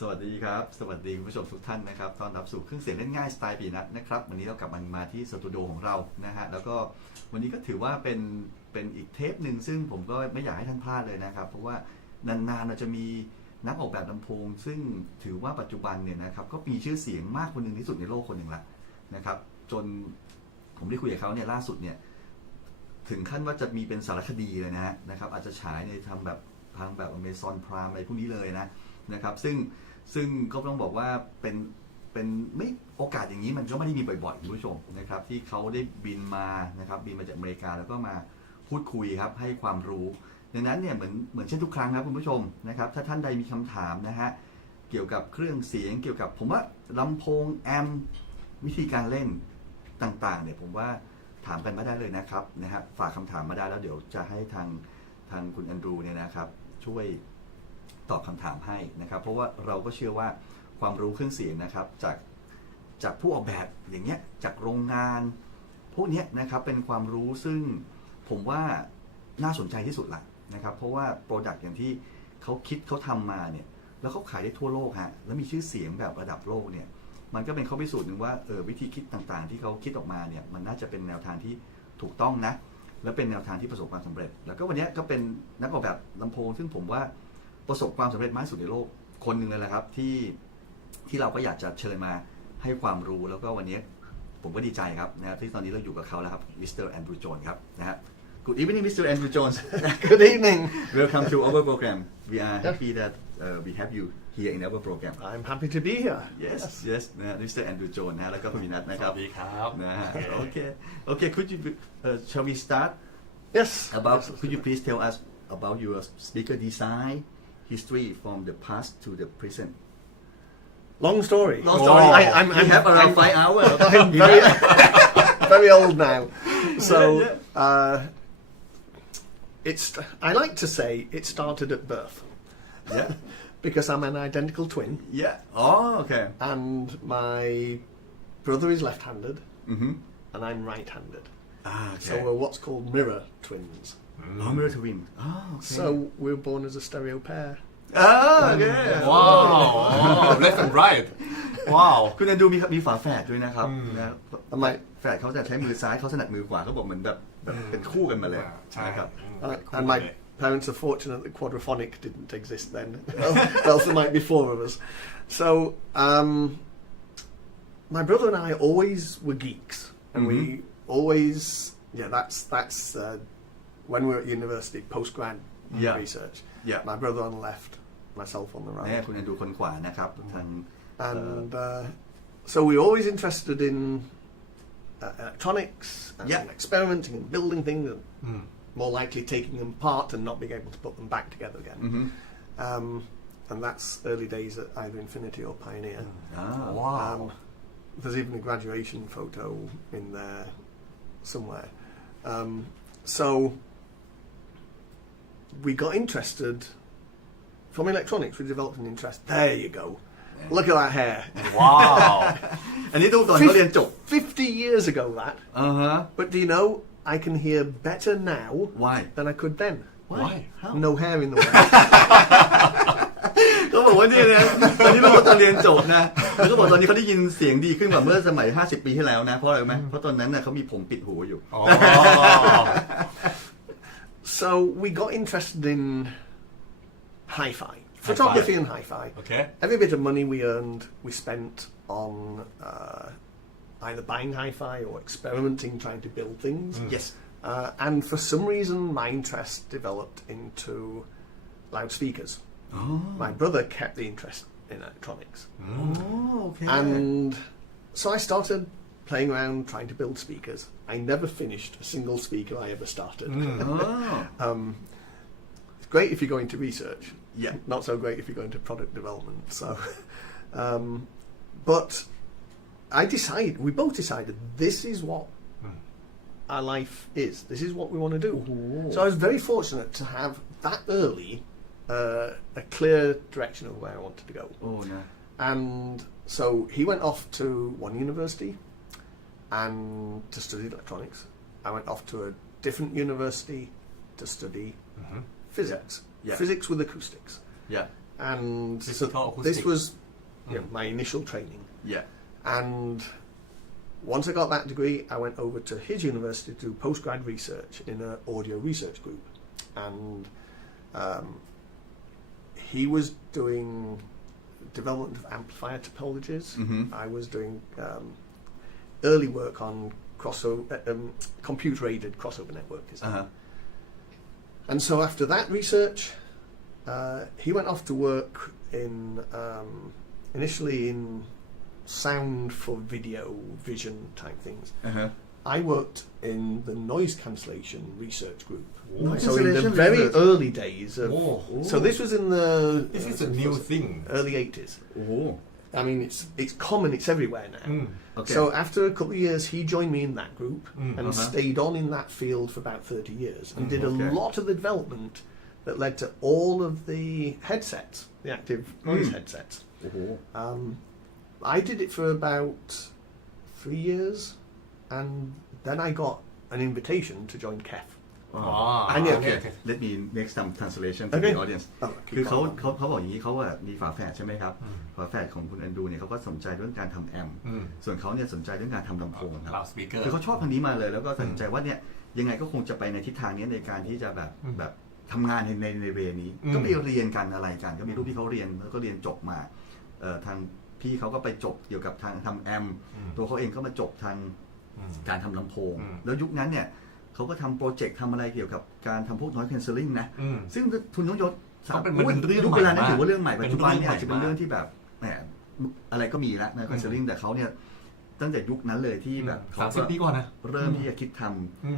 สวัสดีครับสวัสดีคุณผู้ชมทุกท่านนะครับต้อนรับสู่เครื่องเสียงเล่นง่ายสไตล์ปีนัทนะครับวันนี้เรากลับมาที่สตูดิโอของเรานะฮะแล้วก็วันนี้ก็ถือว่าเป็นอีกเทปหนึ่งซึ่งผมก็ไม่อยากให้ท่านพลาดเลยนะครับเพราะว่านานๆเราจะมีนักออกแบบลำโพงซึ่งถือว่าปัจจุบันเนี่ยนะครับก็มีชื่อเสียงมากคนหนึ่งที่สุดในโลกคนหนึ่งละนะครับจนผมได้คุยกับเขาเนี่ยล่าสุดเนี่ยถึงขั้นว่าจะมีเป็นสารคดีเลยนะครับอาจจะฉายในทางแบบ Amazon Prime อะไรพวกนี้เลยนะครับซึ่งก็ต้องบอกว่าเป็นไม่โอกาสอย่างนี้มันก็ไม่ได้มีบ่อยๆคุณผู้ชมนะครับที่เขาได้บินมานะครับบินมาจากอเมริกาแล้วก็มาพูดคุยครับให้ความรู้ดังนั้นเนี่ยเหมือนเช่นทุกครั้งนะคุณผู้ชมนะครับถ้าท่านใดมีคำถามนะฮะเกี่ยวกับเครื่องเสียงเกี่ยวกับผมว่าลำโพงแอมวิธีการเล่นต่างๆเนี่ยผมว่าถามกันมาได้เลยนะครับฝากคำถามมาได้แล้วเดี๋ยวจะให้ทางคุณแอนดรูเนี่ยนะครับช่วยตอบคำถามให้นะครับเพราะว่าเราก็เชื่อว่าความรู้เครื่องเสียงนะครับจากผู้ออกแบบอย่างเงี้ยจากโรงงานพวกนี้นะครับเป็นความรู้ซึ่งผมว่าน่าสนใจที่สุดละนะครับเพราะว่าโปรดักต์อย่างที่เขาคิดเขาทำมาเนี่ยแล้วเขาขายได้ทั่วโลกฮะแล้วมีชื่อเสียงแบบระดับโลกเนี่ยมันก็เป็นข้อพิสูจน์หนึ่งว่าวิธีคิดต่างๆที่เขาคิดออกมาเนี่ยมันน่าจะเป็นแนวทางที่ถูกต้องนะและเป็นแนวทางที่ประสบความสำเร็จแล้วก็วันนี้ก็เป็นนักออกแบบลำโพงซึ่งผมว่าประสบความสำเร็จมากที่สุดในโลกคนหนึ่งเลยแหละครับที่เราก็อยากจะเชิญมาให้ความรู้แล้วก็วันนี้ผมก็ดีใจครับนะที่ตอนนี้เราอยู่กับเขาแล้วครับ Mr. Andrew Jones ครับนะฮะ Good evening Mr. Andrew Jones Good evening Welcome to our program We are happy that we have you here in our program I'm happy to be here Yes นะ Mr. Andrew Jones นะแล้วก็คุณวินัทนะครับสวัสดีครับนะฮะ Okay Could you shall we start Yes Could you please tell us about your speaker design history from the past to the present Long story Long story we have around 5 hours I'm very old now so I like to say it started at birth because I'm an identical twin okay and my brother is left-handed and I'm right-handed okay. so we're what's called mirror twins mirror twin okay. so we were born as a stereo pair okay Wow left and right Wow คุณแอนดูมีฝาแฝดด้วยนะครับนะ and my แฝดเขาจะใช้มือซ้ายเขาถนัดมือขวาเขาบอกเหมือนแบบเป็นคู่กันมาเลยนะครับ and my parents are fortunate that quadraphonic didn't exist then else there might be 4 of us so my brother and I always were geeks and we always that's when we were at university postgrad research my brother on the left myself on the right เนี่ยคุณแอนดูคนขวานะครับทาง and so we were always interested in electronics and experimenting and building things and more likely taking them apart and not being able to put them back together again and that's early days at either Infinity or Pioneer Wow there's even a graduation photo in there somewhere so we got interested from electronics we developed an interest there you go look at that hair Wow อันนี้ตอนเขาเรียนจบ50 years ago that but do you know I can hear better now Why? than I could then Why? How? No hair in the way เขาบอกว่าเนี่ยนะตอนนี้เราตอนเรียนจบนะแล้วก็บอกตอนนี้เขาได้ยินเสียงดีขึ้นกว่าเมื่อสมัย50 ปีที่แล้วนะเพราะอะไรไหมเพราะตอนนั้นน่ะเขามีผมปิดหูอยู่ So we got interested in hi-fi photography and hi-fi Okay every bit of money we earned we spent on either buying hi-fi or experimenting trying to build things Yes and for some reason my interest developed into loudspeakers my brother kept the interest in electronics okay and so I started playing around trying to build speakers I never finished a single speaker I ever started it's great if you're going to research not so great if you're going to product development so but we both decided this is what our life is this is what we want to do so I was very fortunate to have that early a clear direction of where I wanted to go and so he went off to one university and to study electronics I went off to a different university to study physics physics with acoustics and so Physical acoustic. this was my initial training. yeah And once I got that degree, I went over to his university to do postgrad research in an audio research group. And he was doing development of amplifier topologies. I was doing early work on computer-aided crossover network design. And so after that research, he went off to work in initially in sound for video, vision type things. I worked in the noise cancellation research group. Noise So in the cancellation very research. early days of, so this was in the This is a new thing. early 80s. โอ้โห I mean, it's common, it's everywhere now. Okay. So after a couple of years, he joined me in that group and stayed on in that field for about 30 years and did Okay. a lot of the development that led to all of the headsets, the active noise headsets. โอ้โห I did it for about 3 years, and then I got an invitation to join KEF. Ah, And yeah, okay, okay. okay. Let me make some translation to Okay. the audience คือเขาบอกอย่างนี้เขาว่ามีฝาแฝดใช่ไหมครับฝาแฝดของคุณแอนดรูเนี่ยเขาก็สนใจเรื่องการทำแอมป์ส่วนเขาเนี่ยสนใจเรื่องการทำลำโพงครับ Loudspeaker คือเขาชอบทางนี้มาเลยแล้วก็ตัดสินใจว่าเนี่ยยังไงก็คงจะไปในทิศทางนี้ในการที่จะแบบทำงานในเวนี้ก็ไปเรียนกันอะไรกันก็มีรูปที่เขาเรียนแล้วก็เรียนจบมาทางพี่เขาก็ไปจบเกี่ยวกับทางทำแอมป์ตัวเขาเองก็มาจบทางการทำลำโพงแล้วยุคนั้นเนี่ยเขาก็ทำโปรเจกต์ทำอะไรเกี่ยวกับการทำพวก noise cancelling นะซึ่งคุณน้องยศ มันเป็นเรื่อง ยุค ใหม่ เวลานั้น มาก ถือว่าเรื่องใหม่ปัจจุบันเนี่ย เป็นเรื่องใหม่ อาจจะเป็นเรื่องที่แบบแหมอะไรก็มีแล้ว noise cancelling แต่เขาเนี่ยตั้งแต่ยุคนั้นเลยที่แบบเขาก็ 30 ปีก่อนนะ เริ่มที่จะคิดท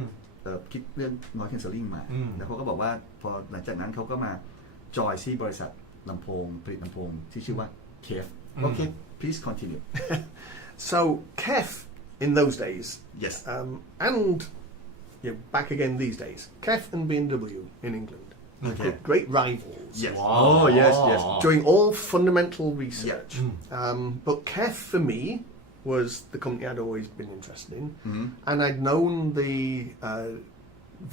ำคิดเรื่อง noise cancelling มาแล้วเขาก็บอกว่าพอหลังจากนั้นเขาก็มาจอยที่บริษัทลำโพงผลิตลำโพงที่ชื่อว่า KEF โอเค please continue So KEF in those days, yes and back again these days, KEF and B&W in England, Okay. great rivals. yes Wow. oh yes yes Doing all fundamental research. But KEF for me was the company I'd always been interested in, and I'd known the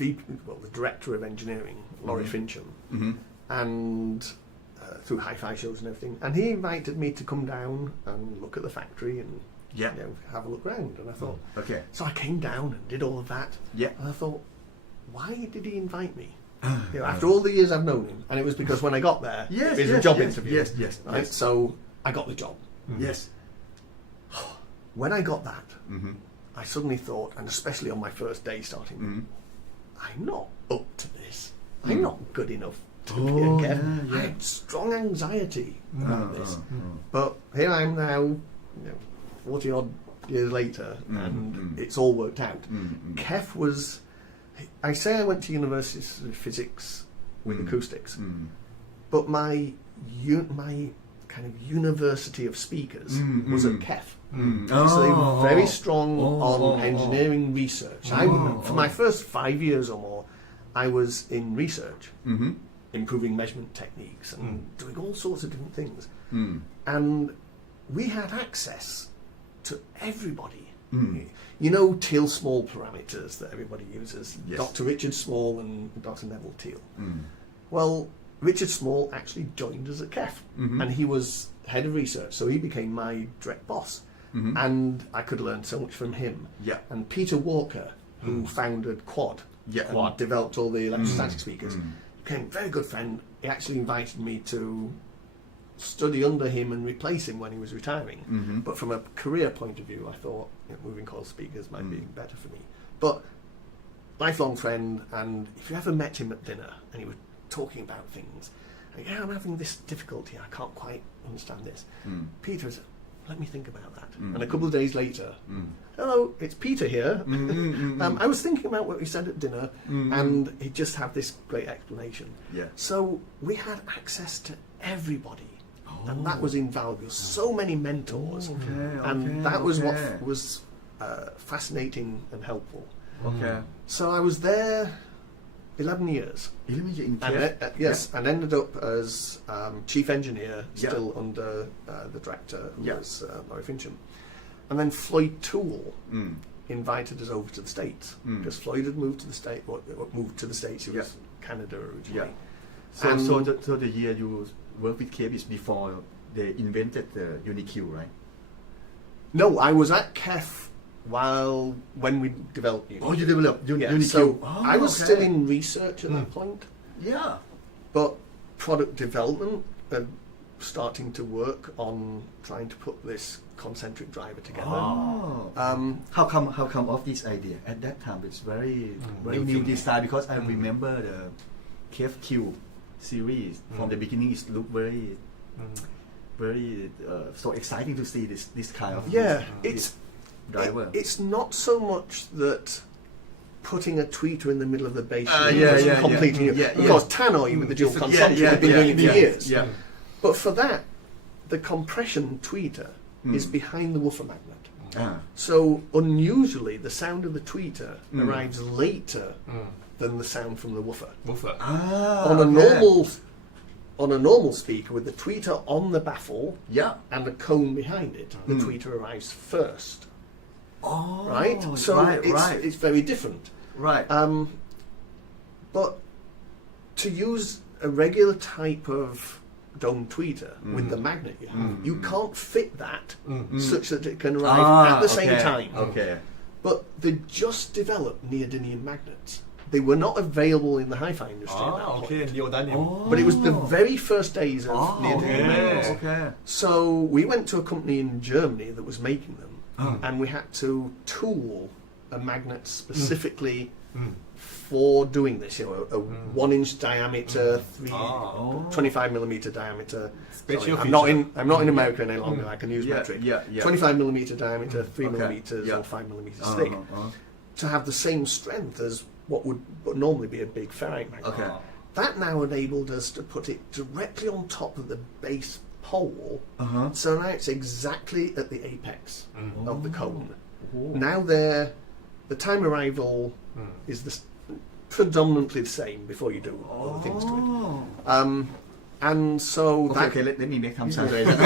the director of engineering, Laurie Fincham, and through hi-fi shows and everything, and he invited me to come down and look at the factory and Yeah. have a look around. And I thought, okay so I came down and did all of that. Yeah. And I thought, why did he invite me? After all the years I've known him, and it was because when I got there, Yes, it was yes, a job yes, interview. yes, yes, Right. yes. So I got the job. yes When I got that, I suddenly thought, and especially on my first day starting, I'm not up to this. I'm not good enough to be a KEF. I had strong anxiety about this. But here I am now, 40 odd years later, and it's all worked out. KEF was, I say I went to university to study physics with acoustics, but my kind of university of speakers was at KEF. So they were very strong on engineering research. For my first 5 years or more, I was in research, improving measurement techniques and doing all sorts of different things. And we had access to everybody. You know Teal Small parameters that everybody uses, Yes. Dr. Richard Small and Dr. Neville Teal. Well, Richard Small actually joined us at KEF, and he was head of research, so he became my direct boss. And I could learn so much from him. Yeah. And Peter Walker, who founded Quad, Yeah. and developed all the electrostatic speakers, became a very good friend. He actually invited me to study under him and replace him when he was retiring. But from a career point of view, I thought moving coil speakers might be better for me. But lifelong friend, and if you ever met him at dinner and he was talking about things, like, I'm having this difficulty, I can't quite understand this. Peter said, let me think about that. And a couple of days later, hello, it's Peter here. I was thinking about what he said at dinner, and he just had this great explanation. Yeah. So we had access to everybody. And that was invaluable. So many mentors. And that was what was fascinating and helpful. okay So I was there 11 years. 11 in And, KEF yes, and ended up as chief engineer, still under the director, who Yeah. was Laurie Fincham. And then Floyd Toole invited us over to the States, because Floyd had moved to the States. He was Canada originally. Yeah. So the year you work with KEF is before they invented the UniQ, right? No, I was at KEF when we developed UniQ. Oh, you developed UniQ. So oh, I was okay. still in research at that point, Yeah. but product development and starting to work on trying to put this concentric driver together. Oh. How come of this idea at that time? It's very new design because I remember the KFQ series from the beginning. It looked very so exciting to see this kind of Yeah, this driver. It's not so much that putting a tweeter in the middle of the bass completing it. Of course, Tannoy with the dual consumption have been doing it for years. Yeah. But for that, the compression tweeter is behind the woofer magnet. So unusually, the sound of the tweeter arrives later than the sound from the woofer. Woofer. On a normal speaker with the tweeter on the baffle Yeah. and the cone behind it, the tweeter arrives first. Oh. Right? So right. it's very different. Right. But to use a regular type of dome tweeter with the magnet you have, you can't fit that such that it can arrive at the same time. Okay. But they just developed neodymium magnets. They were not available in the hi-fi industry at that point. Okay, neodymium. But it was the very first days of neodymium magnets. Okay. So we went to a company in Germany that was making them, and we had to tool a magnet specifically for doing this. You know, a 1-inch diameter, 25mm diameter. Special I'm not in America any longer. I can use metric. 25mm diameter, 3mm or 5mm thick, to have the same strength as what would normally be a big ferrite magnet. Okay. That now enabled us to put it directly on top of the base pole, so now it's exactly at the apex of the cone. Now the time arrival is predominantly the same before you do other things to it. And so Okay, let me make some translation.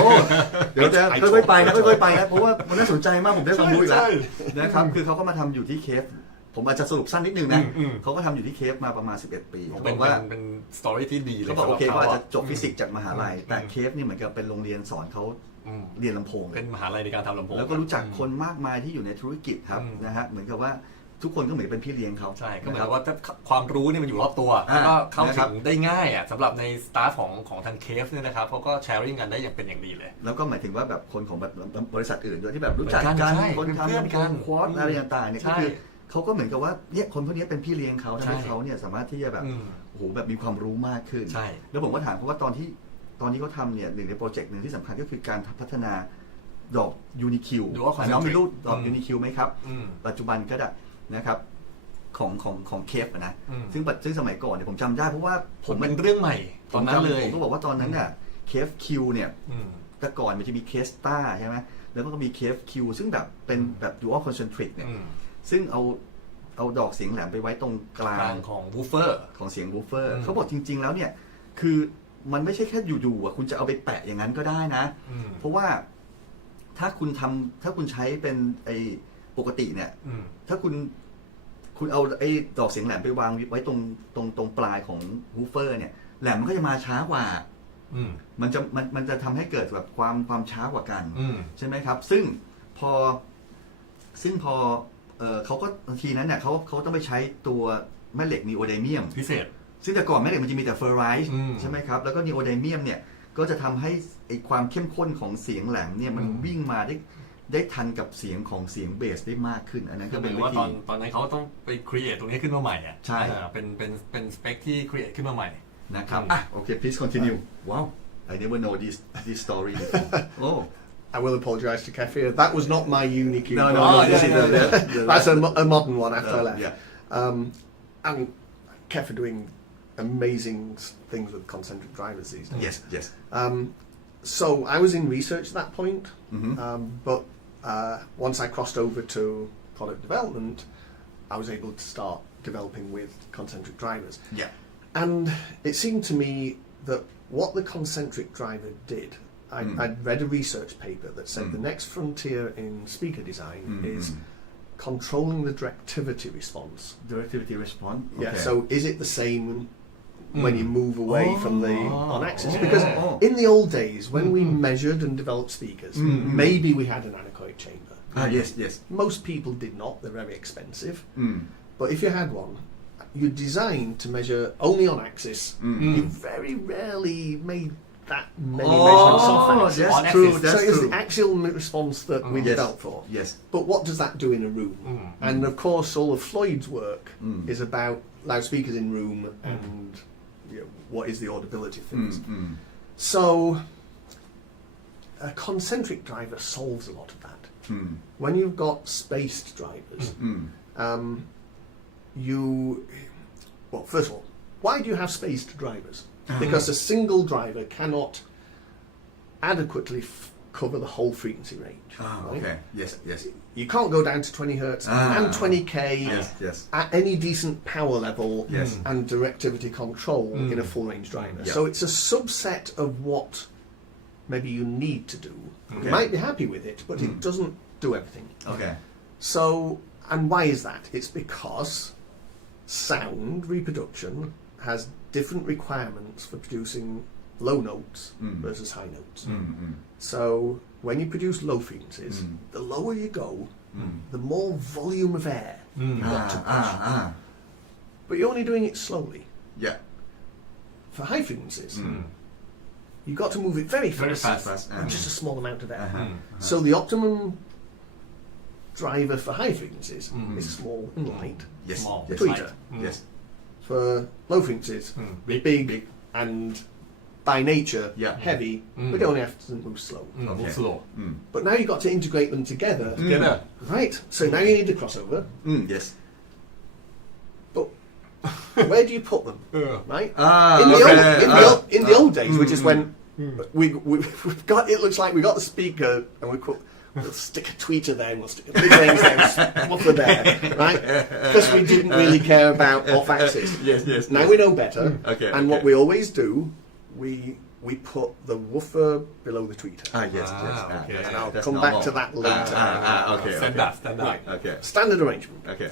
เดี๋ยวจะค่อยๆไปนะเพราะว่ามันน่าสนใจมากผมได้ความรู้อีกแล้วนะครับคือเขาก็มาทำอยู่ที่เคฟผมอาจจะสรุปสั้นนิดนึงนะเขาก็ทำอยู่ที่เคฟมาประมาณ11 ปีเขาบอกว่าเป็นสตอรี่ที่ดีเลย เขาบอกโอเคเขาอาจจะจบฟิสิกส์จากมหาลัยแต่เคฟนี่เหมือนกับเป็นโรงเรียนสอนเขาเรียนลำโพง เป็นมหาลัยในการทำลำโพง แล้วก็รู้จักคนมากมายที่อยู่ในธุรกิจครับนะฮะเหมือนกับว่าทุกคนก็เหมือนเป็นพี่เลี้ยงเขา ใช่ก็เหมือนว่าความรู้นี่มันอยู่รอบตัวแล้วก็เข้าถึงได้ง่ายอ่ะสำหรับในสตาฟของทางเคฟเนี่ยนะครับเขาก็แชร์ริ่งกันได้อย่างเป็นอย่างดีเลยแล้วก็หมายถึงว่าแบบคนของแบบบริษัทอื่นด้วยที่แบบรู้จักกันคนทำลำโพงควอตอะไรต่างๆเนี่ยก็คือเขาก็เหมือนกับว่าเนี่ยคนพวกนี้เป็นพี่เลี้ยงเขาทำให้เขาเนี่ยสามารถที่จะแบบโอ้โหแบบมีความรู้มากขึ้นแล้วผมก็ถามเขาว่าตอนที่เขาทำเนี่ยหนึ่งในโปรเจกต์หนึ่งที่สำคัญก็คือการพัฒนาดอกUniQ น้องมีรูปดอก UniQ ไหมครับปัจจุบันก็ได้นะครับของเคฟนะซึ่งสมัยก่อนเนี่ยผมจำได้เพราะว่าผมเป็นเรื่องใหม่ตอนนั้นเลยผมก็บอกว่าตอนนั้นเนี่ยเคฟคิวเนี่ยแต่ก่อนมันจะมีเคสต้าใช่ไหมแล้วก็มีเคฟคิวซึ่งแบบเป็นแบบดูอัลคอนเซนทริกเนี่ยซึ่งเอาดอกเสียงแหลมไปไว้ตรงกลางของวูฟเฟอร์ของเสียงวูฟเฟอร์เขาบอกจริงๆแล้วเนี่ยคือมันไม่ใช่แค่อยู่ๆคุณจะเอาไปแปะอย่างนั้นก็ได้นะเพราะว่าถ้าคุณใช้เป็นไอปกติเนี่ยถ้าคุณเอาไอ้ดอกเสียงแหลมไปวางไว้ตรงปลายของวูฟเฟอร์เนี่ยแหลมมันก็จะมาช้ากว่ามันจะทำให้เกิดแบบความช้ากว่ากันใช่ไหมครับซึ่งพอเขาก็ทีนั้นเนี่ยเขาต้องไปใช้ตัวแม่เหล็กนีโอไดเมียมพิเศษซึ่งแต่ก่อนแม่เหล็กมันจะมีแต่เฟอร์ไรซ์ใช่ไหมครับแล้วก็นีโอไดเมียมเนี่ยก็จะทำให้ไอ้ความเข้มข้นของเสียงแหลมเนี่ยมันวิ่งมาได้ทันกับเสียงของเสียงเบสได้มากขึ้นอันนั้นก็เป็นวิธีตอนนั้นเขาต้องไปครีเอทตรงนี้ขึ้นมาใหม่อ่ะใช่เป็นสเปคที่ครีเอทขึ้นมาใหม่นะครับโอเค please continue wow I never know this story oh I will apologise to Kev here. That was not my UniQ. No. That's a modern one after I left. And Kev are doing amazing things with concentric drivers these days. Yes. So I was in research at that point, but once I crossed over to product development, I was able to start developing with concentric drivers. Yeah. And it seemed to me that what the concentric driver did, I'd read a research paper that said the next frontier in speaker design is controlling the directivity response. Directivity response? Okay. Yeah, so is it the same when you move away from the on-axis. Because in the old days, when we measured and developed speakers, maybe we had an anechoic chamber. Yes. Most people did not. They're very expensive. But if you had one, you're designed to measure only on axis. You very rarely made that many measurements off axis. That's true. So That's it's true. the axial response that we developed for. Yes. But what does that do in a room? And of course, all of Floyd's work is about loudspeakers in room and what is the audibility of things. So a concentric driver solves a lot of that. When you've got spaced drivers, well, first of all, why do you have spaced drivers? Because a single driver cannot adequately cover the whole frequency range. Right? Okay. Yes. You can't go down to 20 hertz and 20k Yes. at any decent power level Yes. and directivity control in a full range driver. Yeah. So it's a subset of what maybe you need to do. Okay. You might be happy with it, but it doesn't do everything. Okay. So, and why is that? It's because sound reproduction has different requirements for producing low notes versus high notes. So when you produce low frequencies, the lower you go, the more volume of air you've got to push. But you're only doing it slowly. Yeah. For high frequencies, you've got to move it very fast, Fast. with just a small amount of air. So the optimum driver for high frequencies is small and light. Yes. Small. Yes. Tweeter. Yes. For low frequencies, big and by nature heavy, but they only have to move slow. Move slow. But now you've got to integrate them together. Together. Right, so now you need the crossover, Yes. but where do you put them? Right? In the old days, we just went, we've got, it looks like we got the speaker and we'll stick a tweeter there and we'll stick a big range there and woofer there, right? Because we didn't really care about off-axis. Yes. Now we know better, and what we always do, we put the woofer below the tweeter. Yes. Okay. And I'll That's come back to that later. Okay. Standard. Right. Okay. Standard arrangement. Okay.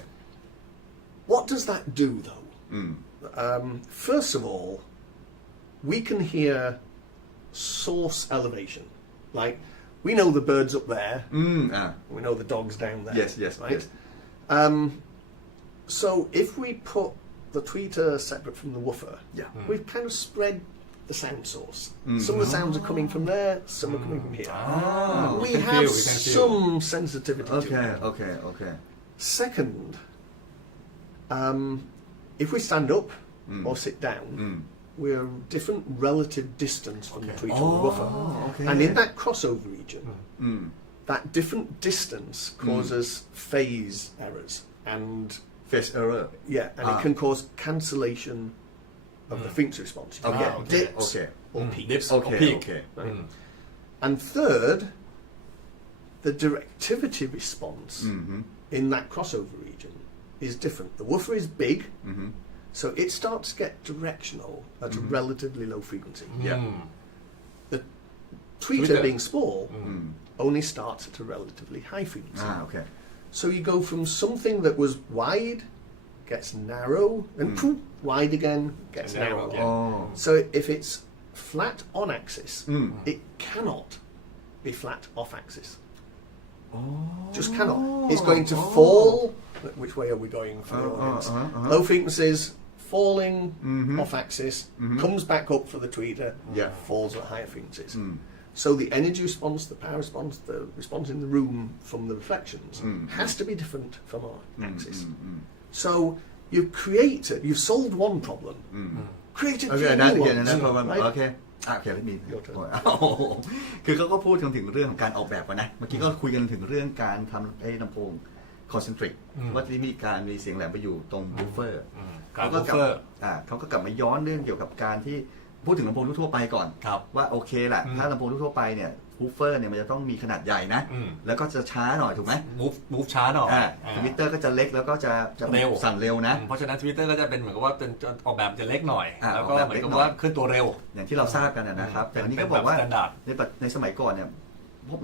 What does that do, though? First of all, we can hear source elevation. Like, we know the birds up there. We know the dogs down there. Yes. Right? So if we put the tweeter separate from the woofer, we've kind of spread the sound source. Some of the sounds are coming from there, some are coming from here. We have some sensitivity to it. Okay. Second, if we stand up or sit down, we're different relative distance from the tweeter and the woofer. And in that crossover region, that different distance causes phase errors and Phase error. and it can cause cancellation of the frequency response. You can get dips or peaks. Okay. Right? And third, the directivity response in that crossover region is different. The woofer is big, so it starts to get directional at a relatively low frequency. The tweeter being small only starts at a relatively high frequency. Okay. So you go from something that was wide, gets narrow, and wide again, gets narrow again. So if it's flat on axis, it cannot be flat off axis. Just cannot. It's going to fall. Which way are we going for the audience? Low frequencies, falling off axis, comes back up for the tweeter, falls at higher frequencies. So the energy response, the power response, the response in the room from the reflections has to be different from our axis. So you've solved one problem. Created three new ones. Right? Okay. โอเคไม่มี Your turn. คือเขาก็พูดถึงเรื่องของการออกแบบนะเมื่อกี้ก็คุยกันถึงเรื่องการทำลำโพงคอนเซนทริกว่าที่มีการมีเสียงแหลมไปอยู่ตรงบูฟเฟอร์เขาก็กลับมาย้อนเรื่องเกี่ยวกับการที่พูดถึงลำโพงทั่วไปก่อนว่าโอเคแหละถ้าลำโพงทั่วไปเนี่ยบูฟเฟอร์เนี่ยมันจะต้องมีขนาดใหญ่นะแล้วก็จะช้าหน่อยถูกไหมมูฟช้าหน่อยทวิตเตอร์ก็จะเล็กแล้วก็จะสั่นเร็วนะเพราะฉะนั้นทวิตเตอร์ก็จะเป็นเหมือนกับว่าเป็นออกแบบจะเล็กหน่อยแล้วก็เหมือนกับว่าขึ้นตัวเร็วอย่างที่เราทราบกันนะครับแต่อันนี้ก็บอกว่าในสมัยก่อนเนี่ย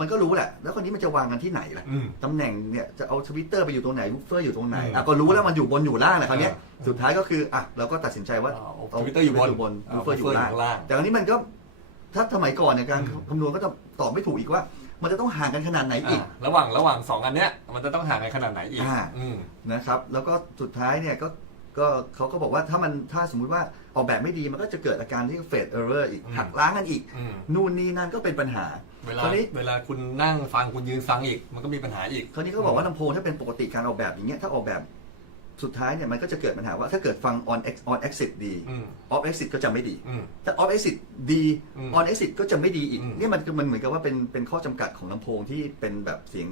มันก็รู้แหละแล้วคนนี้มันจะวางกันที่ไหนล่ะตำแหน่งเนี่ยจะเอา Twitter ไปอยู่ตรงไหนวูฟเฟอร์อยู่ตรงไหนก็รู้แล้วมันอยู่บนอยู่ล่างแหละคราวนี้สุดท้ายก็คือเราก็ตัดสินใจว่า Twitter อยู่บน วูฟเฟอร์อยู่ล่างแต่อันนี้มันก็ถ้าสมัยก่อนเนี่ยการคำนวณก็จะตอบไม่ถูกอีกว่ามันจะต้องห่างกันขนาดไหนอีกระหว่าง2อันเนี้ยมันจะต้องห่างกันขนาดไหนอีกนะครับแล้วก็สุดท้ายเนี่ยก็เขาก็บอกว่าถ้าสมมุติว่าออกแบบไม่ดีมันก็จะเกิดอาการที่เฟดเออร์เรอร์อีกหักล้างกันอีกนู่นนี่นั่นก็เป็นปัญหาเวลาคุณนั่งฟังคุณยืนฟังอีกมันก็มีปัญหาอีกคราวนี้เขาบอกว่าลำโพงถ้าเป็นปกติการออกแบบอย่างเงี้ยถ้าออกแบบสุดท้ายเนี่ยมันก็จะเกิดปัญหาว่าถ้าเกิดฟัง on exit ดี off exit ก็จะไม่ดีถ้า off exit ดี on exit ก็จะไม่ดีอีกนี่มันเหมือนกับว่าเป็นข้อจำกัดของลำโพงที่เป็นแบบเสี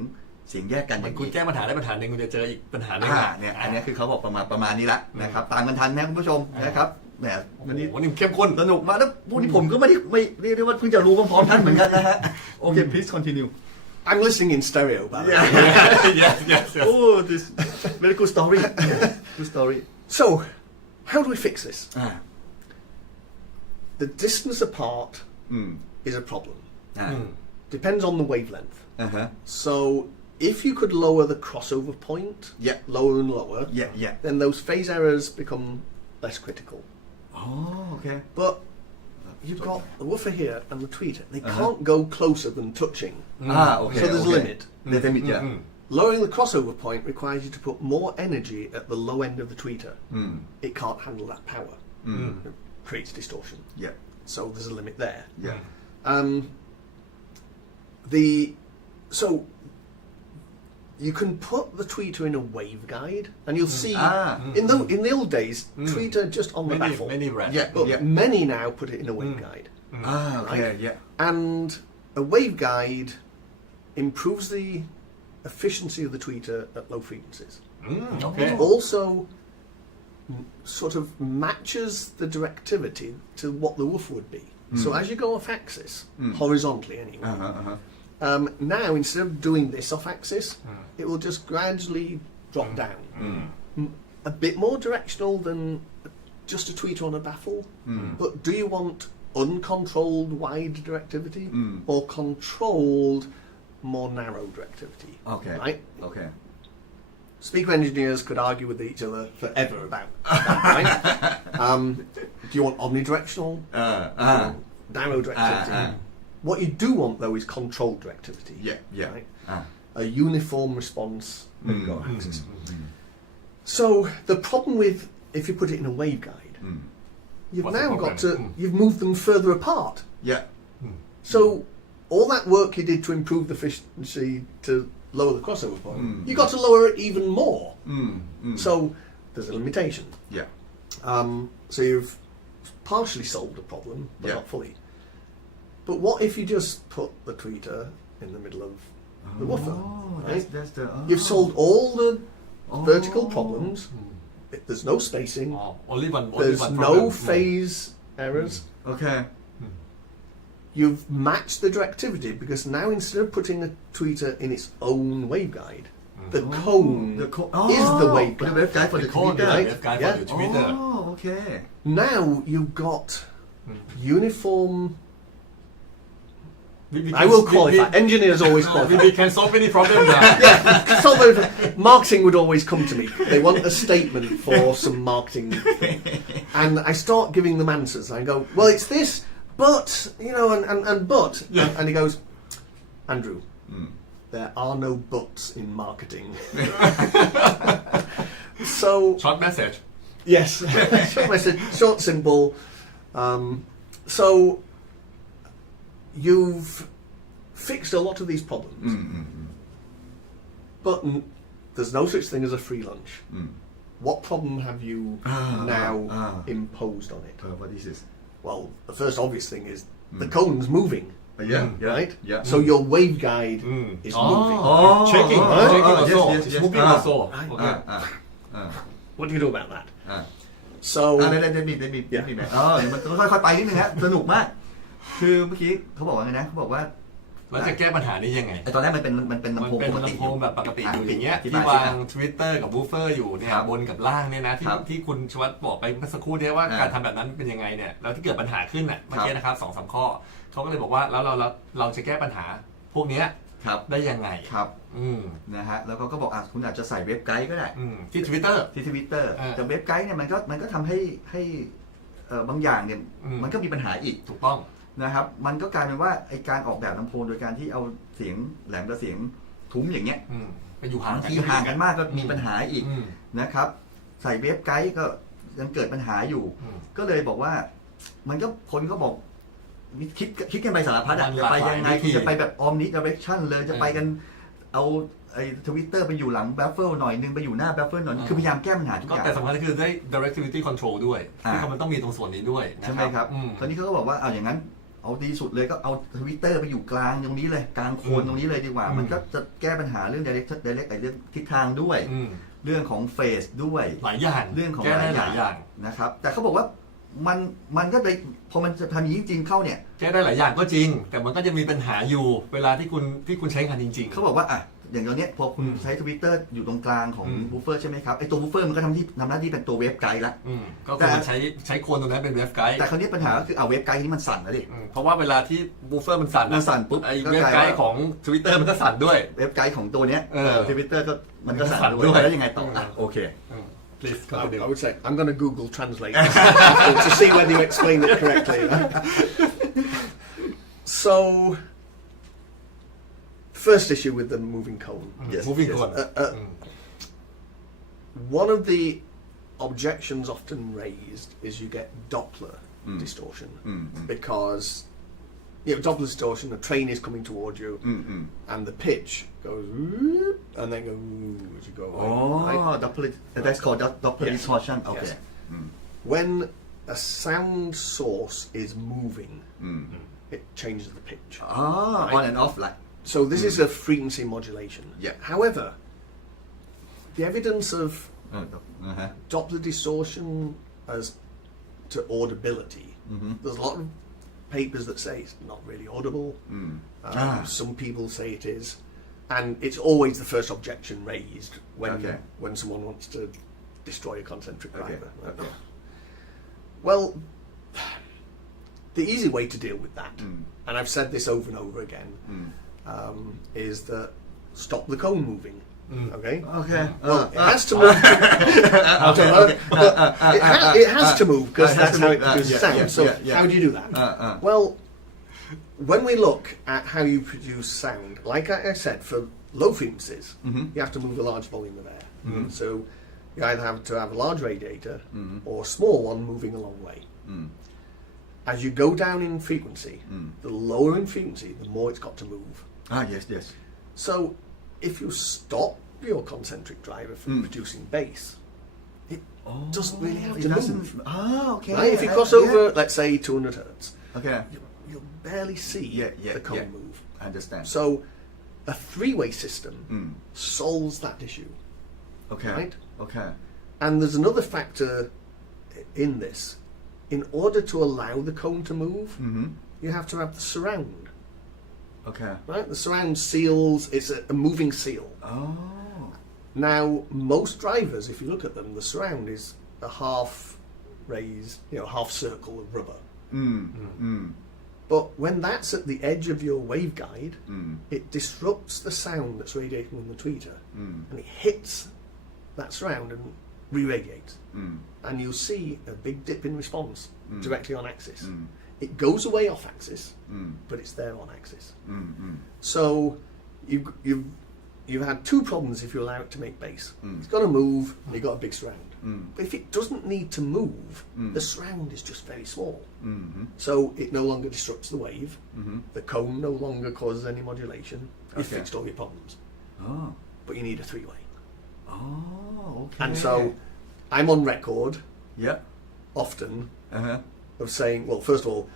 ยงแยกกันอย่างนี้คุณแก้ปัญหาได้ปัญหาหนึ่งคุณจะเจออีกปัญหาหนึ่งเนี่ยอันนี้คือเขาบอกประมาณนี้ละนะครับตามกันทันนะคุณผู้ชมนะครับแหมวันนี้เข้มข้นสนุกมากแล้วพวกนี้ผมก็ไม่เรียกได้ว่าเพิ่งจะรู้พร้อมๆท่านเหมือนกันนะฮะโอเค please continue I'm listening in stereo, by the way. Yes. Oh, this very good story. Good story. So, how do we fix this? The distance apart is a problem. Depends on the wavelength. So, if you could lower the crossover point, lower and lower, then those phase errors become less critical. Oh, okay. But you've got the woofer here and the tweeter. They can't go closer than touching. Okay. So there's a limit. There's a limit, yeah. Lowering the crossover point requires you to put more energy at the low end of the tweeter. It can't handle that power. It creates distortion. Yeah. So there's a limit there. Yeah. So you can put the tweeter in a waveguide, and you'll see in the old days, tweeter just on the baffle. But many now put it in a waveguide. Okay, yeah. And a waveguide improves the efficiency of the tweeter at low frequencies. Okay. It also sort of matches the directivity to what the woofer would be. So as you go off axis, horizontally anyway, now instead of doing this off axis, it will just gradually drop down. A bit more directional than just a tweeter on a baffle, but do you want uncontrolled wide directivity or controlled more narrow directivity? Okay. Right? Okay. Speaker engineers could argue with each other forever about that, right? Do you want omnidirectional? Narrow directivity? What you do want, though, is controlled directivity. Yeah. Right? A uniform response when you go axis. So the problem with if you put it in a waveguide, you've now got to you've moved them further apart. Yeah. So all that work you did to improve the efficiency to lower the crossover point, you got to lower it even more. So there's a limitation. Yeah. So you've partially solved the problem, but not fully. But what if you just put the tweeter in the middle of the woofer? Right? You've solved all the vertical problems. There's no spacing. There's no phase errors. Okay. You've matched the directivity because now instead of putting the tweeter in its own waveguide, the cone is the waveguide. The waveguide for the tweeter. Right? Oh, okay. Now you've got uniform. I will qualify. Engineers always qualify. We can solve any problem now. Marketing would always come to me. They want a statement for some marketing, and I start giving them answers. I go, well, it's this, but but, and he goes, Andrew, there are no buts in marketing. So short message. Yes, short message, short, simple. So you've fixed a lot of these problems, but there's no such thing as a free lunch. What problem have you now imposed on it? What is this? Well, the first obvious thing is the cone's moving. Right? Yeah. So your waveguide is moving. Checking also. It's moving also. What do you do about that? So let me เดี๋ยวมันค่อยๆไปนิดนึงฮะสนุกมากคือเมื่อกี้เขาบอกว่าไงนะเขาบอกว่าเราจะแก้ปัญหานี้ยังไงตอนแรกมันเป็นลำโพงปกติ แบบปกติอยู่อย่างเงี้ยที่วาง Twitter กับ Woofer อยู่เนี่ยบนกับล่างเนี่ยนะที่คุณชวัตบอกไปเมื่อสักครู่นี้ว่าการทำแบบนั้นเป็นยังไงเนี่ยแล้วที่เกิดปัญหาขึ้นน่ะเมื่อกี้นะครับ 2-3 ข้อเขาก็เลยบอกว่าแล้วเราจะแก้ปัญหา พวกเนี้ย ครับ ได้ยังไง ครับ อืม นะฮะแล้วก็บอกคุณอาจจะใส่เว็บไกด์ก็ได้ ที่ Twitter ที่ Twitter อ่า แต่เว็บไกด์เนี่ยมันก็ทำให้บางอย่างเนี่ยมันก็มีปัญหาอีก ถูกต้อง นะครับมันก็กลายเป็นว่าไอการออกแบบลำโพงโดยการที่เอาเสียงแหลมกับเสียงทุ้มอย่างเงี้ย ไปอยู่ห่าง บาง กัน ทีห่างกันมากก็มีปัญหาอีก อืม นะครับใส่เว็บไกด์ก็ยังเกิดปัญหาอยู่ ก็เลยบอกว่ามันก็คนก็บอกคิดกันไปสารพัดอ่ะจะไปยังไงคุณจะไปแบบ omni direction เลยจะไปกันเอาไอ้ Twitter ไปอยู่หลัง baffle หน่อยนึงไปอยู่หน้า baffle หน่อยนึงคือพยายามแก้ปัญหาทุกอย่าง แต่สำคัญก็คือได้ directivity control ด้วยที่มันต้องมีตรงส่วนนี้ด้วยนะ ใช่ไหมครับตอนนี้เขาก็บอกว่าเอาอย่างนั้นเอาดีสุดเลยก็เอา Twitter ไปอยู่กลางตรงนี้เลยกลางโคนตรงนี้เลยดีกว่ามันก็จะแก้ปัญหาเรื่อง direct ไอ้เรื่องทิศทางด้วยเรื่องของเฟสด้วย หลายอย่าง เรื่องของ แก้ได้ ห ห ลา ลาย ย อ อย่าง ย่างนะครับแต่เขาบอกว่ามันก็เลยพอมันจะทำอย่างนี้จริงๆเข้าเนี่ย แก้ได้หลายอย่างก็จริง แต่มันก็จะมีปัญหาอยู่เวลาที่คุณใช้งานจริงๆ เขาบอกว่าอ่ะอย่างตอนนี้พอคุณใช้ Twitter อยู่ตรงกลางของบูฟเฟอร์ใช่ไหมครับไอตัวบูฟเฟอร์มันก็ทำหน้าที่เป็นตัวเว็บไกด์ละ ก็คือใช้โคนตรงนั้นเป็นเว็บไกด์ แต่คราวนี้ปัญหาก็คือเอาเว็บไกด์นี้มันสั่นนะดิ เพราะว่าเวลาที่บูฟเฟอร์มันสั่น ปุ๊บ ไอเว็บไกด์ของ Twitter มันก็สั่นด้วย เว็บไกด์ของตัวเนี้ย Twitter ก็มันก็สั่น สั่นด้ ด้ ว วย ยแล้วยังไงต่ออ่ะโอเค Please I would say I'm going to Google Translate to see whether you explained it correctly. So, first issue with the moving cone. Yes, moving yes. cone. One of the objections often raised is you get Doppler distortion because Doppler distortion. The train is coming towards you, and the pitch goes and then goes as you go. Right? Doppler. That's called Doppler distortion. Okay. Yes. When a sound source is moving, it changes the pitch. Right? On and off like. So this is a frequency modulation. Yeah. However, the evidence of Uh-huh. Doppler distortion as to audibility. There's a lot of papers that say it's not really audible. Some people say it is, and it's always the first objection raised when someone wants to destroy a concentric driver. Okay. Well, the easy way to deal with that, and I've said this over and over again, is that stop the cone moving. Okay. Well, it has to move. It has to move because that's how it produces sound. So how do you do that? Well, when we look at how you produce sound, like I said, for low frequencies, you have to move a large volume of air. So you either have to have a large radiator or a small one moving a long way. As you go down in frequency, the lower in frequency, the more it's got to move. Yes. So if you stop your concentric driver from producing bass, it doesn't really have to move. Okay. Right? If you cross over, let's say 200 hertz, Okay. you'll barely see the cone move. I understand. So a three-way system solves that issue. Okay. Right? Okay. And there's another factor in this. In order to allow the cone to move, you have to have the surround. Okay. Right? The surround seals, it's a moving seal. Now, most drivers, if you look at them, the surround is a half raised, half circle of rubber. But when that's at the edge of your waveguide, it disrupts the sound that's radiating from the tweeter, and it hits that surround and re-radiates. And you'll see a big dip in response directly on axis. It goes away off axis, but it's there on axis. So you've had two problems if you allow it to make bass. It's got to move, and you've got a big surround. But if it doesn't need to move, the surround is just very small. So it no longer disrupts the wave. The cone no longer causes any modulation. You've fixed all your problems. But you need a three-way. Okay. And so I'm on record Yeah. often of saying, well, first of all,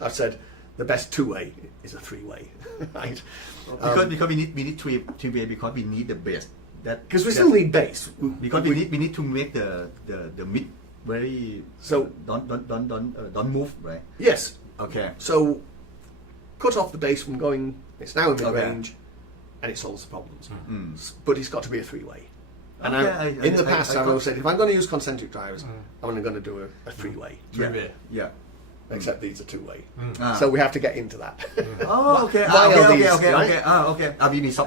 I've said the best two-way is a three-way, right? Because we need three-way because we need the bass. Because we still need bass. Because we need to make the mid very don't move, right? Yes. Okay. So cut off the bass from going. It's now in mid-range, and it solves the problems. But it's got to be a three-way. And in the past, I've always said if I'm going to use concentric drivers, I'm only going to do a three-way. Three-way. Yeah. except these are two-way. อ่า So we have to get into that. อ๋อโอเคโอ Why เค are โอเค these, โอเคโอเค right? โอเค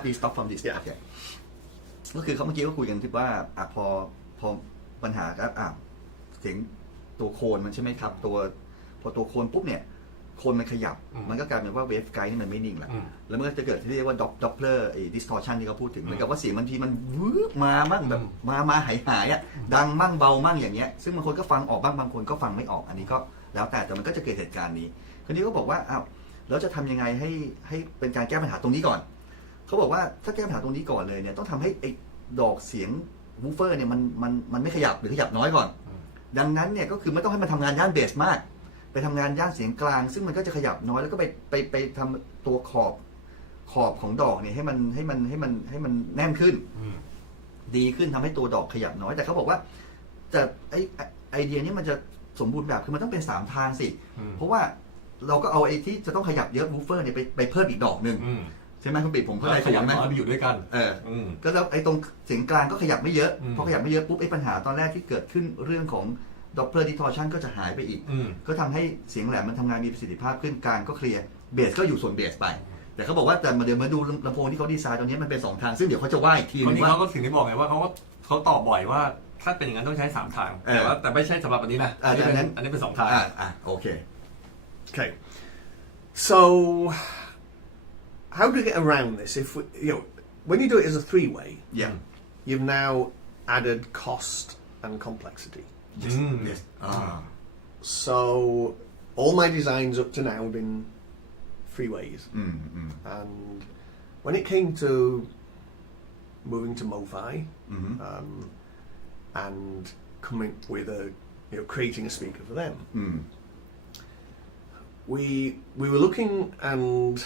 we stop from this Yeah. โอเคก็คือเขาเมื่อกี้ก็คุยกันที่ว่าพอปัญหาครับเสียงตัวโคนมันใช่ไหมครับพอตัวโคนปุ๊บเนี่ยโคนมันขยับมันก็กลายเป็นว่าเวฟไกด์นี่มันไม่นิ่งละแล้วมันก็จะเกิดที่เรียกว่าด็อปเลอร์distortion ที่เขาพูดถึงเหมือนกับว่าเสียงบางทีมันวืบมาบ้างแบบมาหายอ่ะดังมั่งเบามั่งอย่างเงี้ยซึ่งบางคนก็ฟังออกบ้างบางคนก็ฟังไม่ออกอันนี้ก็แล้วแต่มันก็จะเกิดเหตุการณ์นี้คนนี้ก็บอกว่าอ้าวแล้วจะทำยังไงให้เป็นการแก้ปัญหาตรงนี้ก่อนเขาบอกว่าถ้าแก้ปัญหาตรงนี้ก่อนเลยเนี่ยต้องทำให้ไอ้ดอกเสียงวูฟเฟอร์เนี่ยมันไม่ขยับหรือขยับน้อยก่อนดังนั้นเนี่ยก็คือไม่ต้องให้มันทำงานย่านเบสมากไปทำงานย่านเสียงกลางซึ่งมันก็จะขยับน้อยแล้วก็ไปทำตัวขอบของดอกเนี่ยให้มันแน่นขึ้นดีขึ้นทำให้ตัวดอกขยับน้อยแต่เขาบอกว่าแต่ไอเดียนี้มันจะสมบูรณ์แบบคือมันต้องเป็น3ทางสิเพราะว่าเราก็เอาไอ้ที่จะต้องขยับเยอะวูฟเฟอร์เนี่ยไปเพิ่มอีกดอกหนึ่งใช่ไหมคุณปิ๊กผมเข้าใจถูกไหมไปอยู่ด้วยกันก็แล้วไอ้ตรงเสียงกลางก็ขยับไม่เยอะพอขยับไม่เยอะปุ๊บไอ้ปัญหาตอนแรกที่เกิดขึ้นเรื่องของDoppler distortion ก็จะหายไปอีกก็ทำให้เสียงแหลมมันทำงานมีประสิทธิภาพขึ้นกลางก็เคลียร์เบสก็อยู่ส่วนเบสไปแต่เขาบอกว่าแต่เดี๋ยวมาดูลำโพงที่เขาดีไซน์ตรงนี้มันเป็น2ทางซึ่งเดี๋ยวเขาจะว่าอีกทีนึงว่าเขาก็ถึงได้บอกไงว่าเขาตอบบ่อยว่าถ้าเป็นอย่างนั้นต้องใช้3ทางแต่ไม่ใช่สำหรับอันนี้นะอันนี้เป็น2ทางโอเค Okay. So how do you get around this? If when you do it as a three-way, you've now added cost and complexity. Yes. So all my designs up to now have been three ways, and when it came to moving to MoFi and coming with creating a speaker for them, we were looking, and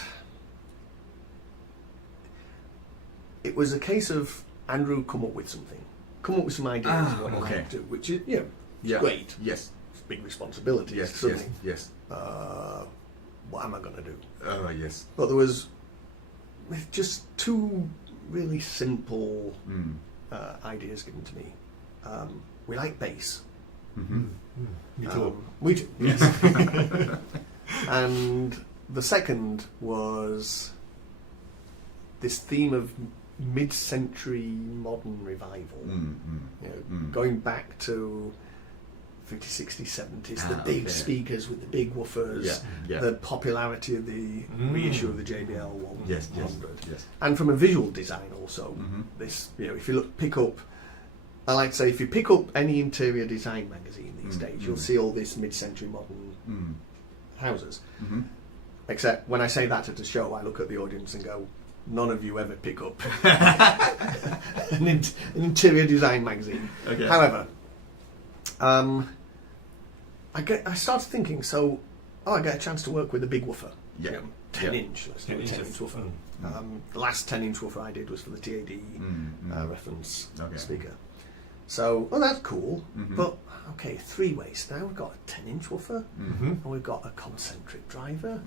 it was a case of Andrew come up with some ideas of what he might do, which is great. Yes. It's a big responsibility. Yes. Suddenly, Yes. What am I going to do? Yes. But there was just two really simple ideas given to me. We like bass. Me too. We do. Yes. And the second was this theme of mid-century modern revival, going back to 50s, 60s, 70s, the big speakers with the big woofers, the popularity of the reissue of the JBL 100, and from a visual design also. This, if you pick up, I like to say, if you pick up any interior design magazine these days, you'll see all this mid-century modern houses. Except when I say that at a show, I look at the audience and go, none of you ever pick up an interior design magazine. Okay. However, I started thinking, I get a chance to work with a big woofer. 10-inch, let's do a 10-inch woofer. The last 10-inch woofer I did was for the TAD reference speaker. So, that's cool, but okay, three-ways. Now we've got a 10-inch woofer, and we've got a concentric driver,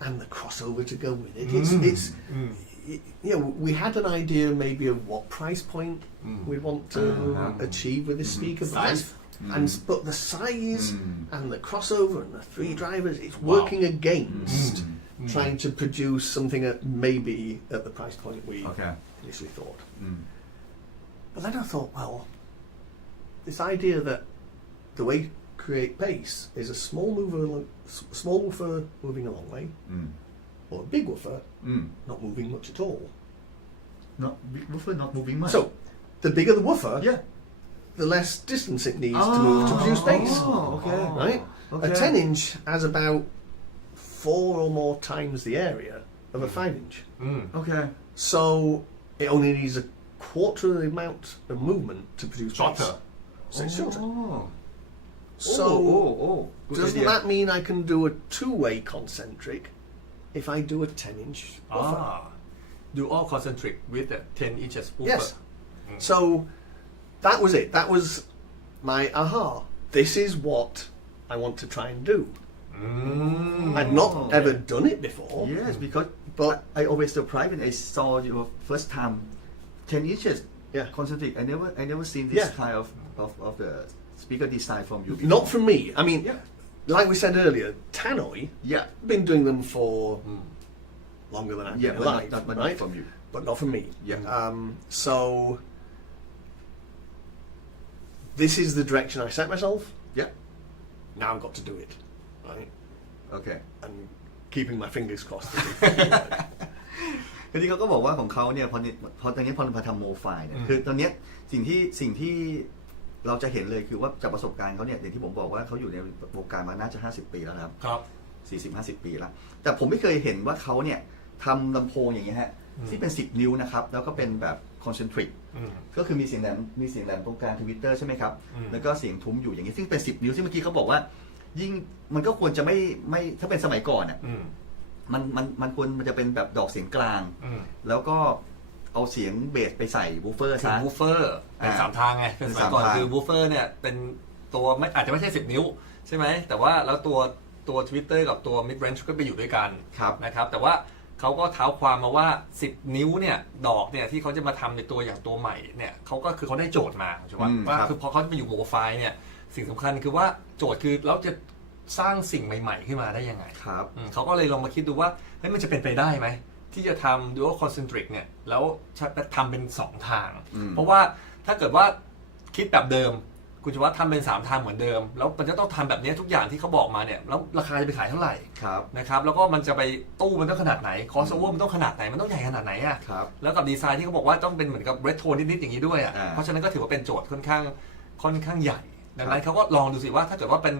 and the crossover to go with it. It's we had an idea maybe of what price point we want to achieve with this speaker, but the size and the crossover and the three drivers, it's working against trying to produce something at maybe at the price point we initially thought. But then I thought, well, this idea that the way to create bass is a small woofer moving a long way, or a big woofer not moving much at all. Big woofer not moving much. So, the bigger the woofer, the less distance it needs to move to produce bass. Right? A 10-inch has about 4 or more times the area of a 5-inch. So, it only needs a quarter of the amount of movement to produce bass. So it's shorter. So doesn't that mean I can do a two-way concentric if I do a 10-inch woofer? Do all concentric with a 10 inches woofer. Yes. So that was it. That was my aha. This is what I want to try and do. I'd not ever done it before. Yes, but I always surprised when I saw your first time 10 inches concentric. I never seen this kind of the speaker design from you before. Not from me. I mean, like we said earlier, Tannoy, Yeah. been doing them for longer than I've Yeah, been but alive, not right? from you. But not from me. Yeah. So this is the direction I set myself. Yeah. Now I've got to do it, right? Okay. And keeping my fingers crossed. ทีนี้เขาก็บอกว่าของเขาเนี่ยพอตอนนี้พอมาทำโมไฟเนี่ยคือตอนนี้สิ่งที่เราจะเห็นเลยคือว่าจากประสบการณ์เขาเนี่ยอย่างที่ผมบอกว่าเขาอยู่ในวงการมาน่าจะ50 ปีแล้วนะครับ40-50 ปีแล้วแต่ผมไม่เคยเห็นว่าเขาเนี่ยทำลำโพงอย่างเงี้ยฮะที่เป็น10 นิ้วนะครับแล้วก็เป็นแบบคอนเซนทริกก็คือมีเสียงแหลมตรงกลางทวิตเตอร์ใช่ไหมครับแล้วก็เสียงทุ้มอยู่อย่างนี้ซึ่งเป็น10 นิ้วซึ่งเมื่อกี้เขาบอกว่ายิ่งมันก็ควรจะไม่ถ้าเป็นสมัยก่อนอ่ะมันควรมันจะเป็นแบบดอกเสียงกลางแล้วก็เอาเสียงเบสไปใส่วูฟเฟอร์ซะวูฟเฟอร์เป็น3 ทางไงเป็นสมัยก่อนคือวูฟเฟอร์เนี่ยเป็นตัวอาจจะไม่ใช่10 นิ้วใช่ไหมแต่ว่าแล้วตัวทวิตเตอร์กับตัว mid range ก็ไปอยู่ด้วยกันนะครับแต่ว่าเขาก็เท้าความมาว่า10 นิ้วเนี่ยดอกเนี่ยที่เขาจะมาทำในตัวอย่างตัวใหม่เนี่ยเขาก็คือเขาได้โจทย์มาใช่ไหมว่าคือพอเขาไปอยู่โมไฟเนี่ยสิ่งสำคัญคือว่าโจทย์คือเราจะสร้างสิ่งใหม่ๆขึ้นมาได้ยังไงครับเขาก็เลยลองมาคิดดูว่าเฮ้ยมันจะเป็นไปได้ไหมที่จะทำ dual concentric เนี่ยแล้วทำเป็น2 ทางเพราะว่าถ้าเกิดว่าคิดแบบเดิมคุณจะว่าทำเป็น3 ทางเหมือนเดิมแล้วมันจะต้องทำแบบนี้ทุกอย่างที่เขาบอกมาเนี่ยแล้วราคาจะไปขายเท่าไหร่นะครับแล้วก็มันจะไปตู้มันต้องขนาดไหนคอสโอเวอร์มันต้องขนาดไหนมันต้องใหญ่ขนาดไหนอ่ะแล้วกับดีไซน์ที่เขาบอกว่าต้องเป็นเหมือนกับเรโทรนิดๆอย่างนี้ด้วยอ่ะเพราะฉะนั้นก็ถือว่าเป็นโจทย์ค่อนข้างใหญ่ดังนั้นเขาก็ลองดูสิว่าถ้าเกิดว่าเป็น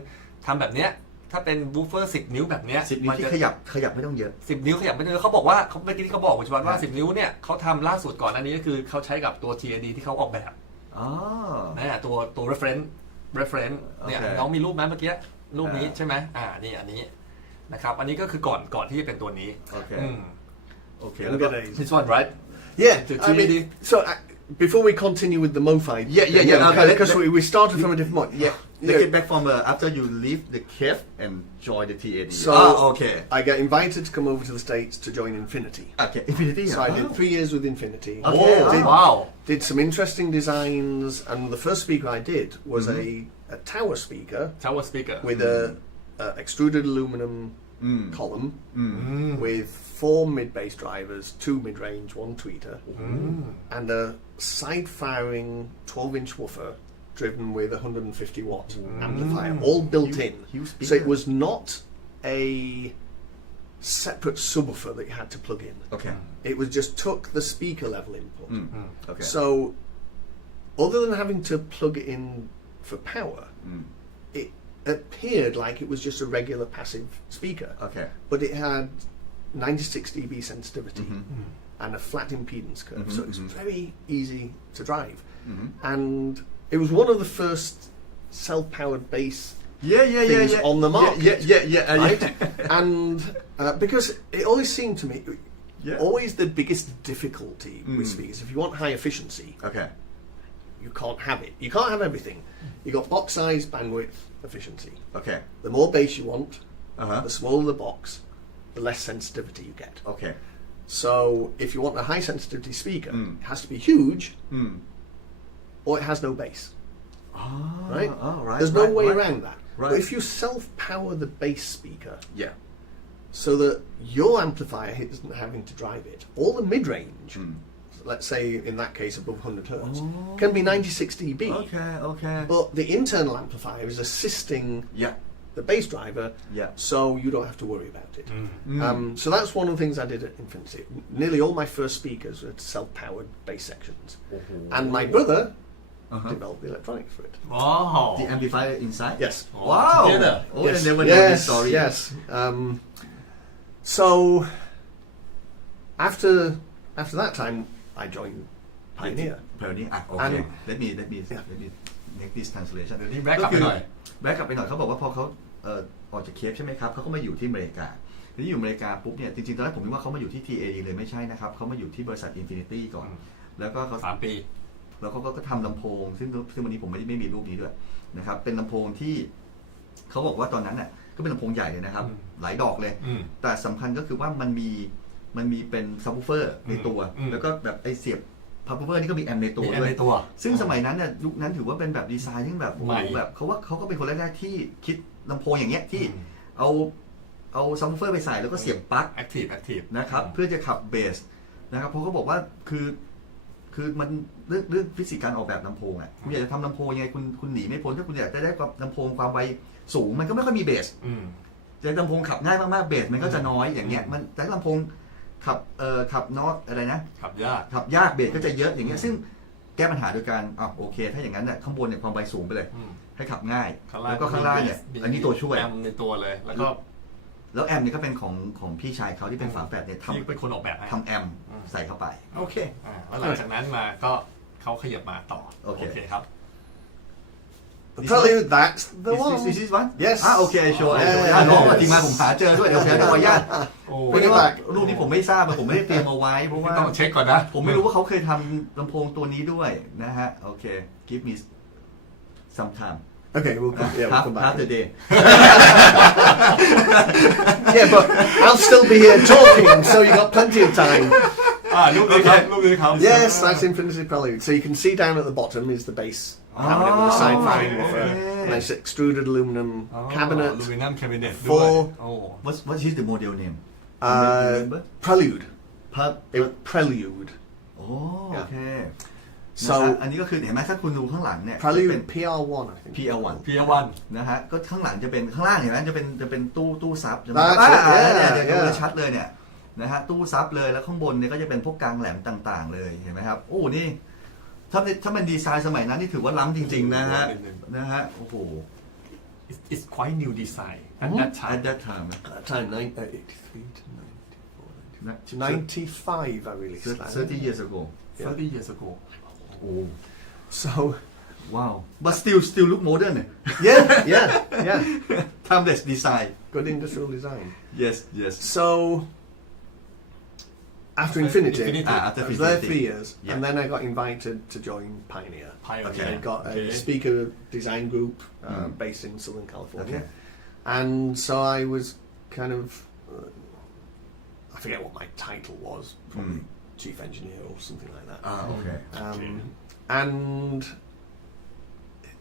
ทำแบบเนี้ยถ้าเป็นบูฟเฟอร์10 นิ้วแบบเนี้ย10 นิ้วที่ขยับไม่ต้องเยอะ10 นิ้วขยับไม่ต้องเยอะเขาบอกว่าเมื่อกี้ที่เขาบอกคุณชวัฒน์ว่า10 นิ้วเนี่ยเขาทำล่าสุดก่อนอันนี้ก็คือเขาใช้กับตัว TAD ที่เขาออกแบบนะตัว reference เนี่ยน้องมีรูปไหมเมื่อกี้รูปนี้ใช่ไหมนี่อันนี้นะครับอันนี้ก็คือก่อนที่จะเป็นตัวนี้โอเคthis one right yeah I mean so before we continue with the MoFi because we started from a different point Take it back from after you leave the cave and join the TAD. So okay. I got invited to come over to the States to join Infinity. Okay, Infinity. So I did 3 years with Infinity. Okay. Wow. Did some interesting designs, and the first speaker I did was a tower speaker. Tower speaker. With a extruded aluminum column with 4 mid-bass drivers, 2 mid-range, 1 tweeter, and a side-firing 12-inch woofer driven with a 150-watt amplifier, all built in. So it was not a separate subwoofer that you had to plug in. Okay. It was just took the speaker level input. Okay. So other than having to plug it in for power, it appeared like it was just a regular passive speaker. Okay. But it had 96 dB sensitivity and a flat impedance curve, so it was very easy to drive. And it was one of the first self-powered bass things on the market. Right? And because it always seemed to me, always the biggest difficulty with speakers, if you want high efficiency, you can't have it. You can't have everything. You got box size, bandwidth, efficiency. Okay. The more bass you want, the smaller the box, the less sensitivity you get. Okay. So if you want a high sensitivity speaker, it has to be huge, or it has no bass. Right? There's no way around that. Right. But if you self-power the bass speaker, so that your amplifier isn't having to drive it, all the mid-range, let's say in that case above 100 hertz, can be 96 dB. Okay. But the internal amplifier is assisting the bass driver, so you don't have to worry about it. So that's one of the things I did at Infinity. Nearly all my first speakers were self-powered bass sections. And my brother developed the electronics for it. Wow. The amplifier inside? Yes. Wow. Together. Oh, I never know this story. Yes. So after that time, I joined Pioneer. Pioneer. Okay. Let me make this translation. นี่แบ็กกลับไปหน่อย แบ็กกลับไปหน่อยเขาบอกว่าพอเขาออกจากเคปใช่ไหมครับเขาก็มาอยู่ที่อเมริกาทีนี้อยู่อเมริกาปุ๊บเนี่ยจริงๆตอนแรกผมคิดว่าเขามาอยู่ที่ TAD เลยไม่ใช่นะครับเขามาอยู่ที่บริษัท Infinity ก่อนแล้วก็เขา3 ปีแล้วเขาก็ทำลำโพงซึ่งวันนี้ผมไม่มีรูปนี้ด้วยนะครับเป็นลำโพงที่เขาบอกว่าตอนนั้นน่ะก็เป็นลำโพงใหญ่เลยนะครับหลายดอกเลยแต่สำคัญก็คือว่ามันมีเป็นซับวูฟเฟอร์ในตัวแล้วก็แบบไอเสียบพับเวอร์นี่ก็มีแอมในตัวด้วยซึ่งสมัยนั้นเนี่ยยุคนั้นถือว่าเป็นแบบดีไซน์ที่แบบโอ้โหแบบเขาก็เป็นคนแรกๆที่คิด ลำโพงอย่างเงี้ยที่เอาซับวูฟเฟอร์ไปใส่แล้วก็เสียบปลั๊ก active นะครับเพื่อจะขับเบสนะครับเพราะเขาบอกว่าคือมันเรื่องฟิสิกส์การออกแบบลำโพงอ่ะคุณอยากจะทำลำโพงยังไงคุณหนีไม่พ้นถ้าคุณอยากจะได้ลำโพงความไวสูงมันก็ไม่ค่อยมีเบสแต่ลำโพงขับง่ายมากๆเบสมันก็จะน้อยอย่างเงี้ยมันแต่ลำโพงขับน็อตอะไรนะขับยากเบสก็จะเยอะอย่างเงี้ยซึ่งแก้ปัญหาโดยการโอเคถ้าอย่างนั้นเนี่ยข้างบนเนี่ยความไวสูงไปเลยให้ขับง่ายแล้วก็ข้างล่างเนี่ยอันนี้ตัวช่วยแอมในตัวเลยแล้วแอมเนี่ยก็เป็นของพี่ชายเขาที่เป็นฝาแฝดเนี่ยที่เป็นคนออกแบบทำแอมใส่เข้าไปโอเคแล้วหลังจากนั้นมาก็เขาขยับมาต่อโอเคครับ Prelude that's the one Is this one Yes โอเคโชว์น้องมาทีมาผมหาเจอด้วยเดี๋ยวขออนุญาตเพราะว่ารูปนี้ผมไม่ทราบผมไม่ได้เตรียมเอาไว้เพราะว่าต้องเช็คก่อนนะผมไม่รู้ว่าเขาเคยทำลำโพงตัวนี้ด้วยนะฮะโอเค Give me some time Okay, we'll come back. Half the day. Yeah, but I'll still be here talking, so you got plenty of time. Yes, that's Infinity Prelude. So you can see down at the bottom is the bass cabinet with a side firing woofer, nice extruded aluminum cabinet. What is the model name? Prelude. Prelude. Oh, okay. So อันนี้ก็คือเห็นไหมถ้าคุณดูข้างหลังเนี่ย Prelude PR1 I think PR1 นะฮะก็ข้างหลังจะเป็นข้างล่างเห็นไหมจะเป็นตู้ซับเนี่ยชัดเลยเนี่ยนะฮะตู้ซับเลยแล้วข้างบนเนี่ยก็จะเป็นพวกกลางแหลมต่างๆเลยเห็นไหมครับโอ้นี่ถ้ามันดีไซน์สมัยนั้นนี่ถือว่าล้ำจริงๆนะฮะโอ้โห It's quite new design at that time 1983 to 95 I released that 30 years ago 30 years ago Oh so wow but still look modern yeah timeless design good industrial design yes so after Infinity I was there 3 years and then I got invited to join Pioneer. I got a speaker design group based in Southern California and so I was kind of I forget what my title was probably chief engineer or something like that. And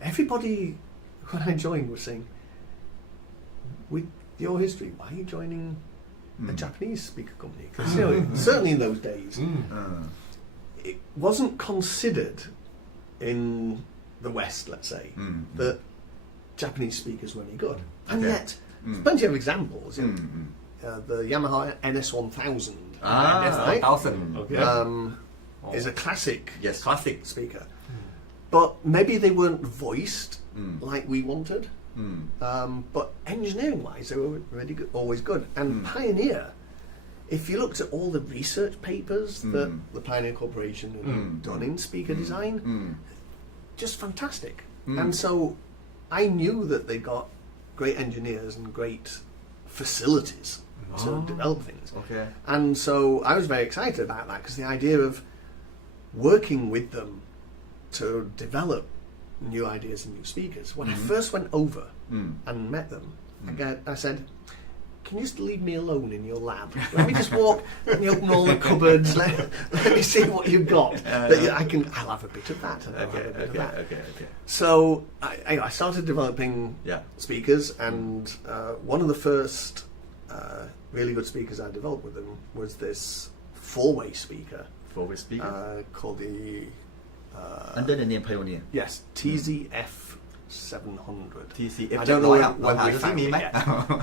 everybody when I joined was saying, with your history, why are you joining a Japanese speaker company? Because certainly in those days, it wasn't considered in the West, let's say, that Japanese speakers were any good. And yet, there's plenty of examples. The Yamaha NS1000. NS1000 is a classic speaker. But maybe they weren't voiced like we wanted. But engineering-wise, they were really good, always good. And Pioneer, if you looked at all the research papers that the Pioneer Corporation had done in speaker design, just fantastic. And so I knew that they got great engineers and great facilities to develop things. And so I was very excited about that because the idea of working with them to develop new ideas and new speakers. When I first went over and met them, I said, can you just leave me alone in your lab? Let me just walk, let me open all the cupboards, let me see what you've got. I'll have a bit of that and I'll have a bit of that. So I started developing speakers and one of the first really good speakers I developed with them was this four-way speaker. Called the under the name Pioneer. Yes, TZF 700. TZF I don't know when we found it yet.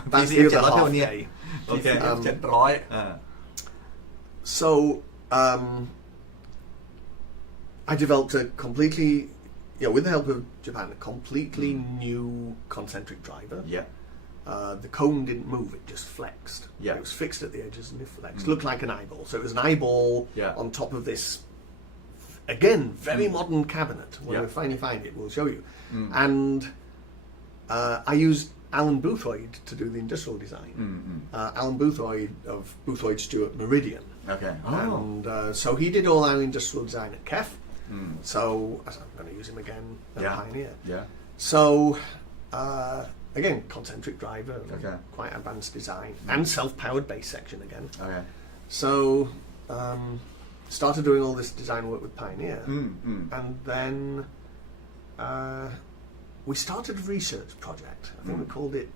That's the other half day. So I developed a completely, with the help of Japan, a completely new concentric driver. The cone didn't move, it just flexed. It was fixed at the edges and it flexed. Looked like an eyeball. So it was an eyeball on top of this, again, very modern cabinet. When we finally find it, we'll show you. And I used Alan Boothroyd to do the industrial design. Alan Boothroyd of Boothroyd Stewart Meridian. And so he did all our industrial design at KEF. So I'm going to use him again at Pioneer. So again, concentric driver, quite advanced design, and self-powered bass section again. So started doing all this design work with Pioneer, and then we started a research project. I think we called it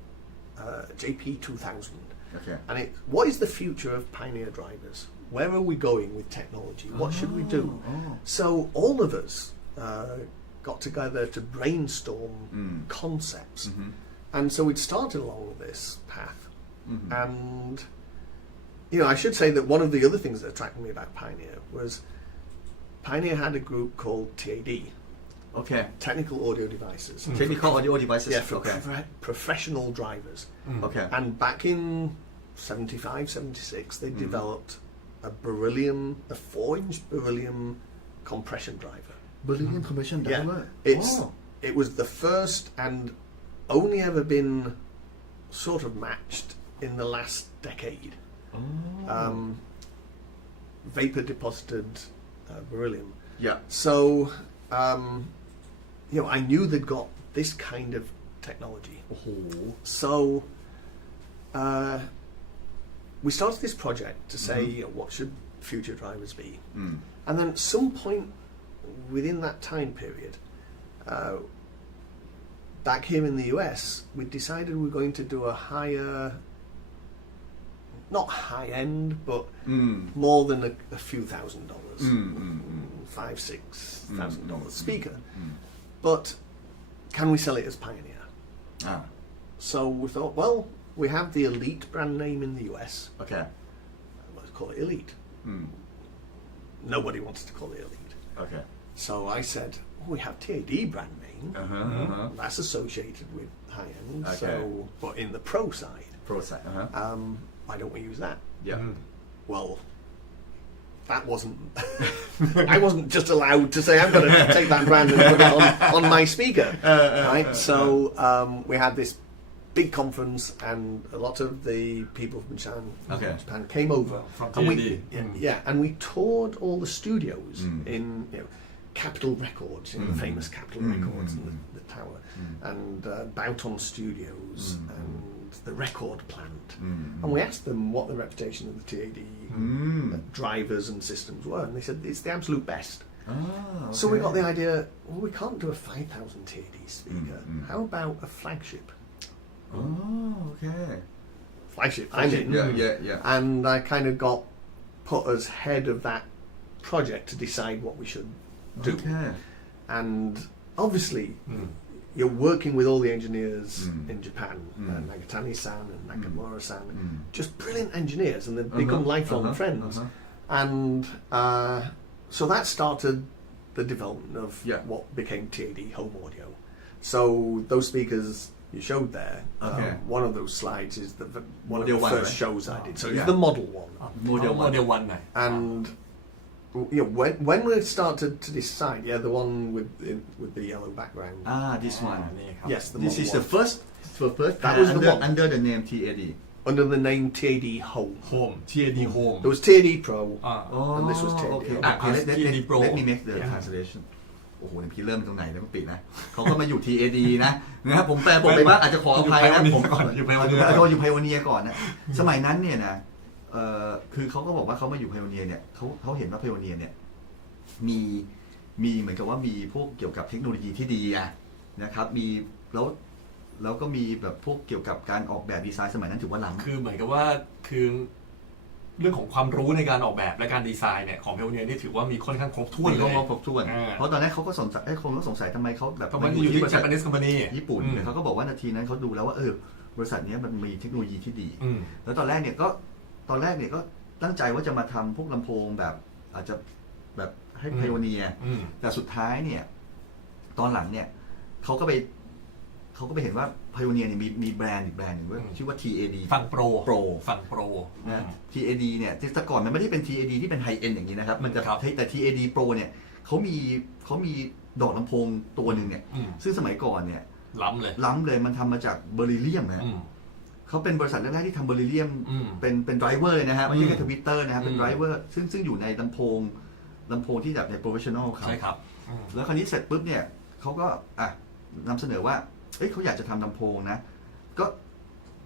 JP 2000. Okay. And what is the future of pioneer drivers? Where are we going with technology? What should we do? So all of us got together to brainstorm concepts. And so we'd started along this path. And, you know, I should say that one of the other things that attracted me about Pioneer was Pioneer had a group called TAD. Okay. Technical Audio Devices. Technical audio devices. Yeah, for Okay. professional drivers. Okay. And back in 75, 76, they developed a beryllium, a 4-inch beryllium compression driver. Beryllium compression driver. It was the first and only ever been sort of matched in the last decade. Vapor deposited beryllium. Yeah. So, you know, I knew they'd got this kind of technology. So, we started this project to say, you know, what should future drivers be? And then at some point within that time period, back here in the US, we decided we were going to do a higher, not high end, but more than a few $1,000s, $5,000-6,000 speaker. But can we sell it as Pioneer? So we thought, well, we have the Elite brand name in the US. Okay. Let's call it Elite. Nobody wanted to call it Elite. Okay. So I said, oh, we have TAD brand name. That's associated with high end. Okay. So, but in the pro side, Pro side. why don't we use that? Yeah. Well, that wasn't. I wasn't just allowed to say I'm going to take that brand and put it on my speaker, right? So we had this big conference, and a lot of the people from Japan came over. From and we, TAD. and we toured all the studios in, you know, Capitol Records, you know, the famous Capitol Records and the tower, and Bouton Studios and the record plant. And we asked them what the reputation of the TAD drivers and systems were, and they said it's the absolute best. So we got the idea, well, we can't do a 5,000 TAD speaker. How about a flagship? Okay. Flagship, I'm in. Yeah. And I kind of got put as head of that project to decide what we should do. Okay. And obviously, you're working with all the engineers in Japan, Nagatani-san and Nakamura-san, just brilliant engineers, and they've become lifelong friends. And so that started the development of what became TAD Home Audio. So those speakers you showed there, one of those slides is one of the first shows I did. So it's the Model 1. Model 1 ไหน And you know, when we started to decide, the one with the yellow background. This one. Yes, the This Model is 1. the first That was the one. under the name TAD. Under the name TAD Home. Home TAD Home There was TAD Pro, Oh, and this was TAD. okay. Home. TAD Pro. Let me make the translation. โอ้โหพี่เริ่มตรงไหนนะคุณปีนะเขาก็มาอยู่ TAD นะครับผมแปลบทไปบ้างอาจจะขออภัยนะผมอยู่ไพโอเนียก่อนนะสมัยนั้นเนี่ยนะคือเขาก็บอกว่าเขามาอยู่ไพโอเนียเนี่ยเขาเห็นว่าไพโอเนียเนี่ยมีเหมือนกับว่ามีพวกเกี่ยวกับเทคโนโลยีที่ดีนะครับมีแล้วก็มีแบบพวกเกี่ยวกับการออกแบบดีไซน์สมัยนั้นถือว่าล้ำคือเหมือนกับว่าคือเรื่องของความรู้ในการออกแบบและการดีไซน์เนี่ยของเพลเนียนี่ถือว่ามีค่อนข้างครบถ้วนเลยครบถ้วนเพราะตอนนั้นเขาก็สงสัยทำไมเขาแบบมันอยู่ที่ Japanese company ญี่ปุ่นแต่เขาก็บอกว่านาทีนั้นเขาดูแล้วว่าบริษัทนี้มันมีเทคโนโลยีที่ดีแล้วตอนแรกเนี่ยก็ตั้งใจว่าจะมาทำพวกลำโพงแบบอาจจะแบบให้ไพโอเนียแต่สุดท้ายเนี่ยตอนหลังเนี่ยเขาก็ไปเห็นว่าไพโอเนียเนี่ยมีแบรนด์อีกแบรนด์หนึ่งชื่อว่า TAD ฝั่งโปรนะ TAD เนี่ยแต่ก่อนมันไม่ได้เป็น TAD ที่เป็นไฮเอ็นอย่างนี้นะครับมันจะแต่ TAD Pro เนี่ยเขามีดอกลำโพงตัวหนึ่งเนี่ยซึ่งสมัยก่อนเนี่ยล้ำเลยมันทำมาจากเบอริเลียมนะเขาเป็นบริษัทแรกๆที่ทำเบอริเลียมเป็นไดรเวอร์เลยนะฮะไม่ใช่แค่ทวิตเตอร์นะครับเป็นไดรเวอร์ซึ่งอยู่ในลำโพงที่แบบในโปรเฟชชั่นอลเขาใช่ครับแล้วคราวนี้เสร็จปุ๊บเนี่ยเขาก็นำเสนอว่าเขาอยากจะทำลำโพงนะก็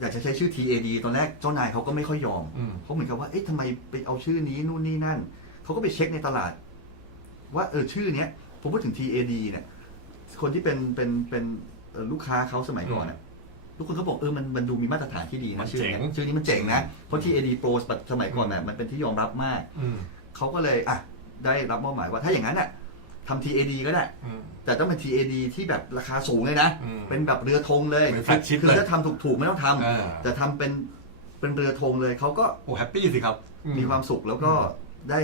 อยากจะใช้ชื่อ TAD ตอนแรกเจ้านายเขาก็ไม่ค่อยยอมเขาเหมือนกับว่าทำไมไปเอาชื่อนี้นู่นนี่นั่นเขาก็ไปเช็คในตลาดว่าชื่อเนี้ยผมพูดถึง TAD เนี่ยคนที่เป็น ลูกค้าเขาสมัยก่อนนะทุกคนก็บอกมันดูมีมาตรฐานที่ดีนะชื่อนี้มันเจ๋งนะเพราะ TAD Pro สมัยก่อนมันเป็นที่ยอมรับมากเขาก็เลยได้รับมอบหมายว่าถ้าอย่างนั้นทำ TAD ก็ได้แต่ต้องเป็น TAD ที่แบบราคาสูงเลยนะเป็นแบบเรือธงเลยคือถ้าทำถูกๆไม่ต้องทำแต่ทำเป็นเรือธงเลยเขาก็แฮปปี้สิครับมีความสุขแล้วก็ได้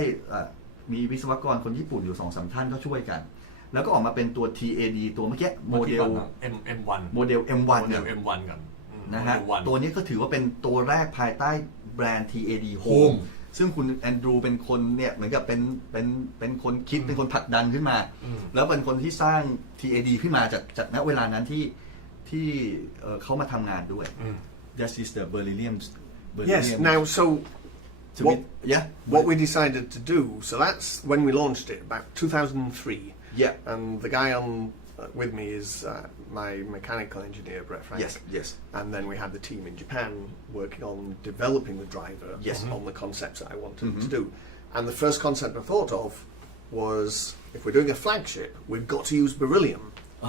มีวิศวกรคนญี่ปุ่นอยู่ 2-3 ท่านก็ช่วยกันแล้วก็ออกมาเป็นตัว TAD ตัวเมื่อกี้โมเดล M1 โมเดล M1 โมเดล M1 กันนะฮะตัวนี้ก็ถือว่าเป็นตัวแรกภายใต้แบรนด์ TAD Home ซึ่งคุณแอนดรูเป็นคนเนี่ยเหมือนกับเป็นคนคิดเป็นคนผลักดันขึ้นมาแล้วเป็นคนที่สร้าง TAD ขึ้นมาจากณเวลานั้นที่เขามาทำงานด้วย That is the beryllium Yes now so what we decided to do so that's when we launched it about 2003 and the guy on with me is my mechanical engineer Brett Frank yes and then we had the team in Japan working on developing the driver on the concepts that I wanted to do and the first concept I thought of was if we're doing a flagship we've got to use beryllium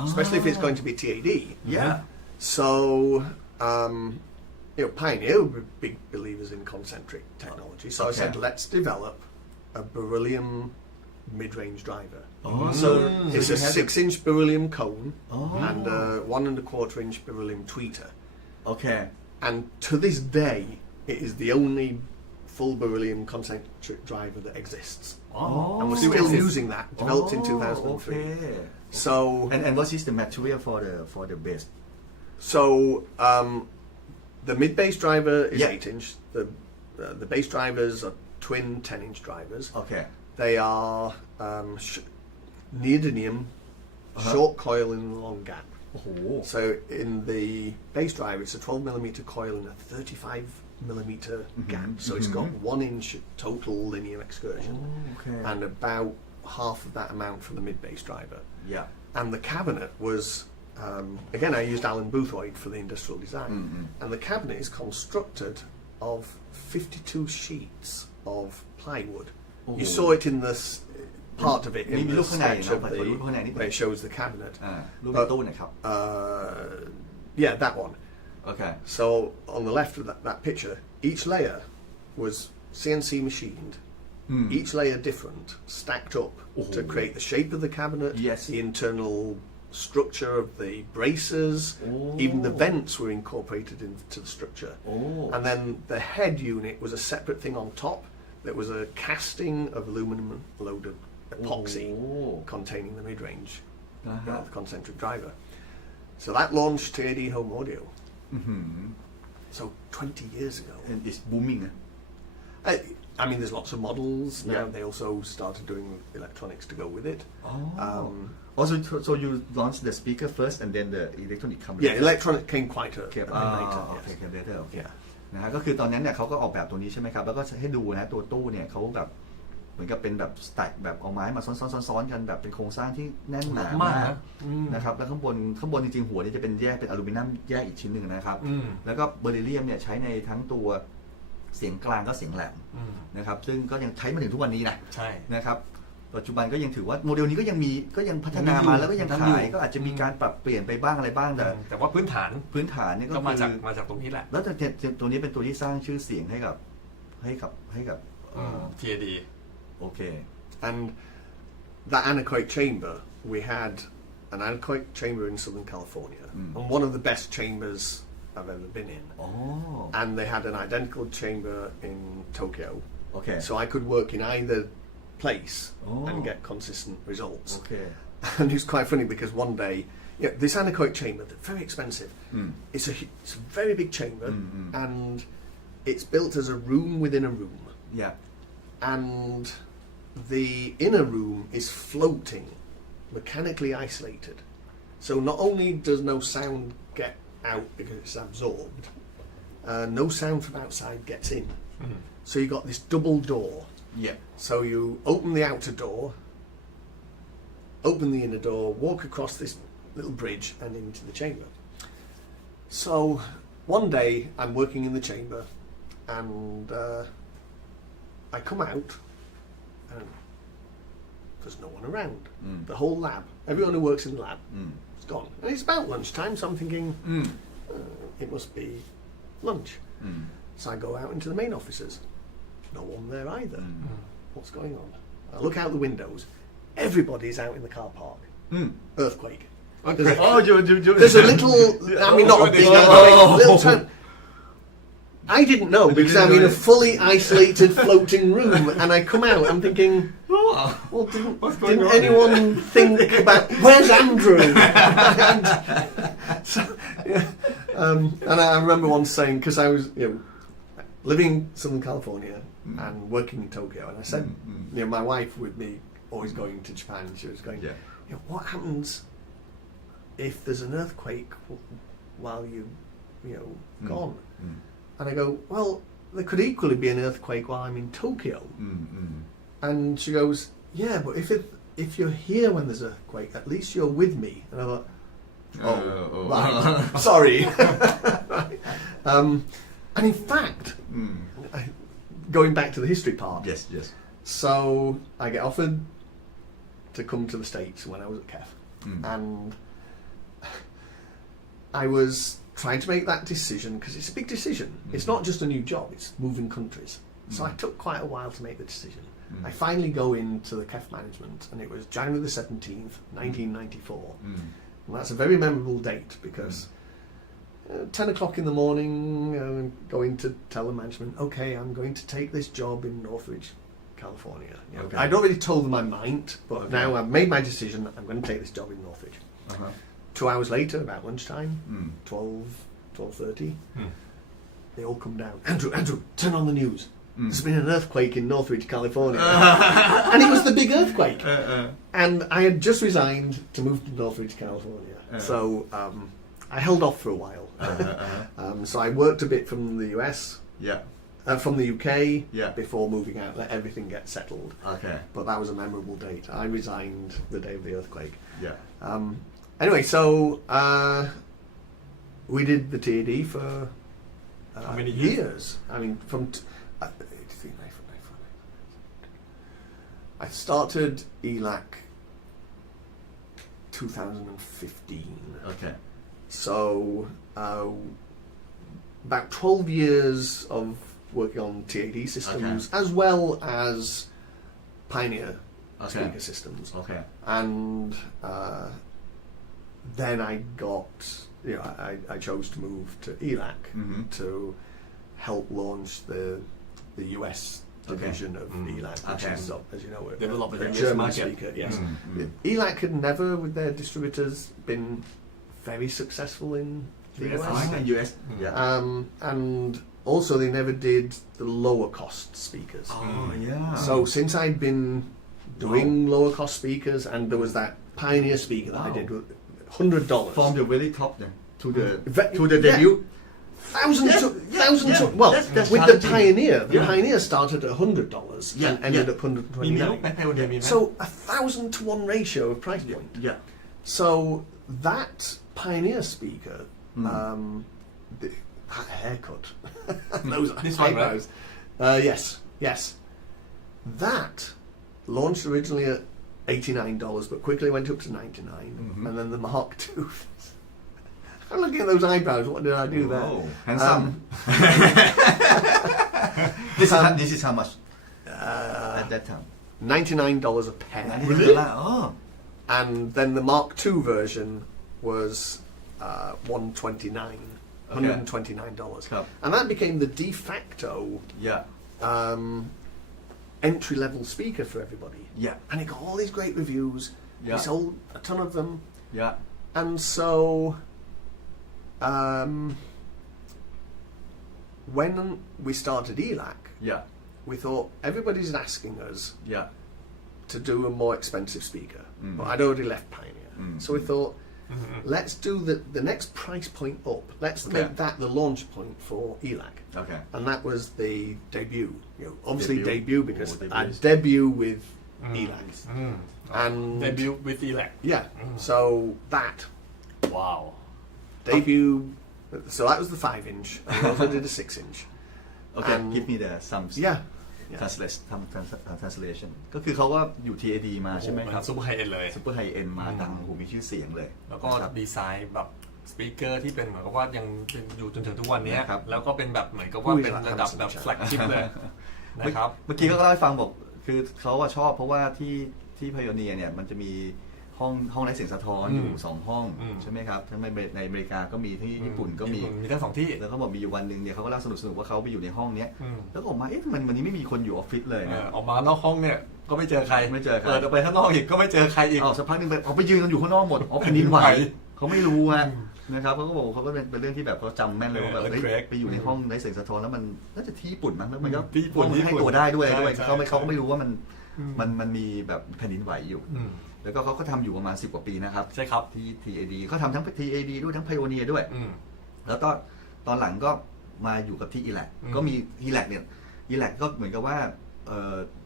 especially if it's going to be TAD so Pioneer were big believers in concentric technology so I said let's develop a beryllium mid-range driver so it's a 6-inch beryllium cone and a 1.25-inch beryllium tweeter and to this day it is the only full beryllium concentric driver that exists and we're still using that developed in 2003 so and what is the material for the base so the mid-bass driver is 8-inch. The bass drivers are twin 10-inch drivers. They are neodymium, short coil in the long gap. So in the bass driver, it's a 12mm coil in a 35mm gap. So it's got 1-inch total linear excursion, and about half of that amount for the mid-bass driver. And the cabinet was. Again, I used Alan Boothroyd for the industrial design, and the cabinet is constructed of 52 sheets of plywood. You saw it in this part of it in the sketch of where it shows the cabinet. Yeah, that one. So on the left of that picture, each layer was CNC machined. Each layer different, stacked up to create the shape of the cabinet, the internal structure of the braces, even the vents were incorporated into the structure. And then the head unit was a separate thing on top that was a casting of aluminum loaded epoxy containing the mid-range the concentric driver. So that launched TAD Home Audio. So 20 years ago. And it's booming. I mean, there's lots of models now. They also started doing electronics to go with it. Also, so you launched the speaker first and then the electronic came later. Yeah, electronic came quite a bit later. Okay. นะฮะก็คือตอนนั้นเนี่ยเขาก็ออกแบบตัวนี้ใช่ไหมครับแล้วก็ให้ดูนะตัวตู้เนี่ยเขาแบบเหมือนกับเป็นแบบสแต็กแบบเอาไม้มาซ้อนกันแบบเป็นโครงสร้างที่แน่นหนามากนะครับแล้วข้างบนจริงๆหัวเนี่ยจะเป็นแยกเป็นอลูมิเนียมแยกอีกชิ้นหนึ่งนะครับแล้วก็เบอริเลียมเนี่ยใช้ในทั้งตัวเสียงกลางก็เสียงแหลมนะครับซึ่งก็ยังใช้มาถึงทุกวันนี้นะนะครับปัจจุบันก็ยังถือว่าโมเดลนี้ก็ยังพัฒนามาแล้วก็ยังขายก็อาจจะมีการปรับเปลี่ยนไปบ้างอะไรบ้างแต่ว่าพื้นฐานนี่ก็มาจากตรงนี้แหละแล้วตัวนี้เป็นตัวที่สร้างชื่อเสียงให้กับTAD Okay and that anechoic chamber we had an anechoic chamber in Southern California and one of the best chambers I've ever been in and they had an identical chamber in Tokyo so I could work in either place and get consistent results. And it's quite funny because one day, this anechoic chamber, they're very expensive. It's a very big chamber, and it's built as a room within a room. And the inner room is floating, mechanically isolated. So not only does no sound get out because it's absorbed, no sound from outside gets in. So you got this double door. So you open the outer door, open the inner door, walk across this little bridge and into the chamber. So one day I'm working in the chamber and I come out and there's no one around. The whole lab, everyone who works in the lab, is gone. And it's about lunchtime, so I'm thinking, it must be lunch. So I go out into the main offices. No one there either. What's going on? I look out the windows. Everybody's out in the car park. Earthquake. Okay. There's a little, I mean, not a big earthquake, little turn. I didn't know because I'm in a fully isolated floating room, and I come out. I'm thinking, well, didn't anyone think about where's Andrew? And I remember once saying, because I was living in Southern California and working in Tokyo, and I said, my wife with me always going to Japan. She was going, what happens if there's an earthquake while you gone? And I go, well, there could equally be an earthquake while I'm in Tokyo. And she goes, yeah, but if you're here when there's an earthquake, at least you're with me. And I thought, right, sorry. And in fact, going back to the history part. Yes. So I get offered to come to the States when I was at KEF. And I was trying to make that decision because it's a big decision. It's not just a new job, it's moving countries. So I took quite a while to make the decision. I finally go into the KEF management, and it was January the 17th, 1994. And that's a very memorable date because 10 o'clock in the morning, I'm going to tell the management, okay, I'm going to take this job in Northridge, California. Okay. I'd already told them I might, but now I've made my decision, I'm going to take this job in Northridge. 2 hours later, about lunchtime, 12:30, they all come down. Andrew, turn on the news. There's been an earthquake in Northridge, California. And it was the big earthquake. And I had just resigned to move to Northridge, California. So I held off for a while. So I worked a bit from the US, from the UK, before moving out, let everything get settled. Okay. But that was a memorable date. I resigned the day of the earthquake. Yeah. Anyway, so we did the TAD for how many years? I mean, from I started ELAC 2015. Okay. So about 12 years of working on TAD systems, as well as Pioneer speaker systems. Okay. And then I got, I chose to move to ELAC to help launch the US division of ELAC, which is, as you know, a German speaker. Yes. ELAC had never, with their distributors, been very successful in the US. And also they never did the lower cost speakers. So since I'd been doing lower cost speakers, and there was that Pioneer speaker that I did with $100 from the very top to the debut. Thousand to well, that's with the Pioneer. The Pioneer started at $100 and ended up $129. So 1,000 to 1 ratio of price point. So that Pioneer speaker, that haircut, those eyebrows, yes, that launched originally at $89, but quickly went up to $99, and then the Mark II. I'm looking at those eyebrows. What did I do there? Oh, handsome. This is how much at that time? $99 a pair. Really? Oh. And then the Mark II version was $129. And that became the de facto entry-level speaker for everybody. And it got all these great reviews. We sold a ton of them. And so when we started ELAC, we thought everybody's asking us to do a more expensive speaker. But I'd already left Pioneer. So we thought, let's do the next price point up. Let's make that the launch point for ELAC. And that was the debut. Obviously debut because I debut with ELAC. And debut with ELAC. So that. Wow. Debut. So that was the 5-inch. And we also did a 6-inch. Okay, give me the sums. translation ก็คือเขาก็อยู่ TAD มาใช่ไหมครับ ซุปเปอร์ไฮเอ็นเลย ซุปเปอร์ไฮเอ็นมาดังโหมีชื่อเสียงเลย แล้วก็ดีไซน์แบบสปีกเกอร์ที่เป็นเหมือนกับว่ายังเป็นอยู่จนถึงทุกวันนี้ นะครับ แล้วก็เป็นแบบเหมือนกับว่าเป็นระดับแบบแฟลกชิพเลยนะครับ เมื่อกี้ก็เล่าให้ฟังบอกคือเขาว่าชอบเพราะว่าที่พายโอเนียเนี่ยมันจะมีห้องไร้เสียงสะท้อนอยู่2ห้องใช่ไหมครับทั้งในอเมริกาก็มีที่ญี่ปุ่นก็มี ทั้งสองที่แล้วเขาบอกมีอยู่วันหนึ่งเนี่ยเขาก็เล่าสนุกว่าเขาไปอยู่ในห้องเนี้ยแล้วก็ออกมามันวันนี้ไม่มีคนอยู่ออฟฟิศเลยนะ ออกมานอกห้องเนี่ยก็ไม่เจอใคร ไม่เจอใคร เปิดออกไปข้างนอกอีกก็ไม่เจอใครอีก สักพักนึงไปยืนกันอยู่ข้างนอกหมดแผ่นดินไหวเขาไม่รู้นะครับเขาก็บอกเขาก็เป็นเรื่องที่แบบเขาจำแม่นเลยว่าแบบไปอยู่ในห้องไร้เสียงสะท้อนแล้วมันน่าจะที่ญี่ปุ่นมั้งแล้วมันก็ให้ตัวได้ด้วยเขาก็ไม่รู้ว่ามันมีแบบแผ่นดินไหวอยู่แล้วก็เขาก็ทำอยู่ประมาณ10 กว่าปีนะครับใช่ครับที่ TAD เขาทำทั้ง TAD ด้วยทั้ง Pioneer ด้วยแล้วก็ตอนหลังก็มาอยู่กับที่ ELAC ก็มี ELAC เนี่ย ELAC ก็เหมือนกับว่า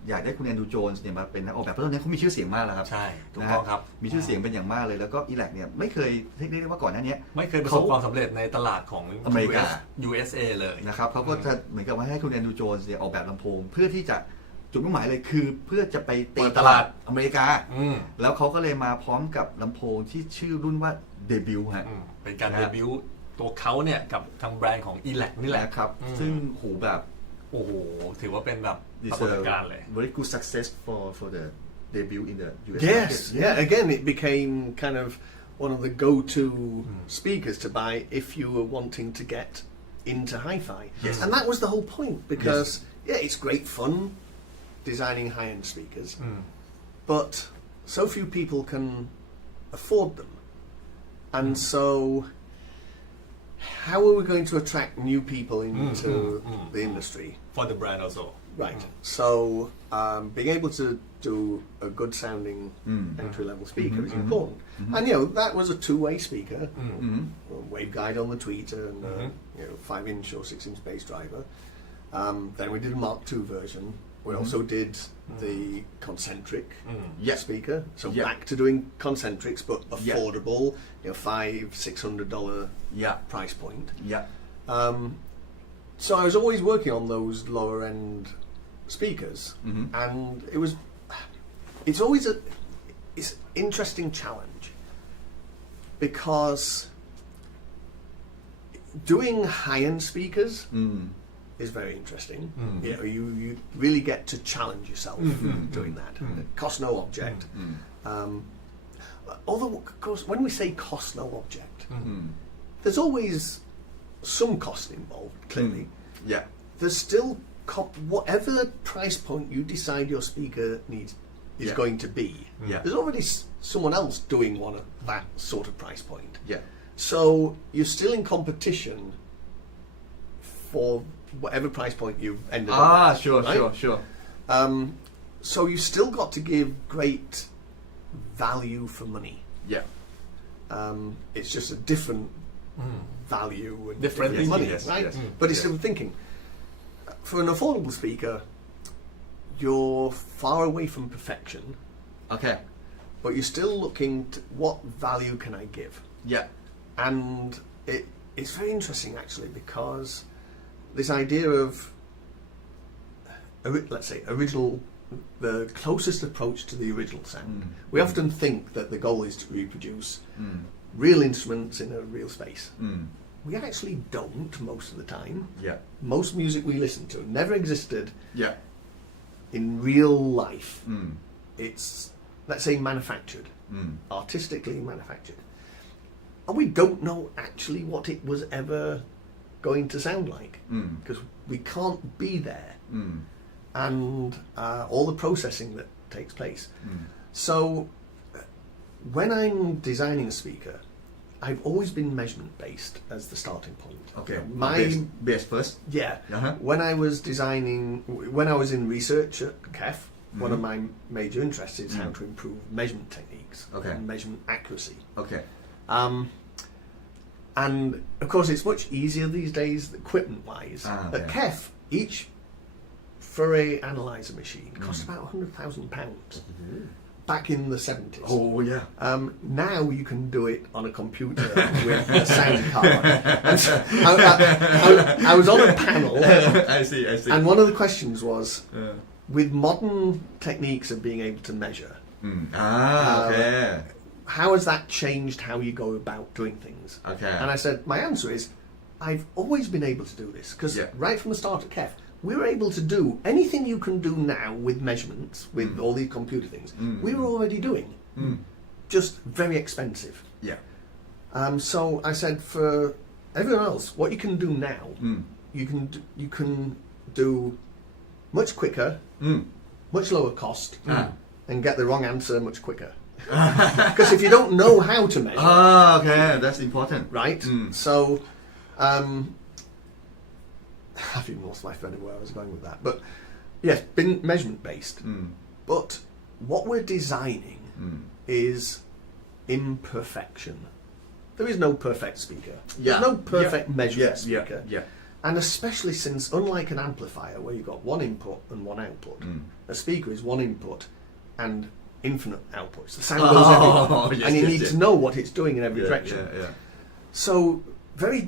อยากได้คุณแอนดรูว์โจนส์เนี่ยมาเป็นนักออกแบบเพราะตอนนี้เขามีชื่อเสียงมากแล้วครับใช่ถูกต้องครับมีชื่อเสียงเป็นอย่างมากเลยแล้วก็ ELAC เนี่ยไม่เคยเรียกได้ว่าก่อนหน้านี้ไม่เคยประสบความสำเร็จในตลาดของอเมริกา USA เลยนะครับเขาก็จะเหมือนกับว่าให้คุณแอนดรูว์โจนส์เนี่ยออกแบบลำโพงเพื่อที่จะจุดมุ่งหมายเลยคือเพื่อจะไปตีตลาดอเมริกาแล้วเขาก็เลยมาพร้อมกับลำโพงที่ชื่อรุ่นว่าเดบิวต์ฮะเป็นการเดบิวต์ตัวเขาเนี่ยกับทางแบรนด์ของ ELAC นี่แหละครับซึ่งหูแบบโอ้โหถือว่าเป็นแบบปรากฏการณ์เลย very good success for the debut in the US yes yeah again it became kind of one of the go-to speakers to buy if you were wanting to get into hi-fi and that was the whole point because yeah it's great fun designing high-end speakers but so few people can afford them and so how are we going to attract new people into the industry for the brand also right so being able to do a good sounding entry-level speaker is important and you know that was a two-way speaker waveguide on the tweeter and 5-inch or 6-inch bass driver then we did a Mark II version we also did the concentric speaker so back to doing concentrics but affordable $500-600 price point so I was always working on those lower end speakers and it's always it's an interesting challenge because doing high-end speakers is very interesting. You know, you really get to challenge yourself doing that. Cost no object. Although, of course, when we say cost no object, there's always some cost involved, clearly. Yeah. There's still, whatever price point you decide your speaker is going to be, there's already someone else doing one at that sort of price point. Yeah. So you're still in competition for whatever price point you've ended up at. Sure, right? sure. So you still got to give great value for money. Yeah. It's just a different value and different money, yes, right? Yes. But it's still thinking. For an affordable speaker, you're far away from perfection. Okay. But you're still looking to what value can I give? Yeah. And it's very interesting actually because this idea of let's say original, the closest approach to the original sound. We often think that the goal is to reproduce real instruments in a real space. We actually don't most of the time. Yeah. Most music we listen to never existed in real life. It's, let's say, manufactured, artistically manufactured. And we don't know actually what it was ever going to sound like because we can't be there and all the processing that takes place. So when I'm designing a speaker, I've always been measurement based as the starting point. Okay. My bass first. Yeah. When I was designing, when I was in research at KEF, one of my major interests is how to improve measurement techniques and measurement accuracy. Okay. And of course, it's much easier these days, equipment-wise. At KEF, each Fourier analyzer machine costs about £100,000. back in the 70s. Oh yeah. Now you can do it on a computer with a sound card. And so I was on a panel, I see. and one of the questions was, with modern techniques of being able to measure, okay. how has that changed how you go about doing things? Okay. And I said, my answer is, I've always been able to do this, because right from the start at KEF, we're able to do anything you can do now with measurements, with all these computer things, we were already doing, just very expensive. Yeah. So I said, for everyone else, what you can do now, you can do much quicker, much lower cost, and get the wrong answer much quicker. Because if you don't know how to measure, okay, that's important. right? So, I've even lost my thread of where I was going with that. But yes, been measurement based. But what we're designing is imperfection. There is no perfect speaker. There's no perfect measurement speaker. And especially since, unlike an amplifier where you've got one input and one output, a speaker is one input and infinite outputs. The sound goes everywhere, and you need to know what it's doing in every direction. So, very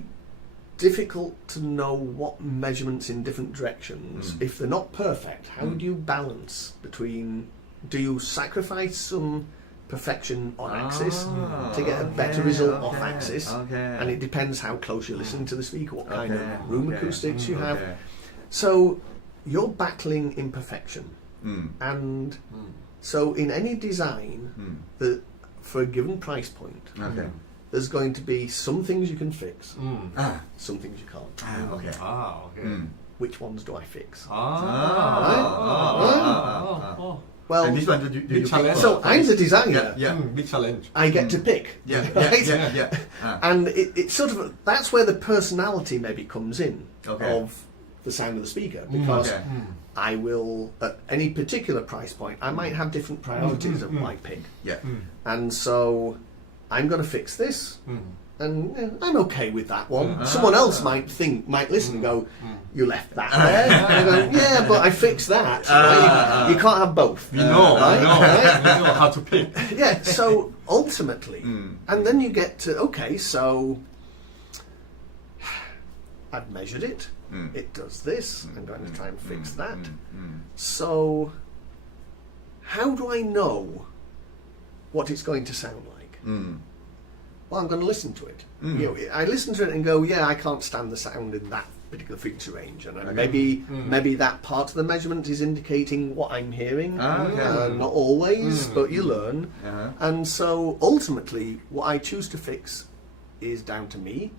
difficult to know what measurements in different directions, if they're not perfect, how do you balance between, do you sacrifice some perfection on axis to get a better result off axis, and it depends how close you're listening to the speaker, what kind of room acoustics you have. So you're battling imperfection, and so in any design, that for a given price point, there's going to be some things you can fix, some things you can't. Okay. Which ones do I fix? Well, and this one, do you challenge. So I'm the designer. Big challenge. I get to pick. And it sort of, that's where the personality maybe comes in of the sound of the speaker, because I will, at any particular price point, I might have different priorities of my pick. And so I'm going to fix this, and I'm okay with that one. Someone else might listen and go, you left that there. And I go, yeah, but I fixed that. Right? You can't have both. We know, we know how to pick. So ultimately, and then you get to, okay, so I've measured it. It does this. I'm going to try and fix that. So how do I know what it's going to sound like? Well, I'm going to listen to it. You know, I listen to it and go, yeah, I can't stand the sound in that particular frequency range, and maybe that part of the measurement is indicating what I'm hearing. Not always, but you learn. And so ultimately, what I choose to fix is down to me.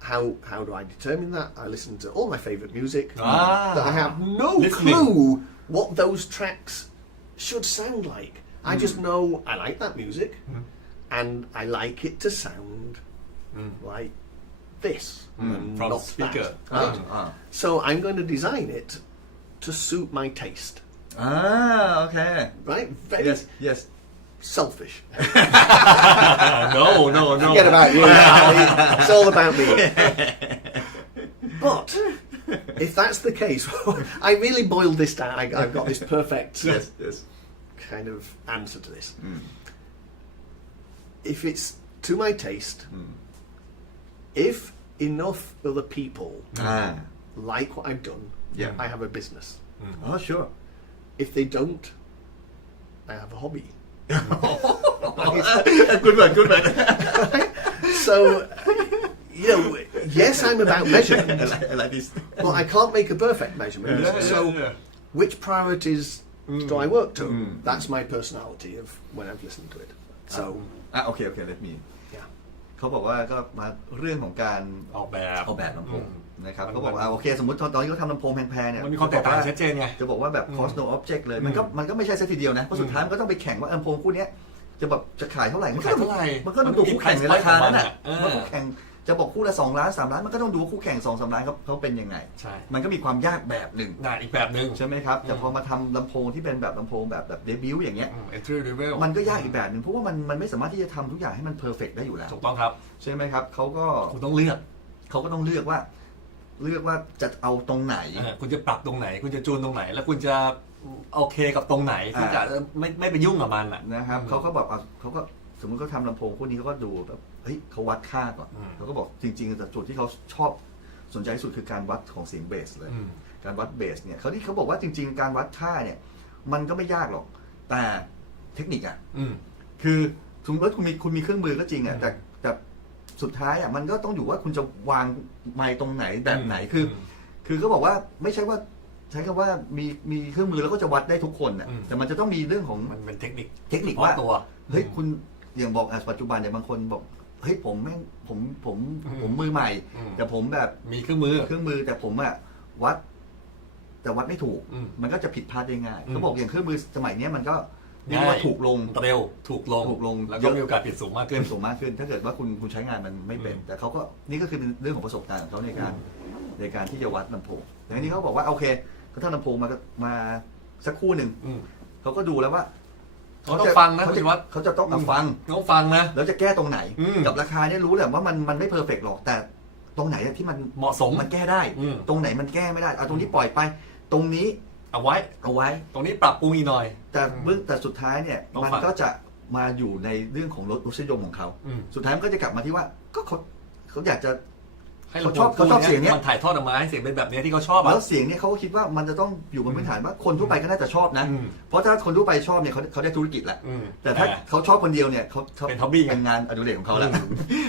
How do I determine that? I listen to all my favourite music that I have no clue what those tracks should sound like. I just know I like that music, and I like it to sound like this, and from not speaker. That. Right? So I'm going to design it to suit my taste. Okay. Right? Very Yes. selfish. No. Forget about you. It's all about me. But if that's the case, I really boiled this down. I've got this perfect kind of answer to this. If it's to my taste, if enough other people like what I've done, I have a business. Oh, sure. If they don't, I have a hobby. Good one. So, you know, yes, I'm about measurement. I like this. Well, I can't make a perfect measurement. Which priorities do I work to? That's my personality of when I've listened to it. So, okay, let me. เขาบอกว่าก็มาเรื่องของการ ออกแบบ ลำโพงนะครับเขาบอกว่าโอเคสมมติตอนที่เขาทำลำโพงแพงๆเนี่ย มันมีความแตกต่างชัดเจนไง จะบอกว่าแบบ cost no object เลยมันก็ไม่ใช่ซะทีเดียวนะเพราะสุดท้ายมันก็ต้องไปแข่งว่าลำโพงคู่นี้จะขายเท่าไหร่มันก็ต้องดูคู่แข่งในราคานั้นน่ะว่าคู่แข่งจะบอกคู่ละ2 ล้าน 3 ล้านมันก็ต้องดูว่าคู่แข่ง 2-3 ล้านเขาเป็นยังไงมันก็มีความยากแบบหนึ่งอีกแบบหนึ่งใช่ไหมครับแต่พอมาทำลำโพงที่เป็นแบบลำโพงแบบเดบิวต์อย่างเงี้ย entry level มันก็ยากอีกแบบหนึ่งเพราะว่ามันไม่สามารถที่จะทำทุกอย่างให้มันเพอร์เฟกต์ได้อยู่แล้วถูกต้องครับใช่ไหมครับเขาก็ต้องเลือกว่าจะเอาตรงไหนคุณจะปรับตรงไหนคุณจะจูนตรงไหนแล้วคุณจะ โอเคกับตรงไหนที่จะไม่ไปยุ่งกับมันอ่ะนะครับเขาก็บอกเขาก็สมมติเขาทำลำโพงพวกนี้เขาก็ดูแบบเฮ้ยเขาวัดค่าก่อนเขาก็บอกจริงๆแต่จุดที่เขาชอบสนใจที่สุดคือการวัดของเสียงเบสเลยการวัดเบสเนี่ยเขาบอกว่าจริงๆการวัดค่าเนี่ยมันก็ไม่ยากหรอกแต่เทคนิคอ่ะคือสมมติว่าคุณมีเครื่องมือก็จริงอ่ะแต่สุดท้ายอ่ะมันก็ต้องอยู่ว่าคุณจะวางไมค์ตรงไหนแบบไหนคือเขาบอกว่าไม่ใช่ว่าใช้คำว่ามีเครื่องมือแล้วก็จะวัดได้ทุกคนอ่ะแต่มันจะต้องมีเรื่องของมันเป็นเทคนิคว่าตัวเฮ้ยคุณอย่างบอกปัจจุบันอย่างบางคนบอกเฮ้ยผมมือใหม่แต่ผมแบบมีเครื่องมือแต่ผมอ่ะวัดไม่ถูกมันก็จะผิดพลาดได้ง่ายเขาบอกอย่างเครื่องมือสมัยนี้มันก็เรียกว่าถูกลงเร็วถูกลงแล้วก็มีโอกาสผิดสูงมากขึ้นถ้าเกิดว่าคุณใช้งานมันไม่เป็นแต่เขาก็นี่ก็คือเป็นเรื่องของประสบการณ์ของเขาในการที่จะวัดลำโพงแต่ทีนี้เขาบอกว่าโอเคเขาทำลำโพงมาสักคู่หนึ่งเขาก็ดูแล้วว่าเขาต้องฟังนะเขาจะต้องฟังนะแล้วจะแก้ตรงไหนกับราคาเนี่ยรู้แหละว่ามันไม่เพอร์เฟกต์หรอกแต่ตรงไหนที่มันเหมาะสมมันแก้ได้ตรงไหนมันแก้ไม่ได้เอาตรงนี้ปล่อยไปตรงนี้เอาไว้ตรงนี้ปรับปรุงอีกหน่อยแต่สุดท้ายเนี่ยมันก็จะมาอยู่ในเรื่องของรสนิยมของเขาสุดท้ายมันก็จะกลับมาที่ว่าก็เขาอยากจะเขาชอบเสียงเนี้ยมันถ่ายทอดออกมาให้เสียงเป็นแบบนี้ที่เขาชอบแล้วเสียงเนี่ยเขาก็คิดว่ามันจะต้องอยู่บนพื้นฐานว่าคนทั่วไปก็น่าจะชอบนะเพราะถ้าคนทั่วไปชอบเนี่ยเขาได้ธุรกิจแหละแต่ถ้าเขาชอบคนเดียวเนี่ยเขาเป็นฮ็อบบี้เป็นงานอดิเรกของเขาแล้ว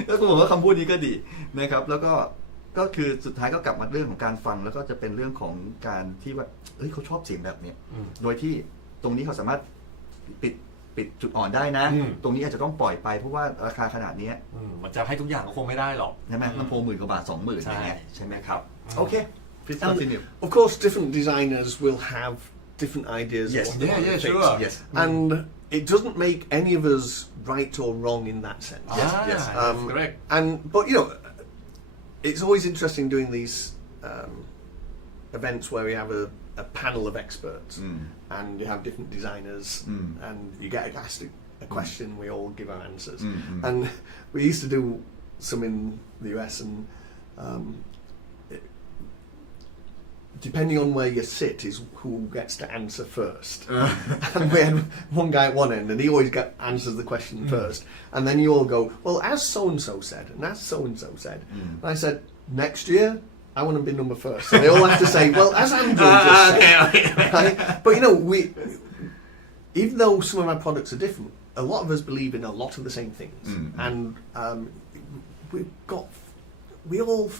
แล้วผมว่าคำพูดนี้ก็ดีนะครับแล้วก็คือสุดท้ายก็กลับมาเรื่องของการฟังแล้วก็จะเป็นเรื่องของการที่ว่าเฮ้ยเขาชอบเสียงแบบนี้โดยที่ตรงนี้เขาสามารถปิดจุดอ่อนได้นะตรงนี้อาจจะต้องปล่อยไปเพราะว่าราคาขนาดนี้มันจะให้ทุกอย่างก็คงไม่ได้หรอกใช่ไหมลำโพง10,000 กว่าบาท 20,000ใช่ไหมครับโอเค please continue of course different designers will have different ideas yes sure yes and it doesn't make any of us right or wrong in that sense yes correct but it's always interesting doing these events where we have a panel of experts and you have different designers and you get asked a question, we all give our answers. And we used to do some in the US and depending on where you sit is who gets to answer first. And we had one guy at one end and he always answers the question first. And then you all go, well, as so-and-so said, and as so-and-so said. And I said, next year, I want to be number first. So they all have to say, well, as Andrew just said. Right? But even though some of our products are different, a lot of us believe in a lot of the same things. And we all,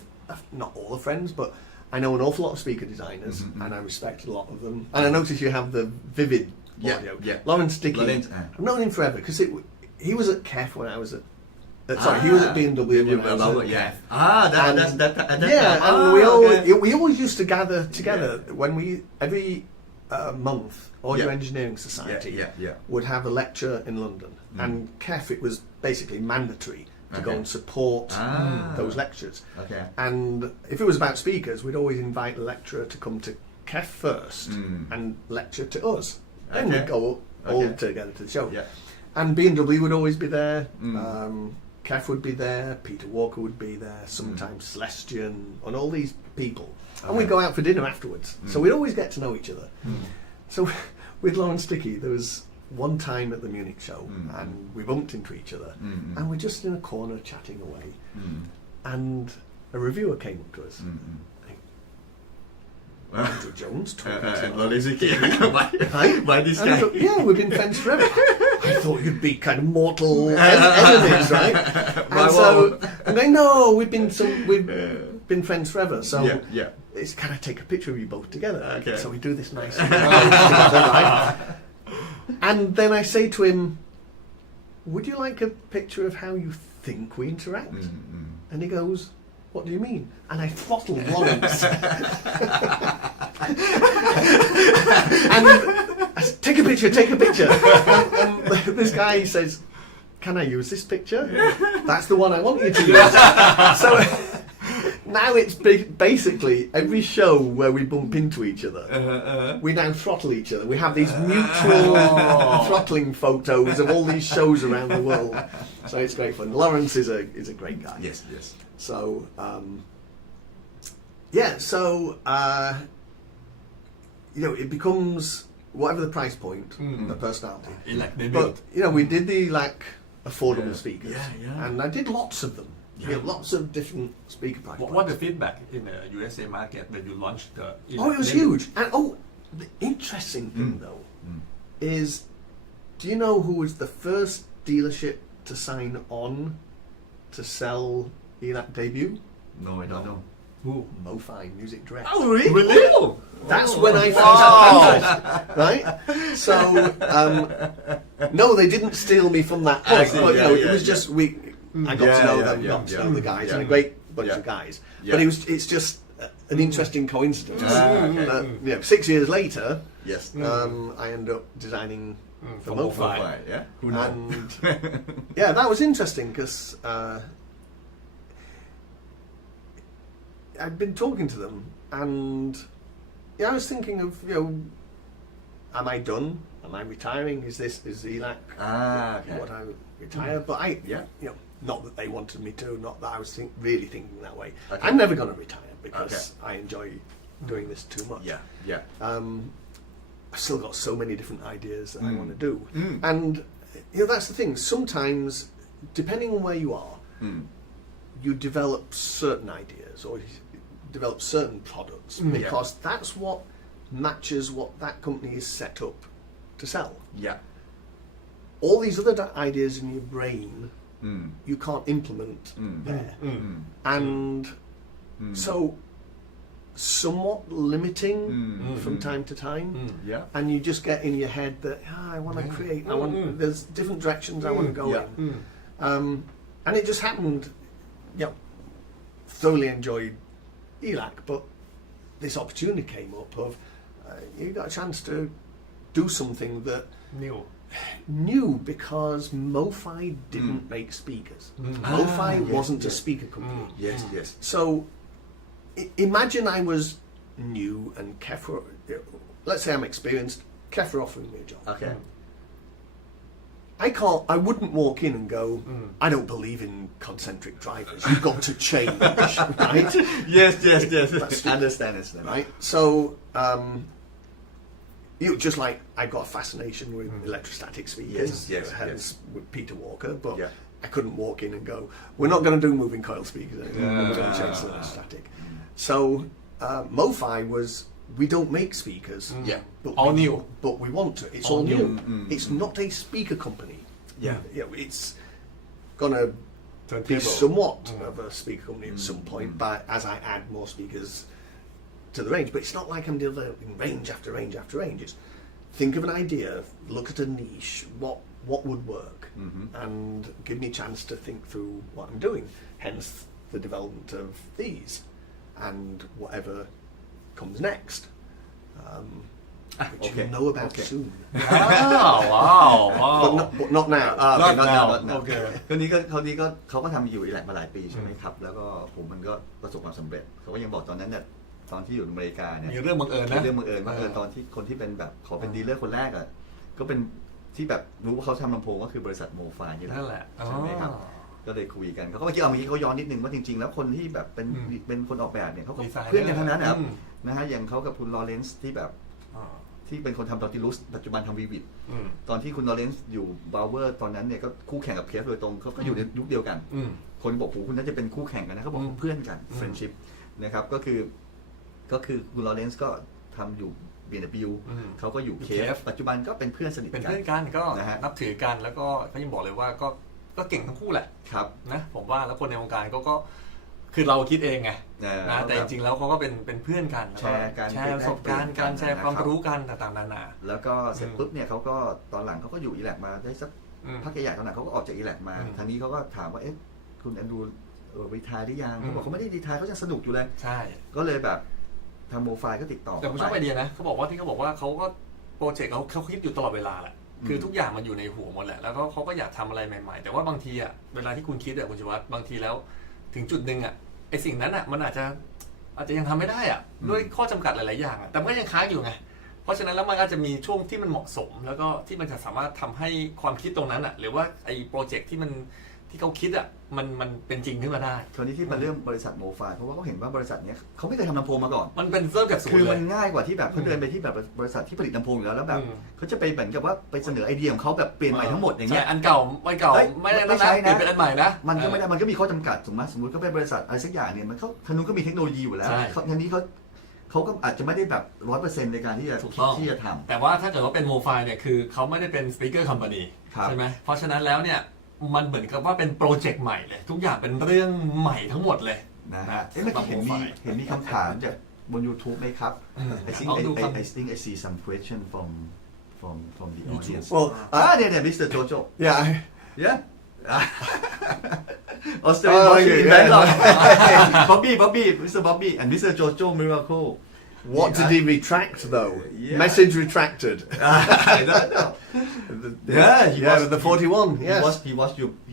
not all are friends, but I know an awful lot of speaker designers and I respect a lot of them. And I notice you have the Vivid audio. Yeah. Lawrence Dickey. I've known him forever because he was at KEF when I was at he was at BMW when I was at KEF. And we always used to gather together when every month Audio Engineering Society would have a lecture in London. And KEF, it was basically mandatory to go and support those lectures. And if it was about speakers, we'd always invite a lecturer to come to KEF first and lecture to us. Then we'd go all together to the show. And BMW would always be there. KEF would be there. Peter Walker would be there. Sometimes Celestian and all these people. And we'd go out for dinner afterwards. So we'd always get to know each other. So with Lawrence Dickey, there was one time at the Munich show and we bumped into each other and we're just in a corner chatting away and a reviewer came up to us. Andrew Jones talking to Lawrence Dickey. Why this guy? Thought, yeah, we've been friends forever. I thought you'd be kind of mortal enemies, right? And they no, we've been friends forever. So it's kind of take a picture of you both together. So we do this nice right? And then I say to him, would you like a picture of how you think we interact? And he goes, what do you mean? And I throttled Lawrence. And I said, take a picture. And this guy says, can I use this picture? That's the one I want you to use. So now it's basically every show where we bump into each other, we now throttle each other. We have these mutual throttling photos of all these shows around the world. So it's great fun. Lawrence is a great guy. Yes. So it becomes whatever the price point, the personality. ELAC debut. But you know, we did the ELAC affordable speakers, Yeah. and I did lots of them. Lots of different speaker price points. What the feedback in the USA market when you launched the ELAC? Oh, it was debut? huge. And the interesting thing though is, do you know who was the first dealership to sign on to sell ELAC debut? No, I don't know. Who? MoFi Music Direct. Oh, really? Really? That's when I found out, right? So, no, they didn't steal me from that point, see, but yeah, it was just I got to know them, got to know the guys, and a great bunch of guys. But it's just an interesting coincidence. Okay. 6 years later, Yes. I end up designing for for MoFi. MoFi. Yeah. Who knows? And yeah, that was interesting because I'd been talking to them, and I was thinking of, am I done? Am I retiring? Is ELAC Okay. what I retire? But not that they wanted me to, not that I was really thinking that way. Okay. I'm never going to retire because I enjoy doing this too much. Yeah. I've still got so many different ideas that I want to do. And that's the thing. Sometimes, depending on where you are, you develop certain ideas or you develop certain products because that's what matches what that company is set up to sell. Yeah. All these other ideas in your brain, you can't implement there. And so somewhat limiting from time to time. Yeah. And you just get in your head that I want to create. There's different directions I want to go in. And it just happened. Thoroughly enjoyed ELAC, but this opportunity came up of you got a chance to do something that new because MoFi didn't make speakers. MoFi wasn't a speaker company. Yes. So imagine I was new and Kefra, let's say I'm experienced, Kefra offering me a job. Okay. I wouldn't walk in and go, I don't believe in concentric drivers. You've got to change, right? Yes. That's Understand. Right? So, just like I've got a fascination with electrostatic speakers, hence with Peter Walker, but I couldn't walk in and go, we're not going to do moving coil speakers anymore, we're going to change to electrostatic. So, MoFi was, we don't make speakers. But all new. But we want to. It's all new. It's not a speaker company. Yeah. It's gonna be somewhat of a speaker company at some point, but as I add more speakers to the range. But it's not like I'm developing range after range after range. It's think of an idea, look at a niche, what would work, and give me a chance to think through what I'm doing. Hence the development of these and whatever comes next. Which you'll know about soon. Wow. But not now. Not now. โอเค คนนี้เขาก็ทำอยู่ELACมาหลายปีใช่ไหมครับแล้วก็ผมมันก็ประสบความสำเร็จเขาก็ยังบอกตอนนั้นเนี่ยตอนที่อยู่อเมริกาเนี่ย มีเรื่องบังเอิญนะ เรื่องบังเอิญตอนที่คนที่เป็นแบบขอเป็นดีลเลอร์คนแรกอ่ะก็เป็นที่แบบรู้ว่าเขาทำลำโพงก็คือบริษัทMoFiนี่ นั่นแหละ ใช่ไหมครับก็เลยคุยกันเขาก็เมื่อกี้เขาย้อนนิดนึงว่าจริงๆแล้วคนที่แบบเป็นคนออกแบบเนี่ยเขาก็เพื่อนกันทั้งนั้นนะครับนะฮะอย่างเขากับคุณลอเรนซ์ที่แบบที่เป็นคนทำดอติลุสปัจจุบันทำวีวิดตอนที่คุณลอเรนซ์อยู่บาวเวอร์ตอนนั้นเนี่ยก็คู่แข่งกับเคฟโดยตรงเขาก็อยู่ในยุคเดียวกันคนบอกโหคุณน่าจะเป็นคู่แข่งกันนะเขาบอกเพื่อนกันเฟรนด์ชิพนะครับก็คือคุณลอเรนซ์ก็ทำอยู่ B&W เขาก็อยู่เคฟปัจจุบันก็เป็นเพื่อนสนิทกันเป็นเพื่อนกันก็นับถือกันแล้วก็เขายังบอกเลยว่าก็เก่งทั้งคู่แหละครับนะผมว่าแล้วคนในวงการก็คือเราคิดเองไงนะแต่จริงๆแล้วเขาก็เป็นเพื่อนกันแชร์ประสบการณ์การแชร์ความรู้กันต่างๆนานาแล้วก็เสร็จปุ๊บเนี่ยเขาก็ตอนหลังเขาก็อยู่ELACมาได้สักพักใหญ่ๆตอนหลังเขาก็ออกจากELACมาทางนี้เขาก็ถามว่าคุณแอนดรูรีไทร์หรือยังเขาบอกเขาไม่ได้รีไทร์เขายังสนุกอยู่เลยใช่ก็เลยแบบทางMoFiก็ติดต่อแต่ผมชอบไอเดียนะเขาบอกว่าเขาก็โปรเจกต์เขาคิดอยู่ตลอดเวลาแหละคือทุกอย่างมันอยู่ในหัวหมดแหละแล้วก็เขาก็อยากทำอะไรใหม่ๆแต่ว่าบางทีอ่ะเวลาที่คุณคิดคุณชูวัฒน์บางทีแล้วถึงจุดนึงอ่ะไอสิ่งนั้นอ่ะมันอาจจะยังทำไม่ได้อ่ะด้วยข้อจำกัดหลายๆอย่างอ่ะแต่มันก็ยังค้างอยู่ไงเพราะฉะนั้นแล้วมันอาจจะมีช่วงที่มันเหมาะสมแล้วก็ที่มันจะสามารถทำให้ความคิดตรงนั้นอ่ะหรือว่าไอโปรเจกต์ที่ ที่เขาคิดอ่ะมันเป็นจริงขึ้นมาได้ คราวนี้ที่มาเรื่องบริษัท MoFi เพราะว่าเขาเห็นว่าบริษัทเนี้ยเขาไม่เคยทำลำโพงมาก่อน มันเป็นเริ่มจากศูน คือ ย์เล มัน ย ง่ายกว่าที่แบบเขาเดินไปที่แบบบริษัทที่ผลิตลำโพงอยู่แล้วแบบเขาจะไปเหมือนกับว่าไปเสนอไอเดียของเขาแบบเปลี่ยนใหม่ทั้งหมดอย่างเงี้ย ใช่อันเก่าไม่ได้ ไม่ใช่นะ เปลี่ยนเป็นอันใหม่นะ มันก็ไม่ได้มันก็มีข้อจำกัดสมมติก็เป็นบริษัทอะไรสักอย่างเนี่ยมันเขาทางนู้นก็มีเทคโนโลยีอยู่แล้ว ใช่ ทางนี้เขาก็อาจจะไม่ได้แบบ 100% ในการที่จะ ถูกต้อง ที่จะทำ แต่ว่าถ้าเกิดว่าเป็น MoFi เนี่ยคือเขาไม่ได้เป็น speaker company ครับ ใช่ไหมเพราะฉะนั้นแล้วเนี่ยมันเหมือนกับว่าเป็นโปรเจกต์ใหม่เลยทุกอย่างเป็นเรื่องใหม่ทั้งหมมดเลย นะฮะเมื่อกี้เห็นมีคำถามจากบน YouTube ไหมครับ I think I see some question from the audience Well, เนี่ย Mr. Jojo yeah. yeah Australian watching in Bangkok Bobby Mr. Bobby and Mr. Jojo Miracle What did he retract though? Yeah. Message retracted. I don't know Yeah, with the 41. Yes.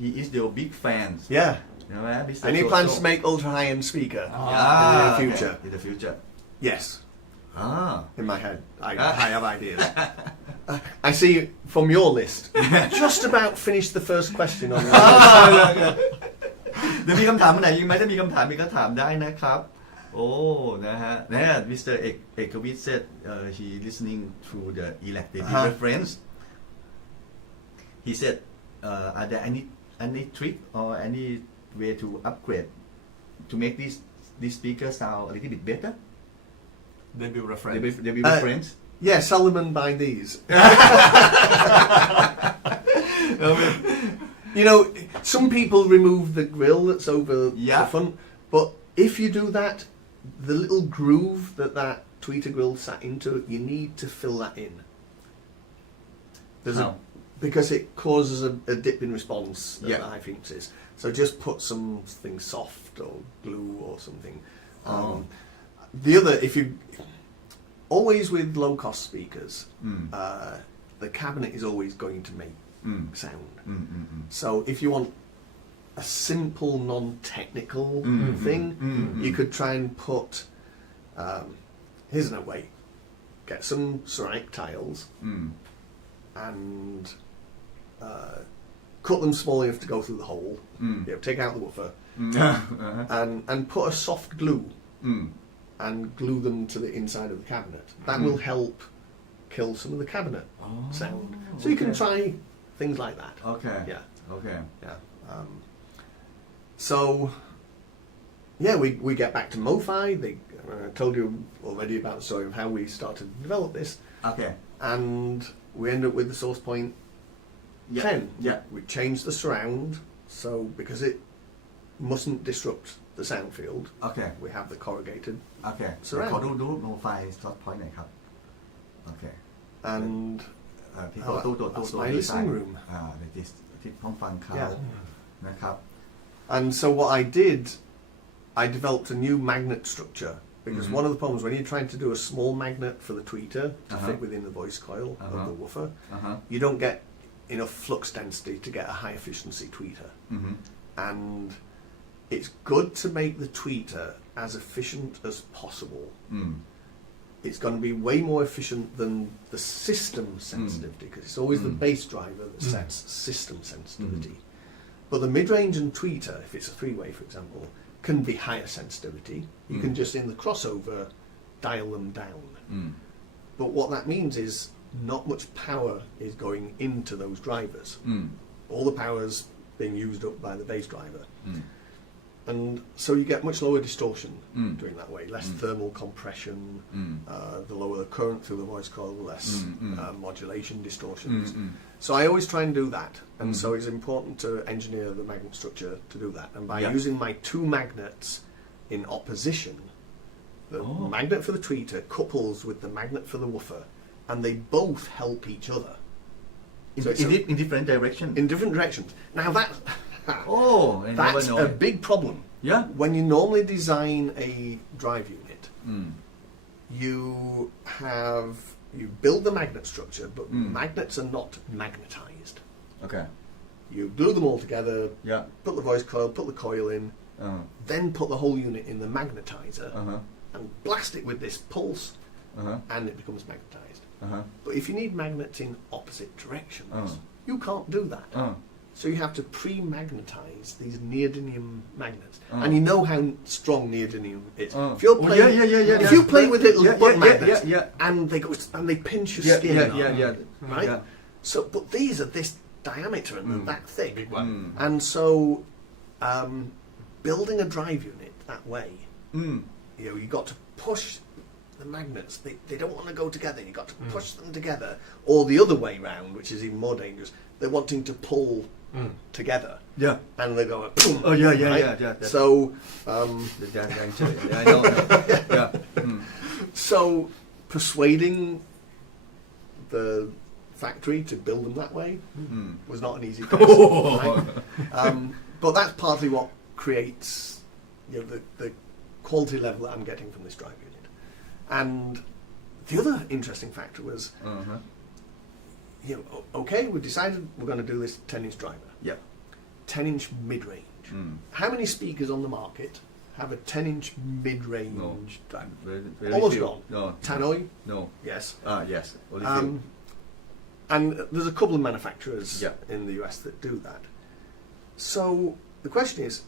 He is your big fans Yeah. ใช่ไหม Mr. And he Jojo plans to make ultra high end speaker in the future. In the future Yes. อ่า In my head, I have ideas. I see from your list. Just about finished the first question on the เดี๋ยวมีคำถามอันไหนยิงไหมถ้ามีคำถามมีก็ถามได้นะครับโอ้นะฮะเนี่ย Mr. เอกวิทย์ said he listening to the ELAC daily reference he said are there any trick or any way to upgrade to make this speaker sound a little bit better they will reference they will reference Yeah, sell them and buy these. You know, some people remove the grill that's over the front, but if you do that, the little groove that tweeter grill sat into, you need to fill that in. Because it causes a dip in response at the high frequencies. So just put something soft or glue or something. The other, if you... Always with low-cost speakers, the cabinet is always going to make sound. So if you want a simple, non-technical thing, you could try and put... here's no way. Get some ceramic tiles and cut them small enough to go through the hole. Take out the woofer and put a soft glue. And glue them to the inside of the cabinet. That will help kill some of the cabinet sound. So you can try things like that. Okay. Yeah. Okay. Yeah. So, yeah, we get back to MoFi. I told you already about the story of how we started to develop this. Okay. And we end up with the source point 10. Yeah. We change the surround, so because it mustn't disrupt the sound field. Okay. We have the corrugated. Okay. ขอดู MoFi start point หน่อยครับ Okay. And ที่ตัว that's my listening room. ในที่ห้องฟังเขานะครับ And so what I did, I developed a new magnet structure because one of the problems when you're trying to do a small magnet for the tweeter to fit within the voice coil of the woofer, you don't get enough flux density to get a high efficiency tweeter. And it's good to make the tweeter as efficient as possible. It's going to be way more efficient than the system sensitivity because it's always the bass driver that sets system sensitivity. But the mid-range and tweeter, if it's a three-way for example, can be higher sensitivity. You can just in the crossover dial them down. But what that means is not much power is going into those drivers. All the power's being used up by the bass driver. And so you get much lower distortion doing that way, less thermal compression, the lower the current through the voice coil, less modulation distortions. So I always try and do that, and so it's important to engineer the magnet structure to do that. And by using my two magnets in opposition, the magnet for the tweeter couples with the magnet for the woofer, and they both help each other. In different directions. In different directions. Now that... That's a big problem. Yeah. When you normally design a drive unit, you build the magnet structure, but magnets are not magnetized. Okay. You glue them all together, put the voice coil, put the coil in, then put the whole unit in the magnetizer and blast it with this pulse, and it becomes magnetized. But if you need magnets in opposite directions, you can't do that. So you have to pre-magnetize these neodymium magnets, and you know how strong neodymium is. If you're playing, if you play with little butt magnets, and they go and they pinch your skin, right? So, but these are this diameter and they're that thick, and so building a drive unit that way, you know, you got to push the magnets. They don't want to go together. You got to push them together, or the other way round, which is even more dangerous. They're wanting to pull together. Yeah. And they go, boom. Oh yeah. So, I know. Yeah. So persuading the factory to build them that way was not an easy task. Right? But that's partly what creates, you know, the quality level that I'm getting from this drive unit. And the other interesting factor was, you know, okay, we've decided we're going to do this 10-inch driver. Yeah. 10-inch mid-range. How many speakers on the market have a 10-inch mid-range driver? Very Almost few. gone. No. Tannoy? No. Yes. Yes. Only few. And there's a couple of manufacturers in the US that do that. So the question is,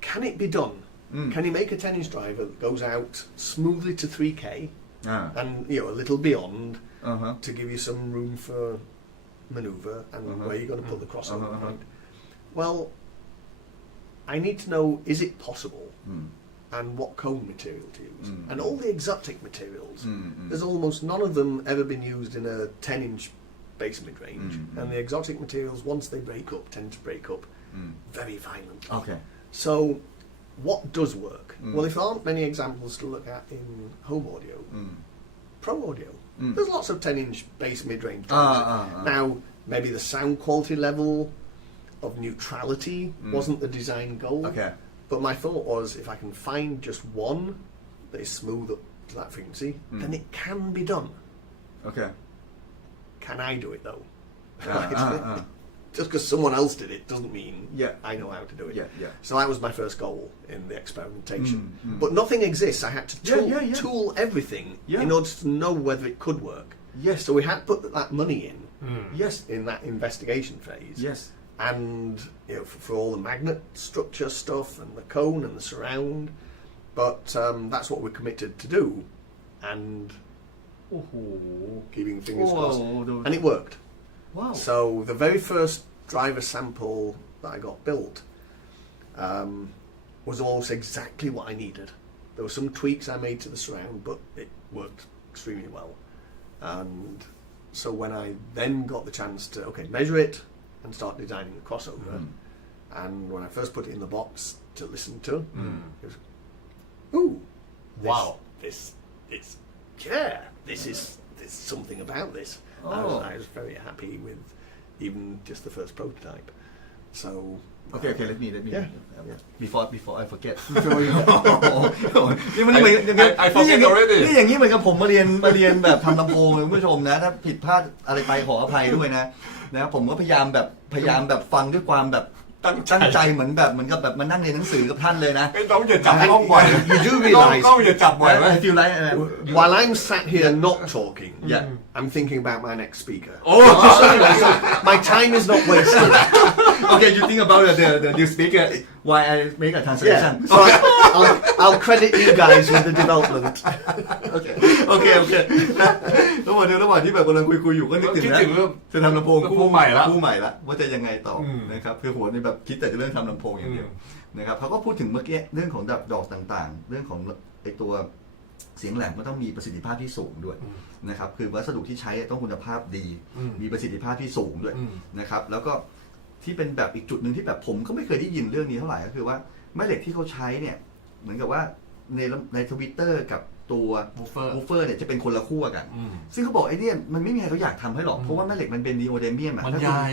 can it be done? Can you make a 10-inch driver that goes out smoothly to 3K and, you know, a little beyond to give you some room for manoeuvre and where you're going to put the crossover point? Well, I need to know, is it possible? And what cone material to use? And all the exotic materials, there's almost none of them ever been used in a 10-inch base mid-range. And the exotic materials, once they break up, tend to break up very violently. Okay. So what does work? Well, if there aren't many examples to look at in home audio, pro audio, there's lots of 10-inch base mid-range drivers. Now, maybe the sound quality level of neutrality wasn't the design goal. Okay. But my thought was, if I can find just one that is smooth up to that frequency, then it can be done. Okay. Can I do it though? Just because someone else did it doesn't mean I know how to do it. Yeah. So that was my first goal in the experimentation. But nothing exists. I had to tool everything in order to know whether it could work. Yes. So we had to put that money in. Yes. In that investigation phase. Yes. And, you know, for all the magnet structure stuff and the cone and the surround. But that's what we're committed to do. And keeping fingers crossed. And it worked. Wow. So the very first driver sample that I got built was almost exactly what I needed. There were some tweaks I made to the surround, but it worked extremely well. And so when I then got the chance to, measure it and start designing the crossover, and when I first put it in the box to listen to, it was, there's something about this. I was very happy with even just the first prototype. So Okay, let me. Yeah. Before I forget. นี่มันเหมือน I forget already นี่อย่างนี้เหมือนกับผมมาเรียนแบบทำลำโพงเลยคุณผู้ชมนะถ้าผิดพลาดอะไรไปขออภัยด้วยนะผมก็พยายามแบบฟังด้วยความแบบตั้งใจเหมือนกับแบบมานั่งเรียนหนังสือกับท่านเลยนะ ต้องอย่าจับกล้องบ่อย You do realize ต้องอย่าจับบ่อยไหม I feel like while I'm sat here not talking, I'm thinking about my next speaker. So my time is not wasted. Okay, you think about the new speaker why I make a translation. So I'll credit you guys with the development. Okay. ระหว่างที่แบบกำลังคุยอยู่ก็นึกถึงนะจะทำลำโพงคู่ใหม่ละว่าจะยังไงต่อนะครับคือหัวในแบบคิดแต่เรื่องทำลำโพงอย่างเดียวนะครับเขาก็พูดถึงเมื่อกี้เรื่องของดอกต่างๆเรื่องของไอตัวเสียงแหลมก็ต้องมีประสิทธิภาพที่สูงด้วยนะครับคือวัสดุที่ใช้ต้องคุณภาพดีมีประสิทธิภาพที่สูงด้วยนะครับแล้วก็ที่เป็นแบบอีกจุดหนึ่งที่แบบผมก็ไม่เคยได้ยินเรื่องนี้เท่าไหร่ก็คือว่าแม่เหล็กที่เขาใช้เนี่ยเหมือนกับว่าใน Twitter กับตัววูฟเฟอร์เนี่ยจะเป็นคนละขั้วกันซึ่งเขาบอกไอ้เนี่ยมันไม่มีใครเขาอยากทำให้หรอกเพราะว่าแม่เหล็กมันเป็นนีโอเดเมียมมันใหญ่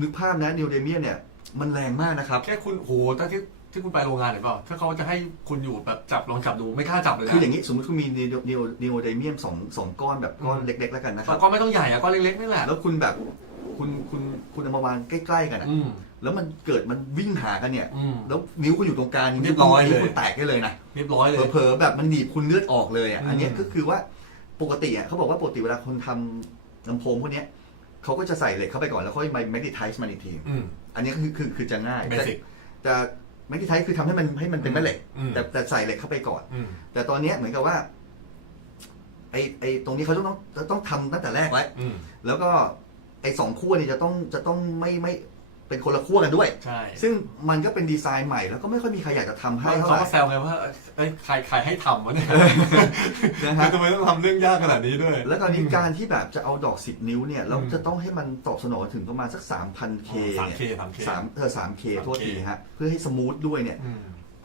นึกภาพนะนีโอเดเมียมเนี่ยมันแรงมากนะครับแค่คุณโหถ้าที่คุณไปโรงงานหรือเปล่าถ้าเขาจะให้คุณอยู่แบบลองจับดูไม่กล้าจับเลยนะคืออย่างนี้สมมติคุณมีนีโอเดเมียม2ก้อนแบบก้อนเล็กๆแล้วกันนะครับก้อนไม่ต้องใหญ่อะก้อนเล็กๆนี่แหละแล้วคุณแบบคุณเอามาวางใกล้ๆกันอะแล้วมันเกิดมันวิ่งหากันเนี่ยแล้วนิ้วคุณอยู่ตรงกลางนิ้วคุณแตกได้เลยนะเรียบร้อยเลยเผลอๆแบบมันหนีบคุณเลือดออกเลยอ่ะอันนี้ก็คือว่าปกติอ่ะเขาบอกว่าปกติเวลาคนทำลำโพงพวกนี้ เขาก็จะใส่เหล็กเข้าไปก่อนแล้วค่อยมา magnetize มันอีกทีอันนี้คือจะง่ายแต่ magnetize คือทำให้มันเป็นแม่เหล็กแต่ใส่เหล็กเข้าไปก่อนแต่ตอนนี้เหมือนกับว่าไอ้ตรงนี้เขาต้องทำตั้งแต่แรกไว้แล้วก็ไอ้2ขั้วนี่จะต้องไม่เป็นคนละขั้วกันด้วยใช่ซึ่งมันก็เป็นดีไซน์ใหม่แล้วก็ไม่ค่อยมีใครอยากจะทำให้เขาก็แซวไงว่าใครให้ทำวะเนี่ยทำไมต้องทำเรื่องยากขนาดนี้ด้วยแล้วตอนนี้การที่แบบจะเอาดอก10 นิ้วเนี่ยเราจะต้องให้มันตอบสนองถึงประมาณสัก 3,000K 3K โทษทีฮะเพื่อให้สมูทด้วยเนี่ย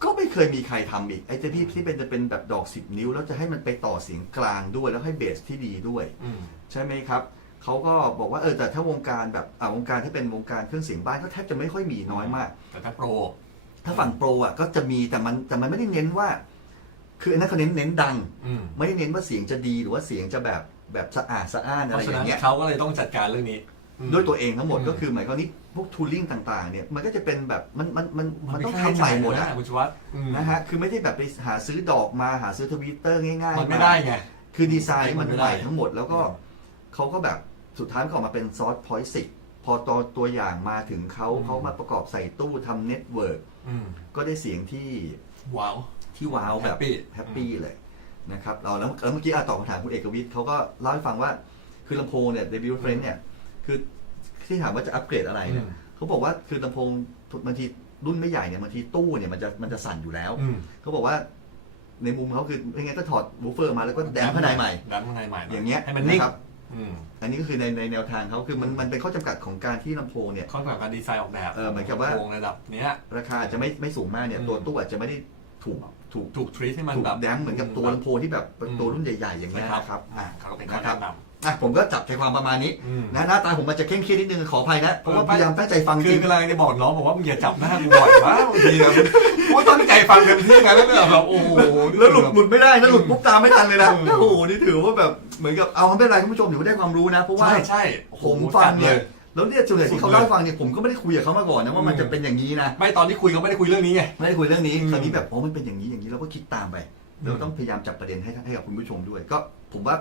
ก็ไม่เคยมีใครทำอีกไอ้ที่จะเป็นแบบดอก10 นิ้วแล้วจะให้มันไปต่อเสียงกลางด้วยแล้วให้เบสที่ดีด้วยใช่ไหมครับเขาก็บอกว่าแต่ถ้าวงการแบบวงการที่เป็นวงการเครื่องเสียงบ้านก็แทบจะไม่ค่อยมีน้อยมากแต่ถ้าโปรถ้าฝั่งโปรก็จะมีแต่มันไม่ได้เน้นว่าคืออันนั้นเขาเน้นดังไม่ได้เน้นว่าเสียงจะดีหรือว่าเสียงจะแบบสะอาดสะอ้านอะไรอย่างเงี้ยเขาก็เลยต้องจัดการเรื่องนี้ด้วยตัวเองทั้งหมดก็คือหมายความนี้พวกทูลลิ่งต่างๆเนี่ยมันก็จะเป็นแบบมันต้องทำใหม่หมดนะคุณชวัฒน์นะฮะคือไม่ได้แบบไปหาซื้อดอกมาหาซื้อทวิตเตอร์ง่ายๆมันไม่ได้ไงคือดีไซน์มันใหม่ทั้งหมดแล้วก็เขาก็แบบสุดท้ายก็ออกมาเป็นซอสพอยต์10พอตัวอย่างมาถึงเขามาประกอบใส่ตู้ทำเน็ตเวิร์กก็ได้เสียงที่ว้าวแบบแฮปปี้เลยนะครับแล้วเมื่อกี้ตอบคำถามคุณเอกวิทย์เขาก็เล่าให้ฟังว่าคือลำโพงเนี่ยเดบิวต์เฟรนด์เนี่ยคือที่ถามว่าจะอัปเกรดอะไรเนี่ยเขาบอกว่าคือลำโพงบางทีรุ่นไม่ใหญ่เนี่ยบางทีตู้เนี่ยมันจะสั่นอยู่แล้วเขาบอกว่าในมุมเขาคือยังไงก็ถอดวูฟเฟอร์มาแล้วก็แดมข้างในใหม่อย่างเงี้ยให้มันนิ่งอันนี้ก็คือในแนวทางเขาคือมันเป็นข้อจำกัดของการที่ลำโพงเนี่ยข้อจำกัดการดีไซน์ออกแบบเหมือนกับว่าลำโพงระดับเนี้ยราคาจะไม่สูงมากเนี่ยตัวตู้อาจจะไม่ได้ถูกทรีทให้มันแบบแดมเหมือนกับตัวลำโพงที่แบบตัวรุ่นใหญ่ๆอย่างเงี้ยครับเขาก็เป็นข้อแนะนำผมก็จับใจความประมาณนี้นะหน้าตาผมมันจะเคร่งเครียดนิดนึงขออภัยนะเพราะว่าพยายามตั้งใจฟังจริงคือกำลังจะบอกน้องว่ามึงอย่าจับหน้ากูบ่อยว่าบางทีนะกูตั้งใจฟังกันที่ไงแล้วแบบโอ้โหแล้วหลุดไม่ได้นะหลุดปุ๊บตามไม่ทันเลยนะโอ้โหนี่ถือว่าแบบเหมือนกับเอาไม่เป็นไรคุณผู้ชมถือว่าได้ความรู้นะเพราะว่าใช่ผมฟังเนี่ยแล้วเนี่ยส่วนใหญ่ที่เขาเล่าฟังเนี่ยผมก็ไม่ได้คุยกับเขามาก่อนนะว่ามันจะเป็นอย่างนี้นะไม่ตอนที่คุยเขาไม่ได้คุยเรื่องนี้ไงไม่ได้คุยเรื่องนี้คราวนี้แบบมันเป็นอย่างนี้เราก็คิดตามไปเราต้องพยายามจับประเด็นให้กับคุณผู้ชมด้วยก็ผมว่า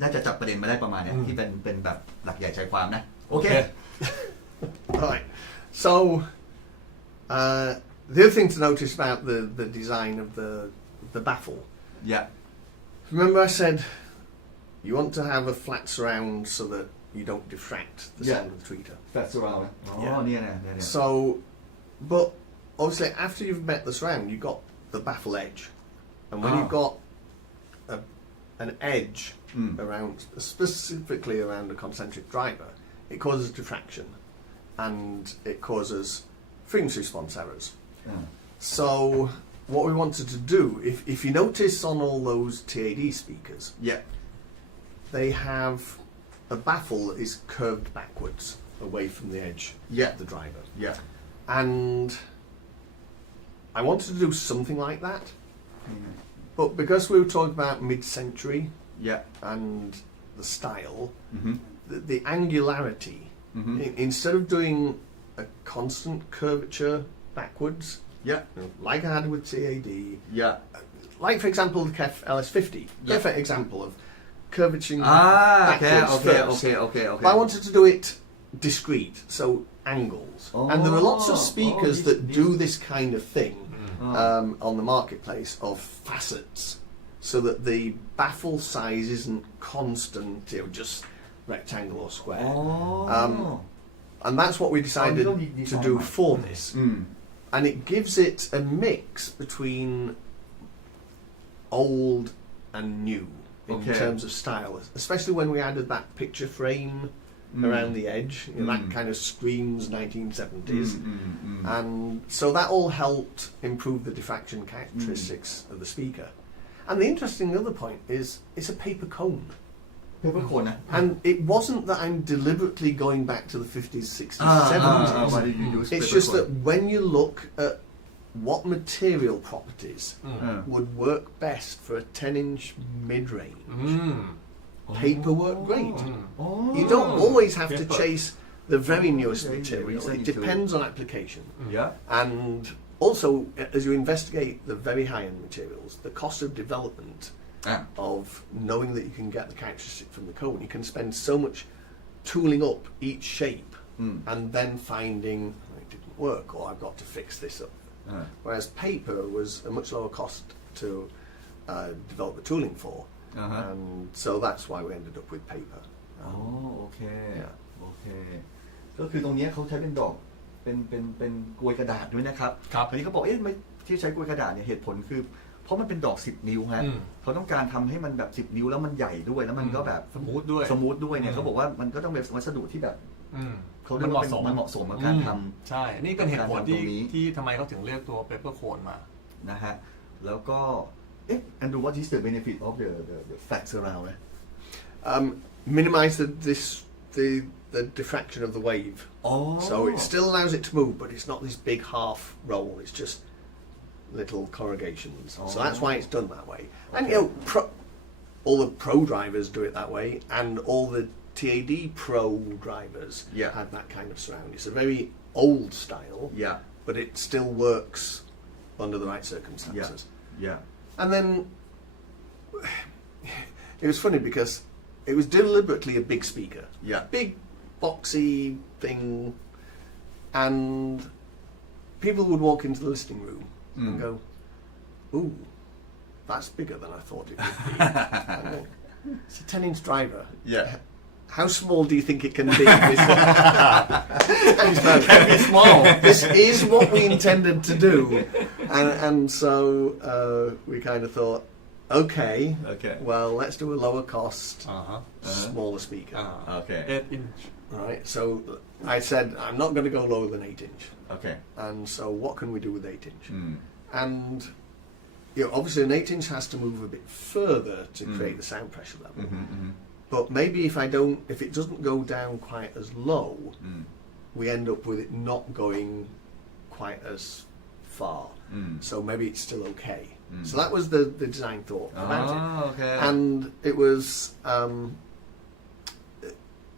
น่าจะจับประเด็นมาได้ประมาณนี้ที่เป็นแบบหลักใหญ่ใจความนะโอเค Right. So the other thing to notice about the design of the baffle. Yeah. Remember I said you want to have a flat surround so that you don't diffract the sound of the tweeter. Flat surround. Yeah. So, but obviously after you've met the surround, you've got the baffle edge, and when you've got an edge around, specifically around a concentric driver, it causes diffraction, and it causes frequency response errors. So what we wanted to do, if you notice on all those TAD speakers, they have a baffle that is curved backwards away from the edge of the driver. And I wanted to do something like that, but because we were talking about mid-century and the style, the angularity, instead of doing a constant curvature backwards, like I had with CAD, like for example the KEF LS50, perfect example of curvature backwards first. But I wanted to do it discrete, so angles. And there are lots of speakers that do this kind of thing on the marketplace of facets, so that the baffle size isn't constant, just rectangle or square. And that's what we decided to do for this. And it gives it a mix between old and new in terms of style, especially when we added that picture frame around the edge. That kind of screams 1970s. And so that all helped improve the diffraction characteristics of the speaker. And the interesting other point is it's a paper cone. And it wasn't that I'm deliberately going back to the 50s, 60s, 70s. It's just that when you look at what material properties would work best for a 10-inch mid-range, paper work great. You don't always have to chase the very newest material. It depends on application. And also, as you investigate the very high-end materials, the cost of development of knowing that you can get the characteristic from the cone, you can spend so much tooling up each shape and then finding it didn't work or I've got to fix this up. Whereas paper was a much lower cost to develop the tooling for, and so that's why we ended up with paper. อ๋อโอเคโอเคก็คือตรงนี้เขาใช้เป็นดอกเป็นกลวยกระดาษด้วยนะครับทีนี้เขาบอกไม่ที่ใช้กลวยกระดาษเนี่ยเหตุผลคือเพราะมันเป็นดอก10 นิ้วฮะเขาต้องการทำให้มันแบบ10 นิ้วแล้วมันใหญ่ด้วยแล้วมันก็แบบสมูทด้วยเนี่ยเขาบอกว่ามันก็ต้องเป็นวัสดุที่แบบเขาเรียกว่ามันเหมาะสมกับการทำใช่นี่เป็นเหตุผลที่ทำไมเขาถึงเลือกตัว paper cone มานะฮะแล้วก็Andrew what is the benefit of the flat surround minimize the diffraction of the wave. So it still allows it to move, but it's not this big half roll. It's just little corrugations. So that's why it's done that way. And you know, all the pro drivers do it that way, and all the TAD pro drivers have that kind of surround. It's a very old style, but it still works under the right circumstances. And then it was funny because it was deliberately a big speaker. Big, boxy thing. And people would walk into the listening room and go, ooh, that's bigger than I thought it would be. It's a 10-inch driver. How small do you think it can be? Can be small. This is what we intended to do. And so we kind of thought, okay, well, let's do a lower cost, smaller speaker. 8-inch. Right, so I said, I'm not going to go lower than 8-inch. Okay. And so what can we do with 8-inch? And you know, obviously an 8-inch has to move a bit further to create the sound pressure level. But maybe if it doesn't go down quite as low, we end up with it not going quite as far. So maybe it's still okay. So that was the design thought about it. Okay. And it was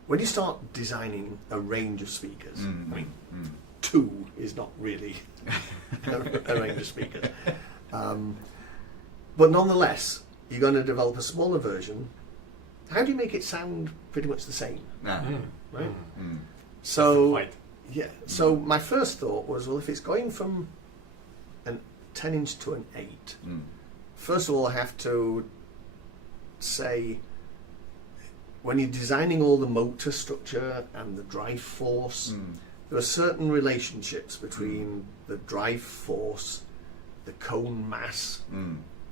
when you start designing a range of speakers, I mean, 2 is not really a range of speakers. But nonetheless, you're going to develop a smaller version. How do you make it sound pretty much the same? Right? So, so my first thought was, well, if it's going from an 10-inch to an 8, first of all, I have to say, when you're designing all the motor structure and the drive force, there are certain relationships between the drive force, the cone mass,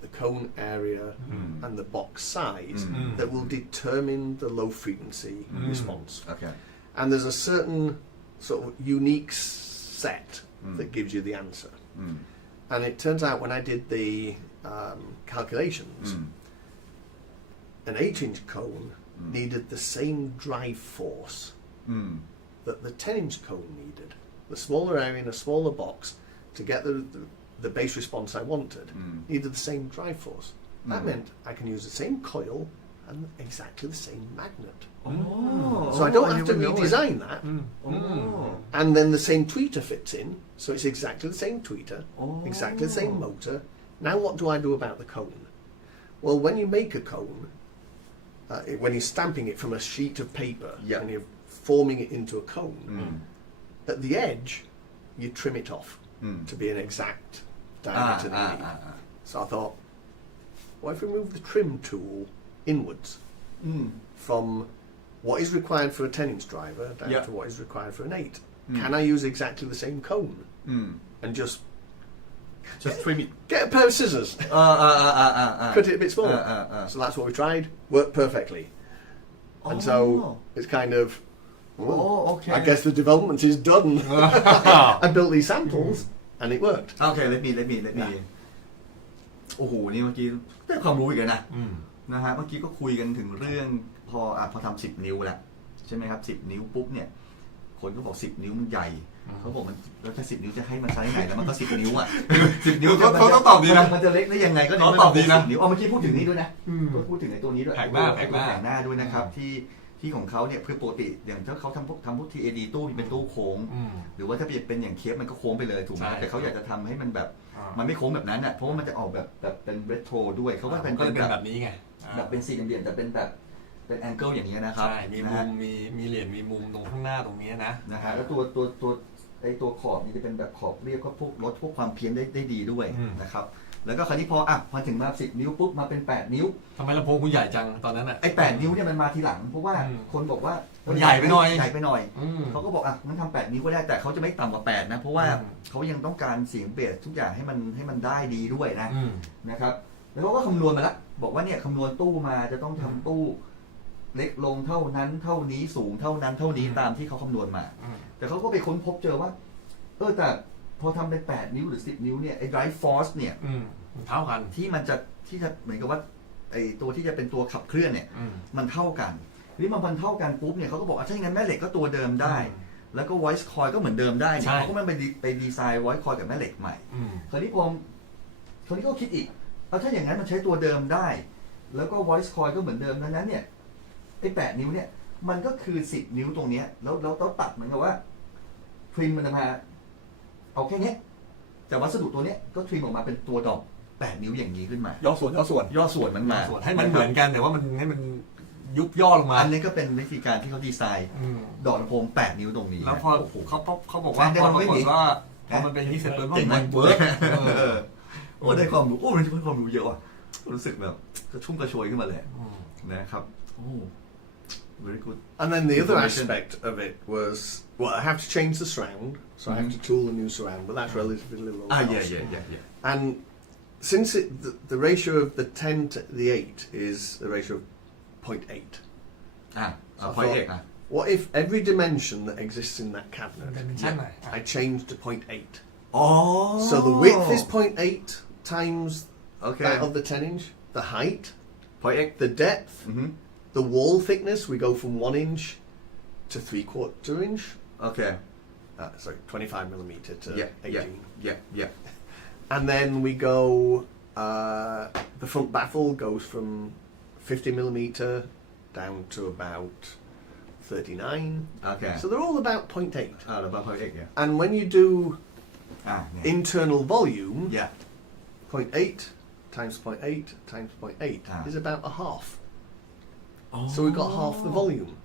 the cone area and the box size that will determine the low frequency response. And there's a certain sort of unique set that gives you the answer. And it turns out when I did the calculations, an 8-inch cone needed the same drive force that the 10-inch cone needed. The smaller area in a smaller box to get the bass response I wanted needed the same drive force. That meant I can use the same coil and exactly the same magnet. So I don't have to redesign that. And then the same tweeter fits in, so it's exactly the same tweeter, exactly the same motor. Now what do I do about the cone? Well, when you make a cone, when you're stamping it from a sheet of paper and you're forming it into a cone, at the edge you trim it off to be an exact diameter that you need. So I thought, what if we move the trim tool inwards from what is required for a 10-inch driver down to what is required for an 8? Can I use exactly the same cone and just trim it? Get a pair of scissors, cut it a bit smaller. So that's what we tried. Worked perfectly. And so it's kind of, I guess the development is done. I built these samples and it worked. Okay, let me. โอ้โหนี่เมื่อกี้ได้ความรู้อีกแล้วนะฮะเมื่อกี้ก็คุยกันถึงเรื่องพอทำ10 นิ้วแล้วใช่ไหมครับ10 นิ้วปุ๊บเนี่ยคนก็บอก10 นิ้วมันใหญ่เขาบอกมันแล้วถ้า10 นิ้วจะให้มันใช้ยังไงแล้วมันก็10 นิ้วอ่ะ10 นิ้วเขาต้องตอบดีนะมันจะเล็กได้ยังไงก็ตอบดีนะ10 นิ้วเมื่อกี้พูดถึงนี้ด้วยนะก็พูดถึงไอ้ตัวนี้ด้วยแผงหน้าด้วยนะครับที่ของเขาเนี่ยคือปกติอย่างถ้าเขาทำพวก TAD ตู้เป็นตู้โค้งหรือว่าถ้าเป็นอย่างเคปมันก็โค้งไปเลยถูกไหมแต่เขาอยากจะทำให้มันแบบมันไม่โค้งแบบนั้นอ่ะเพราะว่ามันจะออกแบบเป็นเรโทรด้วยเขาก็เป็นแบบนี้ไงแบบเป็นสี่เหลี่ยมแต่เป็นแบบ เป็นแองเกิลอย่างนี้ยนะครับ ใช่มีมุมมีเหรียญมีมุมตรงข้างหน้าตรงนี้นะฮะแล้วตัวขอบนี่จะเป็นแบบขอบเรียกว่าพวกลดพวกความเพี้ยนได้ดีด้วยนะครับแล้วก็คราวนี้พอถึงมา10 นิ้วปุ๊บมาเป็น8 นิ้วทำไมลำโพงคุณใหญ่จังตอนนั้นอ่ะไอ้8 นิ้วเนี่ยมันมาทีหลังเพราะว่าคนบอกว่ามันใหญ่ไปหน่อยเขาก็บอกงั้นทำ8 นิ้วก็ได้แต่เขาจะไม่ต่ำกว่า8นะเพราะว่าเขายังต้องการเสียงเบสทุกอย่างให้มันได้ดีด้วยนะครับแล้วเขาก็คำนวณมาแล้วบอกว่าเนี่ยคำนวณตู้มาจะต้องทำตู้เล็กลงเท่านั้นเท่านี้สูงเท่านั้นเท่านี้ตามที่เขาคำนวณมาแต่เขาก็ไปค้นพบเจอว่าแต่พอทำเป็น8 นิ้วหรือ10 นิ้วเนี่ยไอ้ drive force เนี่ยเท่ากันที่จะเหมือนกับว่าไอ้ตัวที่จะเป็นตัวขับเคลื่อนเนี่ยมันเท่ากันนี่มันเท่ากันปุ๊บเนี่ยเขาก็บอกถ้าอย่างนั้นแม่เหล็กก็ตัวเดิมได้แล้วก็ voice coil ก็เหมือนเดิมได้เนี่ยเขาก็ไม่ไปดีไซน์ voice coil กับแม่เหล็กใหม่คราวนี้ก็คิดอีกถ้าอย่างนั้นมันใช้ตัวเดิมได้แล้วก็ voice coil ก็เหมือนเดิมนั้นเนี่ยไอ้8 นิ้วเนี่ยมันก็คือ10 นิ้วตรงเนี้ยแล้วตัดเหมือนกับว่าทริมมันมาเอาแค่นี้แต่วัสดุตัวเนี้ยก็ทริมออกมาเป็นตัวดอก8 นิ้วอย่างนี้ขึ้นมาย่อส่วนมันมาให้มันเหมือนกันแต่ว่ามันให้มันยุบย่อลงมาอันนี้ก็เป็นวิธีการที่เขาดีไซน์ดอกลำโพง8 นิ้วตรงนี้แล้วพอเขาบอกว่าพอมันเป็นอย่างนี้เสร็จปุ๊บมันเวิร์กได้ความรู้มันได้ความรู้เยอะว่ะรู้สึกแบบกระชุ่มกระชวยขึ้นมาเลยนะครับvery good. And then the other aspect of it was, I have to change the surround, so I have to tool a new surround, but that's relatively low cost. Yeah. And since the ratio of the 10 to the 8 is the ratio of 0.8. So what if every dimension that exists in that cabinet, I changed to 0.8? Oh. So the width is 0.8 times that of the 10-inch, the height, 0.8, the depth, the wall thickness, we go from 1 inch to 3/4 inch. Okay. Sorry, 25 millimeter to 18. Yeah. And then we go, the front baffle goes from 50 millimeter down to about 39. Okay. So they're all about 0.8. About 0.8, yeah. And when you do internal volume, 0.8 times 0.8 times 0.8 is about a half. So we've got half the volume.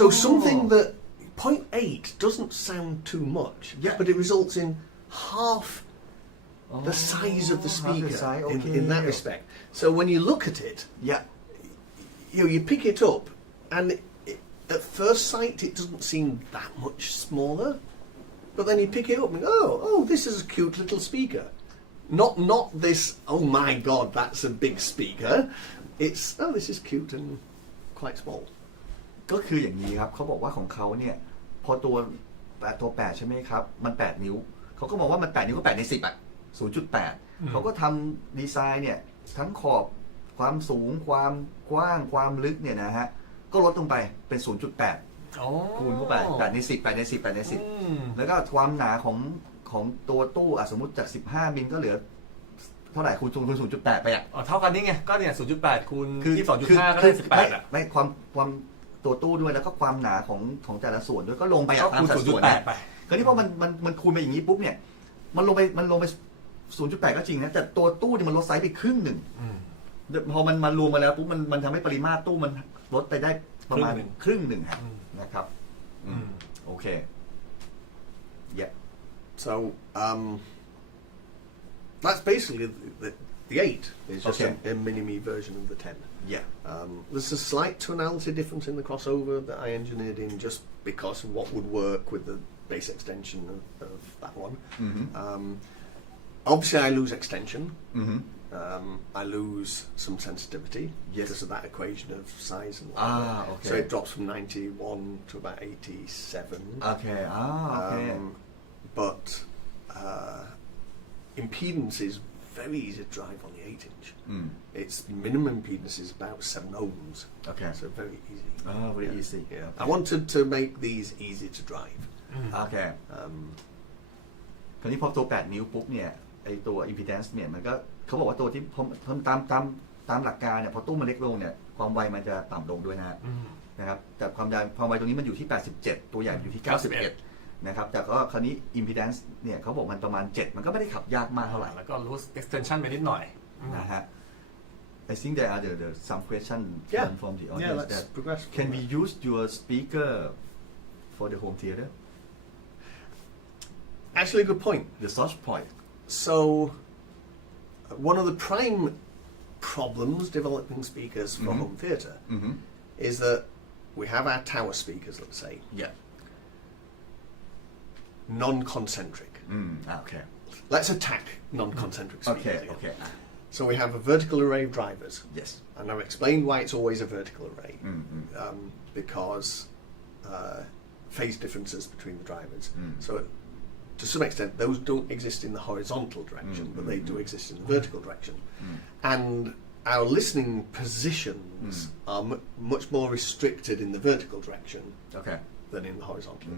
So something that 0.8 doesn't sound too much, but it results in half the size of the speaker in that respect. So when you look at it, you pick it up, and at first sight it doesn't seem that much smaller, but then you pick it up and go, this is a cute little speaker. Not this, oh my god, that's a big speaker. It's, this is cute and quite small. ก็คืออย่างนี้ครับเขาบอกว่าของเขาเนี่ยพอตัว8ใช่ไหมครับมัน8 นิ้วเขาก็มองว่ามัน8 นิ้วก็8 ใน 10 0.8 เขาก็ทำดีไซน์เนี่ยทั้งขอบความสูงความกว้างความลึกเนี่ยนะฮะก็ลดลงไปเป็น 0.8 คูณเข้าไป8 ใน 10 8 ใน 10 8 ใน 10แล้วก็ความหนาของตัวตู้สมมุติจาก15 มิลก็เหลือเท่าไหร่คูณ 0.8 ไปเท่ากันนี่ไงก็เนี่ย 0.8 คูณ 22.5 ก็ได้ 18 ไม่ความตัวตู้ด้วยแล้วก็ความหนาของแต่ละส่วนด้วยก็ลงไปตามสัดส่วนไปคราวนี้พอมันคูณไปอย่างนี้ปุ๊บเนี่ยมันลงไป 0.8 ก็จริงนะแต่ตัวตู้เนี่ยมันลดไซส์ไปครึ่งหนึ่งพอมันมารวมมาแล้วปุ๊บมันทำให้ปริมาตรตู้มันลดไปได้ประมาณครึ่งหนึ่งนะครับโอเค So that's basically the 8 is just a mini-me version of the 10. There's a slight tonality difference in the crossover that I engineered in just because of what would work with the bass extension of that one. Obviously I lose extension. I lose some sensitivity because of that equation of size and so it drops from 91 to about 87. But impedance is very easy to drive on the 8-inch. Its minimum impedance is about 7 ohms. So very easy. Very easy. I wanted to make these easy to drive. คราวนี้พอตัว8 นิ้วปุ๊บเนี่ยไอตัว impedance เนี่ยมันก็เขาบอกว่าตัวที่ตามหลักการเนี่ยพอตู้มันเล็กลงเนี่ยความไวมันจะต่ำลงด้วยนะครับแต่ความไวตรงนี้มันอยู่ที่87ตัวใหญ่อยู่ที่91นะครับแต่ก็คราวนี้ impedance เนี่ยเขาบอกมันประมาณ7มันก็ไม่ได้ขับยากมากเท่าไหร่แล้วก็ lose extension ไปนิดหน่อยนะฮะไอ I think there are some question Yeah. from the Yeah, audience let's that progress. can we use your speaker for the home theater? Actually, a good point. The source point. So, one of the prime problems developing speakers for home theatre is that we have our tower speakers, let's say, Yeah. non-concentric. Okay. Let's attack non-concentric speakers. Okay. again. Okay. So we have a vertical array of drivers, Yes. and I've explained why it's always a vertical array, because phase differences between the drivers. So to some extent, those don't exist in the horizontal direction, but they do exist in the vertical direction. And our listening positions are much more restricted in the vertical direction Okay. than in the horizontal.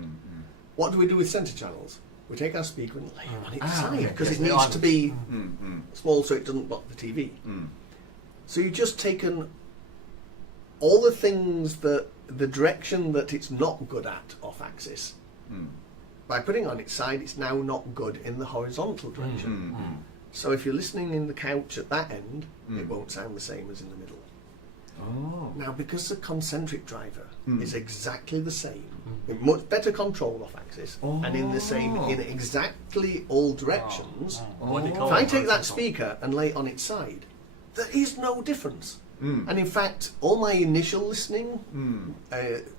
What do we do with center channels? We take our speaker and lay it on its side okay. because Yes, it needs to be small so it doesn't block the TV. So you've just taken all the things that the direction that it's not good at off axis. By putting it on its side, it's now not good in the horizontal direction. So if you're listening in the couch at that end, it won't sound the same as in the middle. Oh. Now, because the concentric driver is exactly the same, in much better control off axis, and in the same in exactly all directions, if I take that speaker and lay it on its side, there is no difference. And in fact, all my initial listening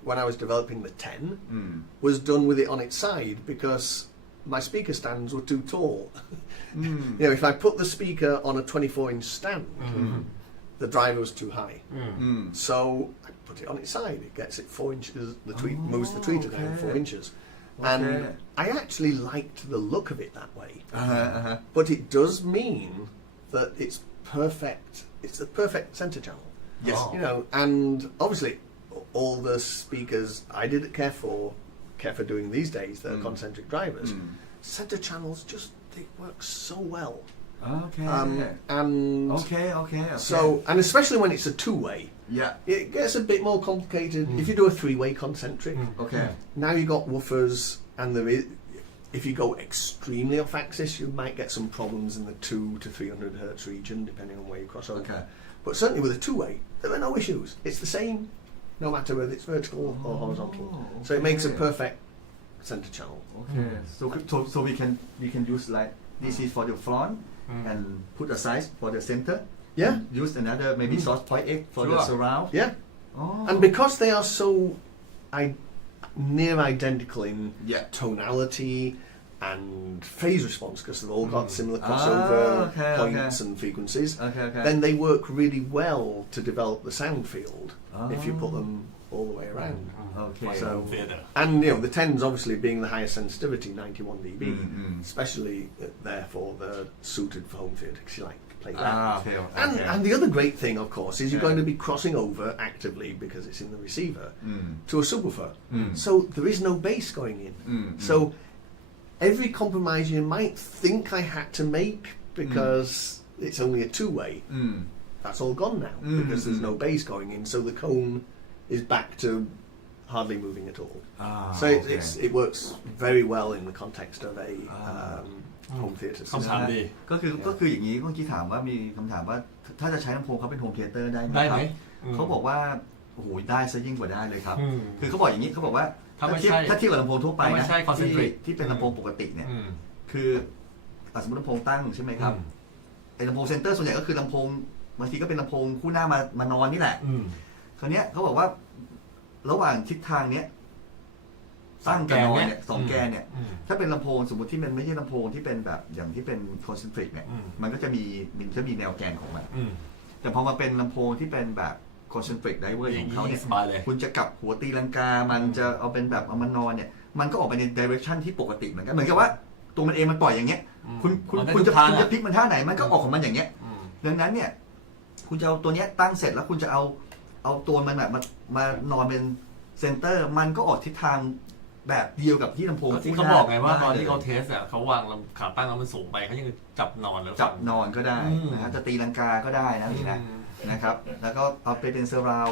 when I was developing the 10 was done with it on its side because my speaker stands were too tall. You know, if I put the speaker on a 24-inch stand, the driver was too high. So I put it on its side. It gets it 4 inches. The tweet moves the tweeter down 4 inches. And I actually liked the look of it that way. But it does mean that it's perfect. It's the perfect center channel. Yes. You know, and obviously all the speakers I did at Care for doing these days, that are concentric drivers, center channels just, they work so well. Okay. And Okay. so, and especially when it's a two-way, Yeah. it gets a bit more complicated. If you do a three-way concentric, Okay. now you've got woofers, and there is, if you go extremely off axis, you might get some problems in the 200 to 300 hertz region, depending on where you cross over. Okay. But certainly with a two-way, there are no issues. It's the same, no matter whether it's vertical or horizontal. So it makes a perfect center channel. Okay. So we can use like this is for the front and put aside for the center. Yeah, Use another maybe source point X for the surround. yeah. Oh. And because they are so near identical in Yeah. tonality and phase response, because they've all got similar crossover okay, points and frequencies, Okay. then they work really well to develop the sound field if you put them all the way around. Okay. So, theatre. and you know, the 10s obviously being the highest sensitivity, 91 dB, especially therefore they're suited for home theatre because you like to play that. Okay. And the other great thing, of course, is you're going to be crossing over actively because it's in the receiver to a subwoofer. So there is no bass going in. So every compromise you might think I had to make because it's only a two-way, that's all gone now because there's no bass going in. So the cone is back to hardly moving at all. So it works very well in the context of a home theatre คำถาม system. ดี ก็คืออย่างนี้เมื่อกี้ถามว่ามีคำถามว่าถ้าจะใช้ลำโพงเขาเป็นโฮมเธียเตอร์ได้ไหม ได้ไหม เขาบอกว่าโอ้โหได้ซะยิ่งกว่าได้เลยครับ อืม คือเขาบอกอย่างนี้เขาบอกว่า ถ้าไม่ ถ้าเทียบกับลำโพงทั่วไป ถ้าไม่ นะ ใช่ concentric ที่เป็นลำโพงปกติเนี่ยคือสมมติลำโพงตั้งใช่ไหมครับไอ้ลำโพงเซนเตอร์ส่วนใหญ่ก็คือลำโพงบางทีก็เป็นลำโพงคู่หน้ามานอนนี่แหละคราวเนี้ยเขาบอกว่าระหว่างทิศทางเนี้ยตั้งกับนอนเนี่ยสองแกนเนี่ยถ้าเป็นลำโพงสมมติที่มันไม่ใช่ลำโพงที่เป็นแบบอย่างที่เป็นคอนเซนทริกเนี่ยมันก็จะมีแนวแกนของมันแต่พอมาเป็นลำโพงที่เป็นแบบคอนเซนทริกไดเวอร์ของเขาเนี่ย สบายเลย คุณจะกลับหัวตีลังกามันจะเอาเป็นแบบเอามานอนเนี่ยมันก็ออกไปในดิเรกชันที่ปกติเหมือนกันเหมือนกับว่าตัวมันเองมันปล่อยอย่างเงี้ยคุณจะพลิกมันท่าไหนมันก็ออกของมันอย่างเงี้ยดังนั้นเนี่ยคุณจะเอาตัวเนี้ยตั้งเสร็จแล้วคุณจะเอาตัวมันแบบมานอนเป็นเซนเตอร์มันก็ออกทิศทางแบบเดียวกับที่ลำโพง ที่เขาบอกไงว่าตอนที่เขาเทสเนี่ยเขาวางขาตั้งแล้วมันสูงไปเขายังจับนอนแล้ว จับนอนก็ได้นะฮะจะตีลังกาก็ได้นะนี่นะครับแล้วก็เอาไปเป็นเซอร์ราว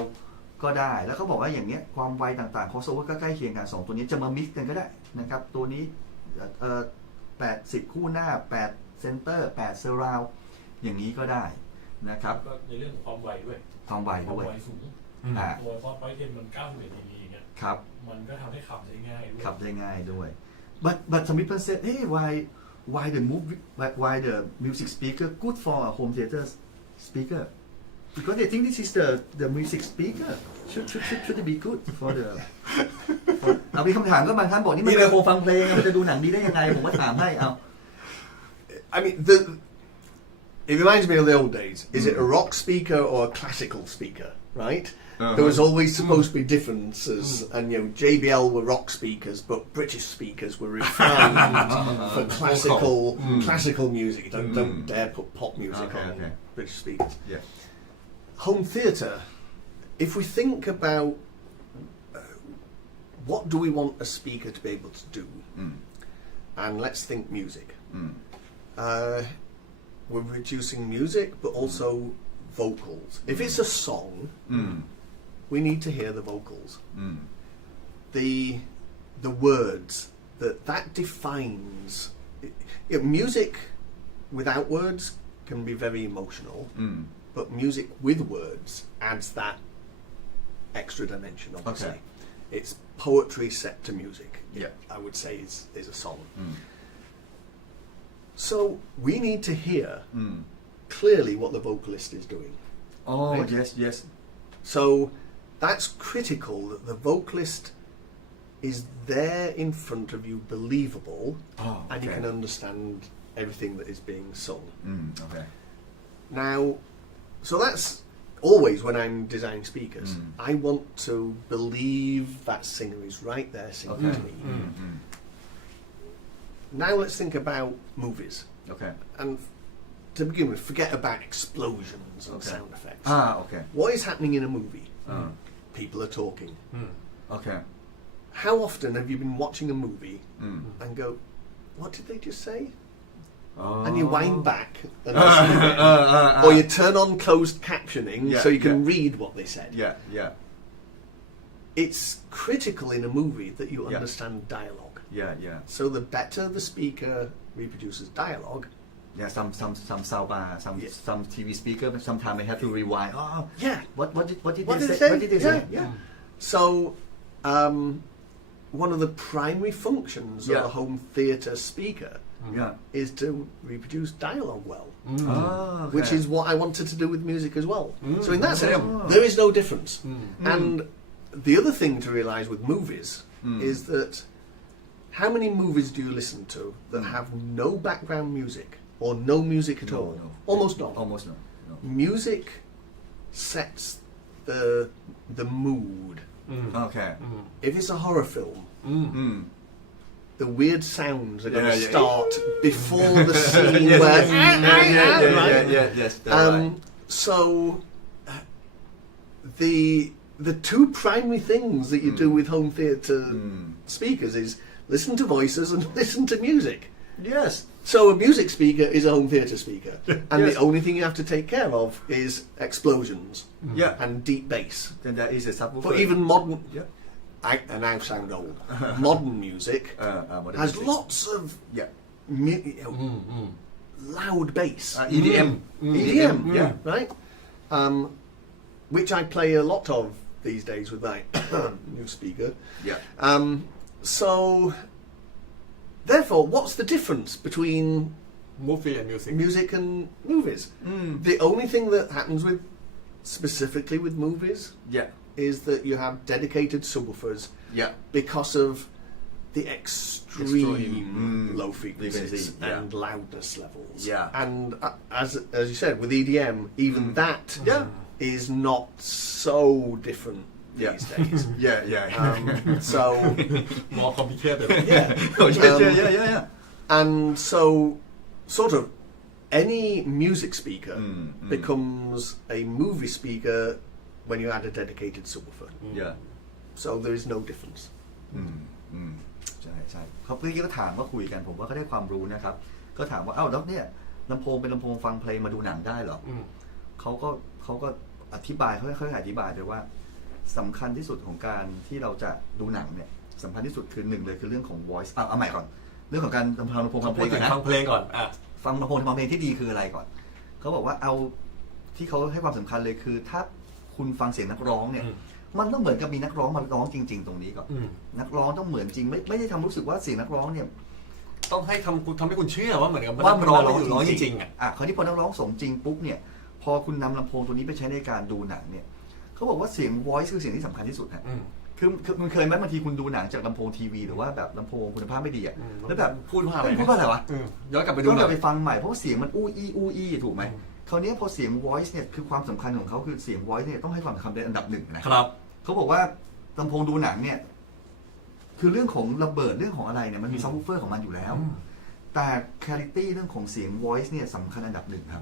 ก็ได้แล้วเขาบอกว่าอย่างเนี้ยความไวต่างๆคอสโอเวอร์ก็ใกล้เคียงกัน2ตัวนี้จะมามิกซ์กันก็ได้นะครับตัวนี้80คู่หน้า8เซนเตอร์8เซอร์ราวอย่างนี้ก็ได้ นะครับ ก็ในเรื่องของความไวด้วย ความไว ความ ด้วย ไวสูง ตัวซอฟต์ไวเทนมัน91 dB เนี่ย ครับ มันก็ทำให้ขับได้ง่ายด้วย ขับได้ง่ายด้วย but some people said hey why the music speaker good for a home theater speaker because they think this is the music speaker should it be good for the เอามีคำถามก็บางท่านบอกนี่มันเป็นโฟฟังเพลงมันจะดูหนังดีได้ยังไงผมก็ถามให้เอา I mean, it reminds me of the old days. Is it a rock speaker or a classical speaker, right? There was always supposed to be differences, and JBL were rock speakers, but British speakers were refined for classical music. Don't dare put pop music on British speakers. Yeah. Home theatre. If we think about what do we want a speaker to be able to do, and let's think music. We're reducing music, but also vocals. If it's a song, we need to hear the vocals. The words that defines. Music without words can be very emotional, but music with words adds that extra dimension. Obviously, it's poetry set to music. Yeah, I would say is a song. So we need to hear clearly what the vocalist is doing. Oh, right? yes. So that's critical that the vocalist is there in front of you, believable, and you can understand everything that is being sung. Okay. Now, so that's always when I'm designing speakers. I want to believe that singer is right there singing to me. Now let's think about movies. Okay. And to begin with, forget about explosions and sound effects. Okay. What is happening in a movie? People are talking. Okay. How often have you been watching a movie and go, what did they just say? And you wind back and listen again. Or you turn on closed captioning so you can read what they said. Yeah. It's critical in a movie that you understand dialogue. Yeah. So the better the speaker reproduces dialogue. Yeah, some soundbar, some TV speaker. Sometimes I have to rewind. What did they say? What did they say? Yeah. So, one of the primary functions of a home theatre speaker is to reproduce dialogue well, which is what I wanted to do with music as well. So in that sense, there is no difference. And the other thing to realise with movies is that how many movies do you listen to that have no background music or no music at all? No. Almost none. Almost no. Music sets the mood. Okay. If it's a horror film, the weird sounds are going to start before the scene where... Yes. Right. So, the two primary things that you do with home theatre speakers is listen to voices and listen to music. Yes. So a music speaker is a home theatre speaker. And the only thing you have to take care of is explosions and deep bass. Then there is a subwoofer. But even modern... I now sound old. Modern music has lots of loud bass. EDM. Right? Which I play a lot of these days with my new speaker. So, therefore, what's the difference between movie and music and movies? The only thing that happens specifically with movies is that you have dedicated subwoofers because of the extreme low frequencies and loudness levels. And as you said, with EDM, even that is not so different these days. So more complicated. And so sort of any music speaker becomes a movie speaker when you add a dedicated subwoofer. So there is no difference. ใช่เขาเมื่อกี้ก็ถามก็คุยกันผมว่าก็ได้ความรู้นะครับก็ถามว่าแล้วเนี่ยลำโพงเป็นลำโพงฟังเพลงมาดูหนังได้เหรอเขาก็อธิบายเขาค่อยๆอธิบายไปว่าสำคัญที่สุดของการที่เราจะดูหนังเนี่ยสำคัญที่สุดคือหนึ่งเลยคือเรื่องของ voice เอาใหม่ก่อนเรื่องของการฟังลำโพงฟังเพลงก่อนนะ ฟังเพลงก่อนฟังลำโพงฟังเพลงที่ดีคืออะไรก่อนเขาบอกว่าเอา ที่เขาให้ความสำคัญเลยคือถ้าคุณฟังเสียงนักร้องเนี่ยมันต้องเหมือนกับมีนักร้องมาร้องจริงๆตรงนี้ก่อนนักร้องต้องเหมือนจริงไม่ได้ทำรู้สึกว่าเสียงนักร้องเนี่ยต้องให้ทำให้คุณเชื่อว่าเหมือนกับว่านักร้องจริงๆคราวนี้พอนักร้องสมจริงปุ๊บเนี่ยพอคุณนำลำโพงตัวนี้ไปใช้ในการดูหนังเนี่ยเขาบอกว่าเสียง voice คือเสียงที่สำคัญที่สุดฮะคือมันเคยไหมบางทีคุณดูหนังจากลำโพงทีวีหรือว่าแบบลำโพงคุณภาพไม่ดีอะแล้วแบบพูดว่าอะไรวะย้อนกลับไปดูต้องไปฟังใหม่เพราะเสียงมันอู้อี้ถูกไหมคราวนี้พอเสียง voice เนี่ยคือความสำคัญของเขาคือเสียง voice เนี่ยต้องให้ความสำคัญเป็นอันดับหนึ่งนะครับเขาบอกว่าลำโพงดูหนังเนี่ยคือเรื่องของระเบิดเรื่องของอะไรเนี่ยมันมีซับวูฟเฟอร์ของมันอยู่แล้วแต่ quality เรื่องของเสียง voice เนี่ยสำคัญอันดับหนึ่งครับ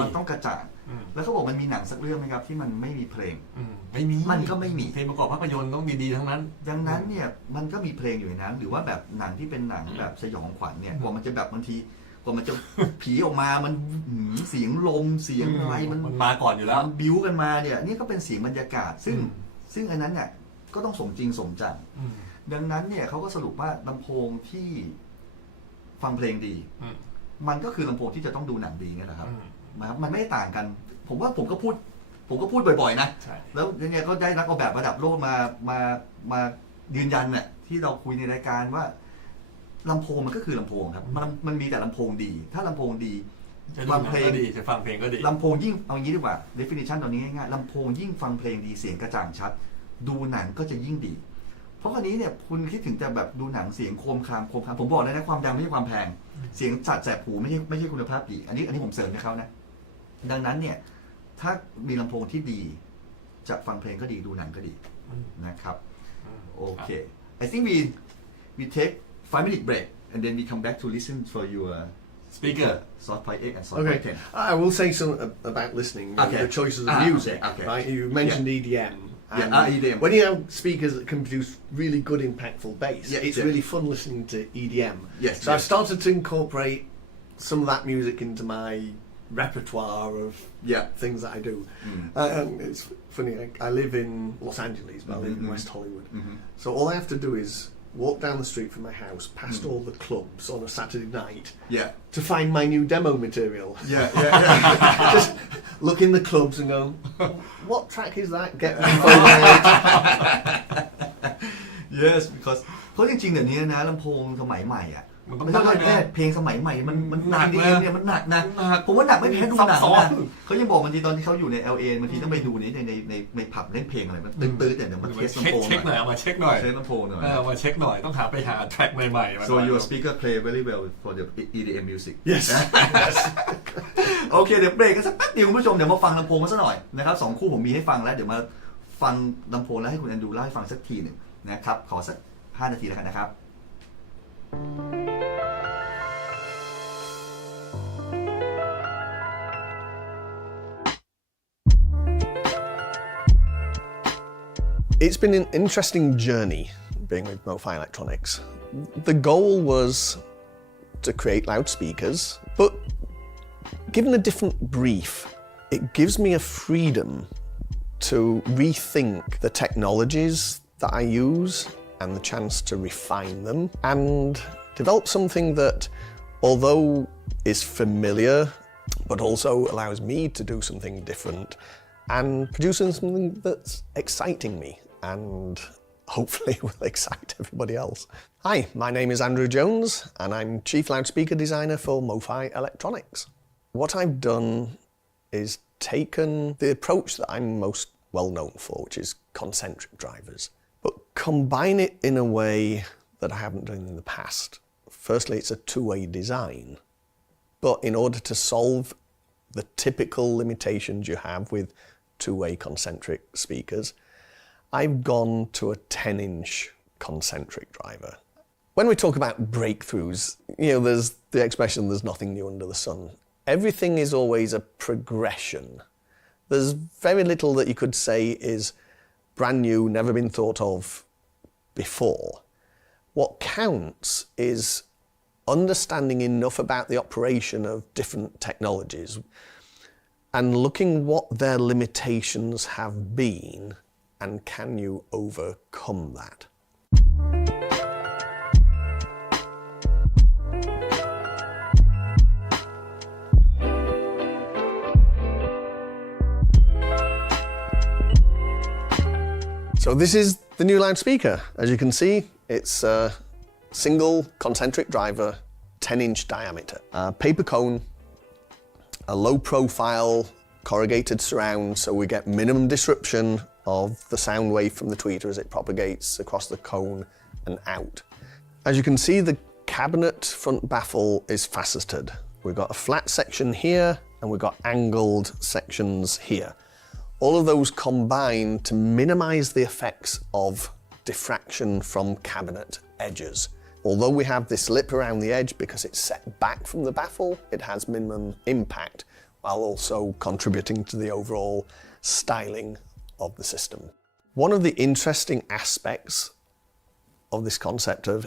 มันต้องกระจ่างแล้วเขาบอกมันมีหนังสักเรื่องไหมครับที่มันไม่มีเพลงไม่มีมันก็ไม่มีเพลงประกอบภาพยนตร์ต้องดีๆทั้งนั้นดังนั้นเนี่ยมันก็มีเพลงอยู่ในนั้นหรือว่าแบบหนังที่เป็นหนังแบบสยองขวัญเนี่ยกว่ามันจะแบบบางทีกว่ามันจะผีออกมามันเสียงลมเสียงอะไรมันมาก่อนอยู่แล้วบิ้วกันมาเนี่ยนี่ก็เป็นเสียงบรรยากาศซึ่งอันนั้นเนี่ยก็ต้องสมจริงสมจังดังนั้นเนี่ยเขาก็สรุปว่าลำโพงที่ฟังเพลงดีมันก็คือลำโพงที่จะต้องดูหนังดีนี่แหละครับมันไม่ต่างกันผมว่าผมก็พูดบ่อยๆนะแล้วเนี่ยก็ได้นักออกแบบระดับโลกมายืนยันเนี่ยที่เราคุยในรายการว่าลำโพงมันก็คือลำโพงครับมันมีแต่ลำโพงดีถ้าลำโพงดีฟังเพลงดีจะฟังเพลงก็ดีลำโพงยิ่งเอางี้ดีกว่า definition ตอนนี้ง่ายๆลำโพงยิ่งฟังเพลงดีเสียงกระจ่างชัดดูหนังก็จะยิ่งดีเพราะคราวนี้เนี่ยคุณคิดถึงแต่แบบดูหนังเสียงโคมคามผมบอกเลยนะความดังไม่ใช่ความแพงเสียงจัดแสบหูไม่ใช่คุณภาพดีอันนี้ผมเสริมให้เขานะดังนั้นเนี่ยถ้ามีลำโพงที่ดีจะฟังเพลงก็ดีดูหนังก็ดีนะครับโอเค I think we take 5-minute break and then we come back to listen for your speaker soft point 8 and soft point 10 I will say something about listening the choices of music right you mentioned EDM EDM. When you have speakers that can produce really good, impactful bass, it's really fun listening to EDM. So I've started to incorporate some of that music into my repertoire of things that I do. And it's funny, I live in Los Angeles, but I live in West Hollywood. So all I have to do is walk down the street from my house, past all the clubs on a Saturday night, to find my new demo material. Just look in the clubs and go, what track is that? Get my phone out. Yes, because เพราะจริงๆเดี๋ยวนี้นะลำโพงสมัยใหม่อ่ะมันต้องแค่เพลงสมัยใหม่มันหนักเนี่ยมันหนักนะผมว่าหนักไม่แพ้ดูหนังนะเขายังบอกบางทีตอนที่เขาอยู่ใน LA บางทีต้องไปดูนี้ในผับเล่นเพลงอะไรมันตื้อๆแต่เดี๋ยวมันเทสลำโพงหน่อยเอามาเช็คหน่อยลำโพงหน่อยมาเช็คหน่อยต้องหาไปหาแทร็กใหม่ๆ So your speaker play very well for the EDM music Yes โอเคเดี๋ยวเบรกกันสักแป๊บเดียวคุณผู้ชมเดี๋ยวมาฟังลำโพงกันสักหน่อยนะครับ2คู่ผมมีให้ฟังแล้วเดี๋ยวมาฟังลำโพงแล้วให้คุณแอนดูเล่าให้ฟังสักทีหนึ่งนะครับขอสัก5 นาทีแล้วกันนะครับ It's been an interesting journey being with MoFi Electronics. The goal was to create loudspeakers, but given a different brief, it gives me a freedom to rethink the technologies that I use and the chance to refine them and develop something that, although is familiar, but also allows me to do something different and producing something that's exciting me and hopefully will excite everybody else. Hi, my name is Andrew Jones and I'm Chief Loudspeaker Designer for MoFi Electronics. What I've done is taken the approach that I'm most well known for, which is concentric drivers, but combine it in a way that I haven't done in the past. Firstly, it's a two-way design, but in order to solve the typical limitations you have with two-way concentric speakers, I've gone to a 10-inch concentric driver. When we talk about breakthroughs, there's the expression, there's nothing new under the sun. Everything is always a progression. There's very little that you could say is brand new, never been thought of before. What counts is understanding enough about the operation of different technologies and looking what their limitations have been and can you overcome that. So this is the new loudspeaker. As you can see, it's a single concentric driver, 10-inch diameter, paper cone, a low profile corrugated surround, so we get minimum disruption of the sound wave from the tweeter as it propagates across the cone and out. As you can see, the cabinet front baffle is faceted. We've got a flat section here and we've got angled sections here. All of those combine to minimize the effects of diffraction from cabinet edges. Although we have this lip around the edge because it's set back from the baffle, it has minimum impact while also contributing to the overall styling of the system. One of the interesting aspects of this concept of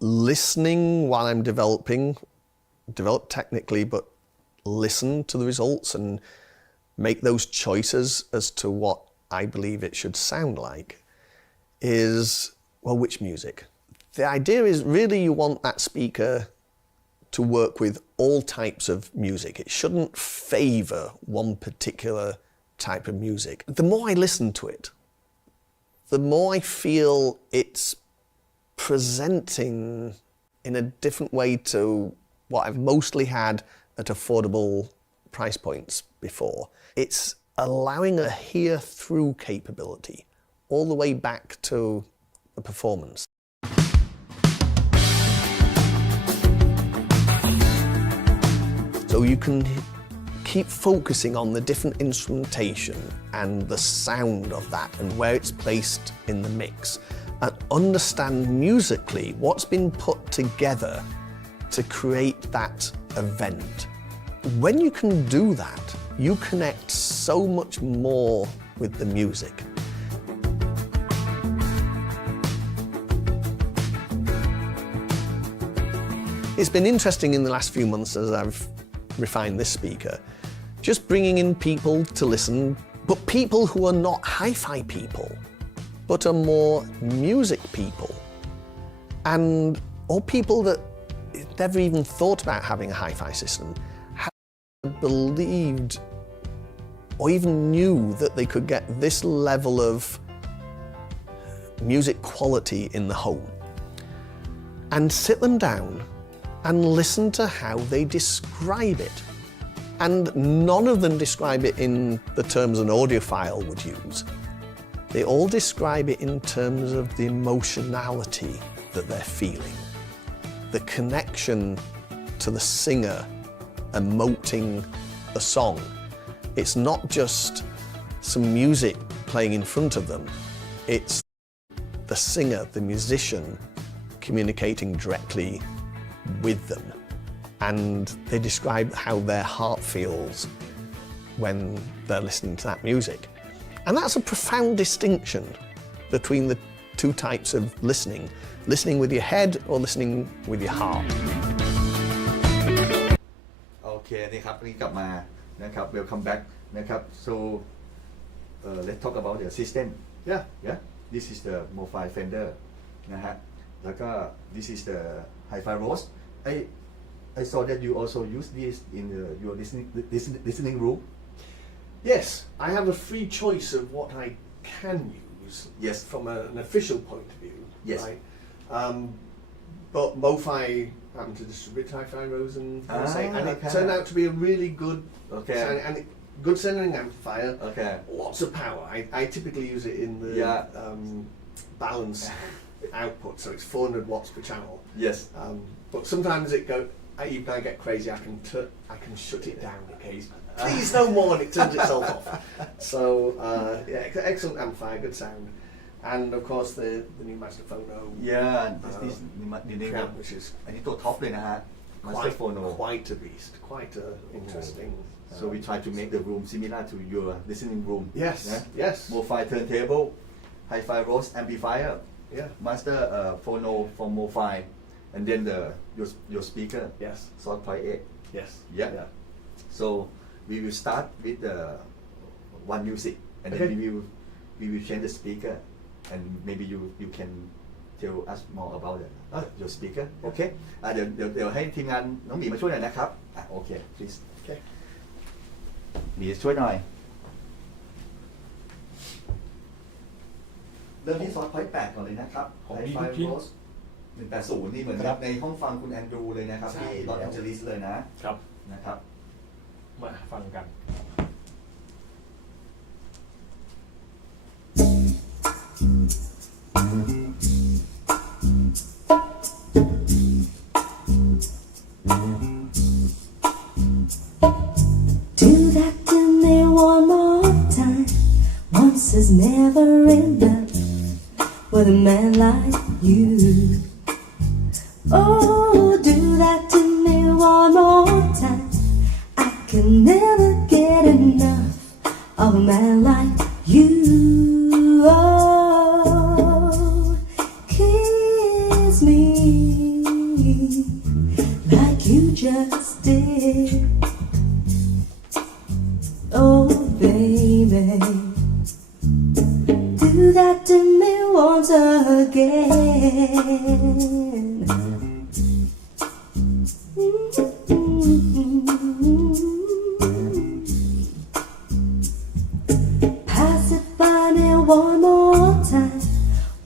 listening while I'm develop technically, but listen to the results and make those choices as to what I believe it should sound like is, well, which music? The idea is really you want that speaker to work with all types of music. It shouldn't favor one particular type of music. The more I listen to it, the more I feel it's presenting in a different way to what I've mostly had at affordable price points before. It's allowing a hear-through capability all the way back to the performance. So you can keep focusing on the different instrumentation and the sound of that and where it's placed in the mix and understand musically what's been put together to create that event. When you can do that, you connect so much more with the music. It's been interesting in the last few months as I've refined this speaker, just bringing in people to listen, but people who are not hi-fi people, but are more music people, or people that never even thought about having a hi-fi system, have believed or even knew that they could get this level of music quality in the home, and sit them down and listen to how they describe it. And none of them describe it in the terms an audiophile would use. They all describe it in terms of the emotionality that they're feeling, the connection to the singer emoting a song. It's not just some music playing in front of them, it's the singer, the musician, communicating directly with them, and they describe how their heart feels when they're listening to that music. And that's a profound distinction between the two types of listening with your head or listening with your heart. โอเคนี่ครับนี่กลับมานะครับ welcome back นะครับ so let's talk about the system. Yeah. This is the MoFi Fender นะฮะแล้วก็ this is the Hi-Fi Roast. I saw that you also use this in your listening room. Yes, I have a free choice of what I can use. Yes. From an official point of view. Yes. Right? But MoFi happened to distribute Hi-Fi Rose and it turned out to be a really good good sounding amplifier. Okay. Lots of power. I typically use it in the balance output, so it's 400 watts per channel. Yes. But sometimes even I get crazy. I can shut it down occasionally. Please no more, and it turns itself off. So excellent amplifier, good sound, and of course the new Master Phono. This preamp, which is อันนี้ตัวท็อปเลยนะฮะ Master Phono. quite a beast, quite a interesting. So we try to make the room similar to your listening room. Yes. Yeah? Yes. MoFi turntable, Hi-Fi Roast amplifier, Yeah. Master Phono from MoFi, and then your speaker. Yes. Source point 8. Yes. Yeah. So we will start with the one music, and then we will change the speaker, and maybe you can tell us more about your speaker. Okay. เดี๋ยวให้ทีมงานน้องหมีมาช่วยหน่อยนะครับโอเค please. Okay. หมีช่วยหน่อย เริ่มที่ซอสพอยต์8ก่อนเลยนะครับ ของ ไอ มี ไฟ ทุกชิ้น โรส180นี่เหมือน ครับ ในห้องฟังคุณแอนดรูเลยนะครับ ใช่ ที่ลอสแอนเจลิสเลยนะครับ นะครับ มาฟังกัน Do that to me one more time. Once is never enough with a man like you. Oh, do that to me one more time. I can never get enough of a man like you. Oh, kiss me like you just did. Oh, baby, do that to me once again. Pass it by me one more time.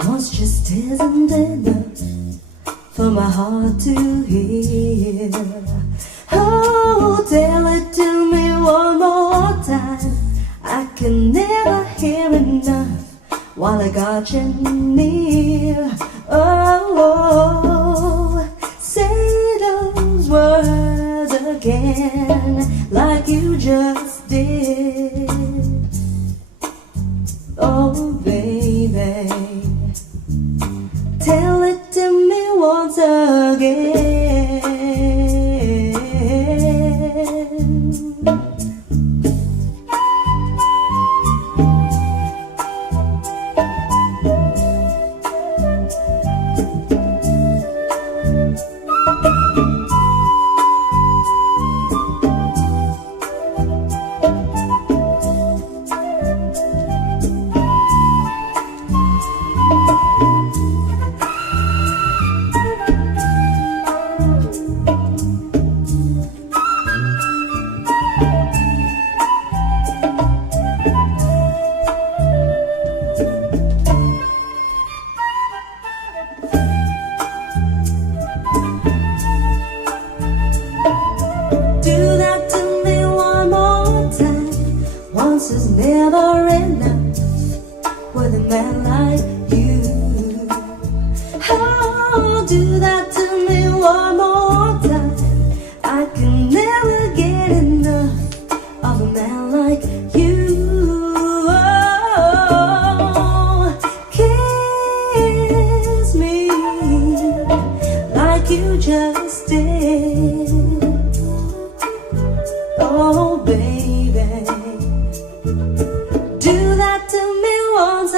Once just isn't enough for my heart to hear. Oh, tell it to me one more time. I can never hear enough while I got you near. Oh, say those words again like you just did. Oh, baby, tell it to me once again. Do that to me one more time. Once is never enough with a man like you. Oh, do that to me one more time. I can never get enough of a man like you. Oh, kiss me like you just did. Oh, baby, do that to me once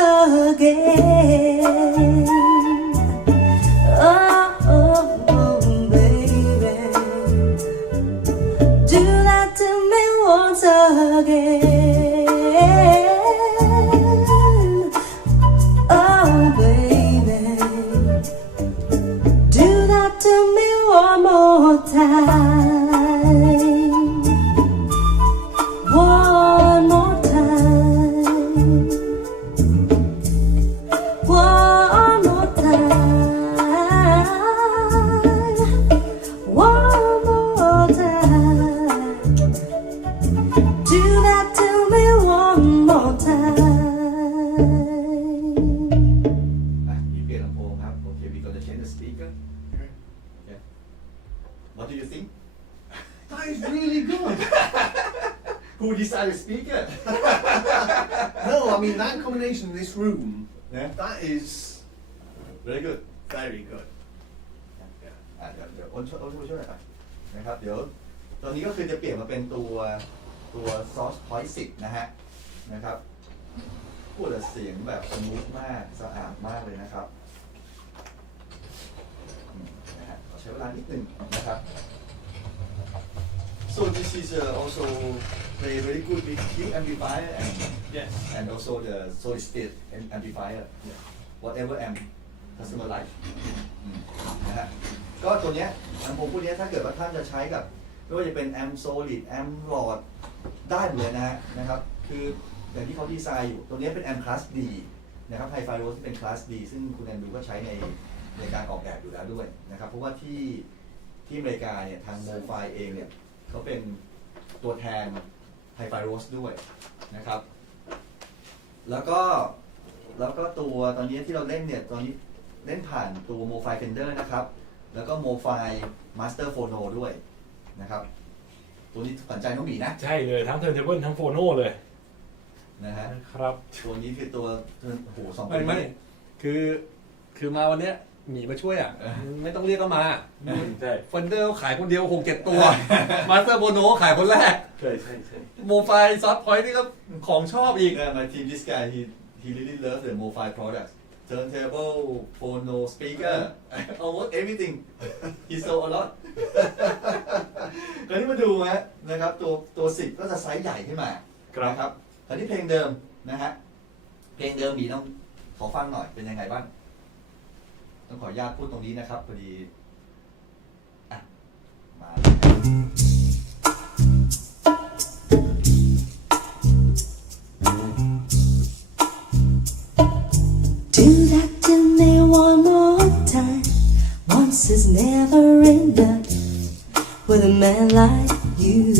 again. Oh, oh, oh, baby, do that to me once again. Oh, baby, do that to me one more time. One more time. One more time. One more time. Do that to me one more time. อ่ะมีเปลี่ยนลำโพงครับ โอเค we gonna change the speaker okay what do you think That is really good. who decided the speaker No, I mean that combination in this room. Yeah. That is very good very good. อ่ะเดี๋ยวอ้นช่วยหน่อยนะครับเดี๋ยวตอนนี้ก็คือจะเปลี่ยนมาเป็นตัว source point 10นะฮะนะครับพูดแต่เสียงแบบสมูทมากสะอาดมากเลยนะครับนะฮะขอใช้เวลานิดนึงนะครับ so this is also very very good with Q amplifier yes and also the solid state amplifier whatever amp customer like นะฮะก็ตัวเนี้ยลำโพงพวกเนี้ยถ้าเกิดว่าท่านจะใช้กับไม่ว่าจะเป็นแอมโซลิดแอมหลอดได้หมดเลยนะครับคืออย่างที่เขาดีไซน์อยู่ตัวเนี้ยเป็นแอมคลาสดี นะครับ Hi-Fi Rose ที่เป็นคลาส D ซึ่งคุณแอนดรูก็ใช้ในการออกแบบอยู่แล้วด้วยนะครับเพราะว่าที่อเมริกาเนี่ยทาง MoFi เองเนี่ยเขาเป็นตัวแทน Hi-Fi Rose ด้วยนะครับแล้วก็ตัวตอนนี้ที่เราเล่นเนี่ยตอนนี้เล่นผ่านตัว MoFi Fender นะครับแล้วก็ MoFi Master Phono ด้วยนะครับตัวนี้ขวัญใจน้องหมีนะ ใช่เลยทั้งเทิร์นเทเบิลทั้งโฟโน่เลย นะฮะ ครับ ตัวนี้คือตัวโอ้โหสองตัว ไม่คือมาวันเนี้ยหมีมาช่วยอ่ะไม่ต้องเรียกก็มา ใช่ ฟันเดอร์ขายคนเดียว 6-7 ตัวมาสเตอร์โบโนขายคนแรก ใช่ใช่ โมไฟซอฟต์พอยต์นี่ก็ของชอบอีก My team this guy he really loves the MoFi products turntable phono speaker almost everything he sold a lot คราวนี้มาดูนะครับตัว10ก็จะไซส์ใหญ่ขึ้นมานะครับคราวนี้เพลงเดิมนะฮะเพลงเดิมมีต้องขอฟังหน่อยเป็นยังไงบ้างต้องขออนุญาตพูดตรงนี้นะครับพอดีมา Do that to me one more time. Once is never enough with a man like you.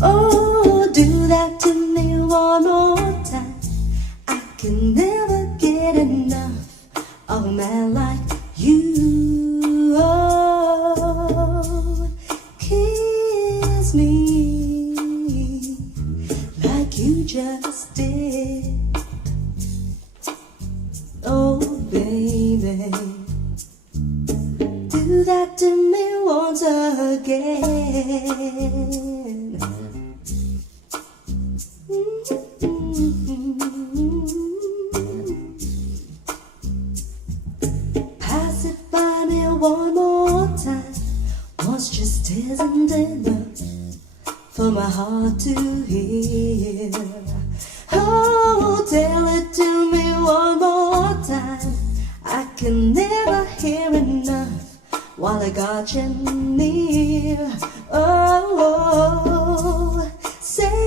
Oh, do that to me one more time. I can never get enough of a man like you. Oh, kiss me like you just did.Oh baby, do that to me once again. Pass it by me one more time. Once just isn't enough for my heart to hear.Oh, tell it to me one more time. I can never hear enough while I got you near. Oh, say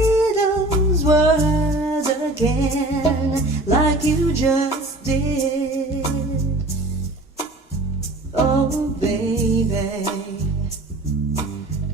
those words again like you just did. Oh, baby,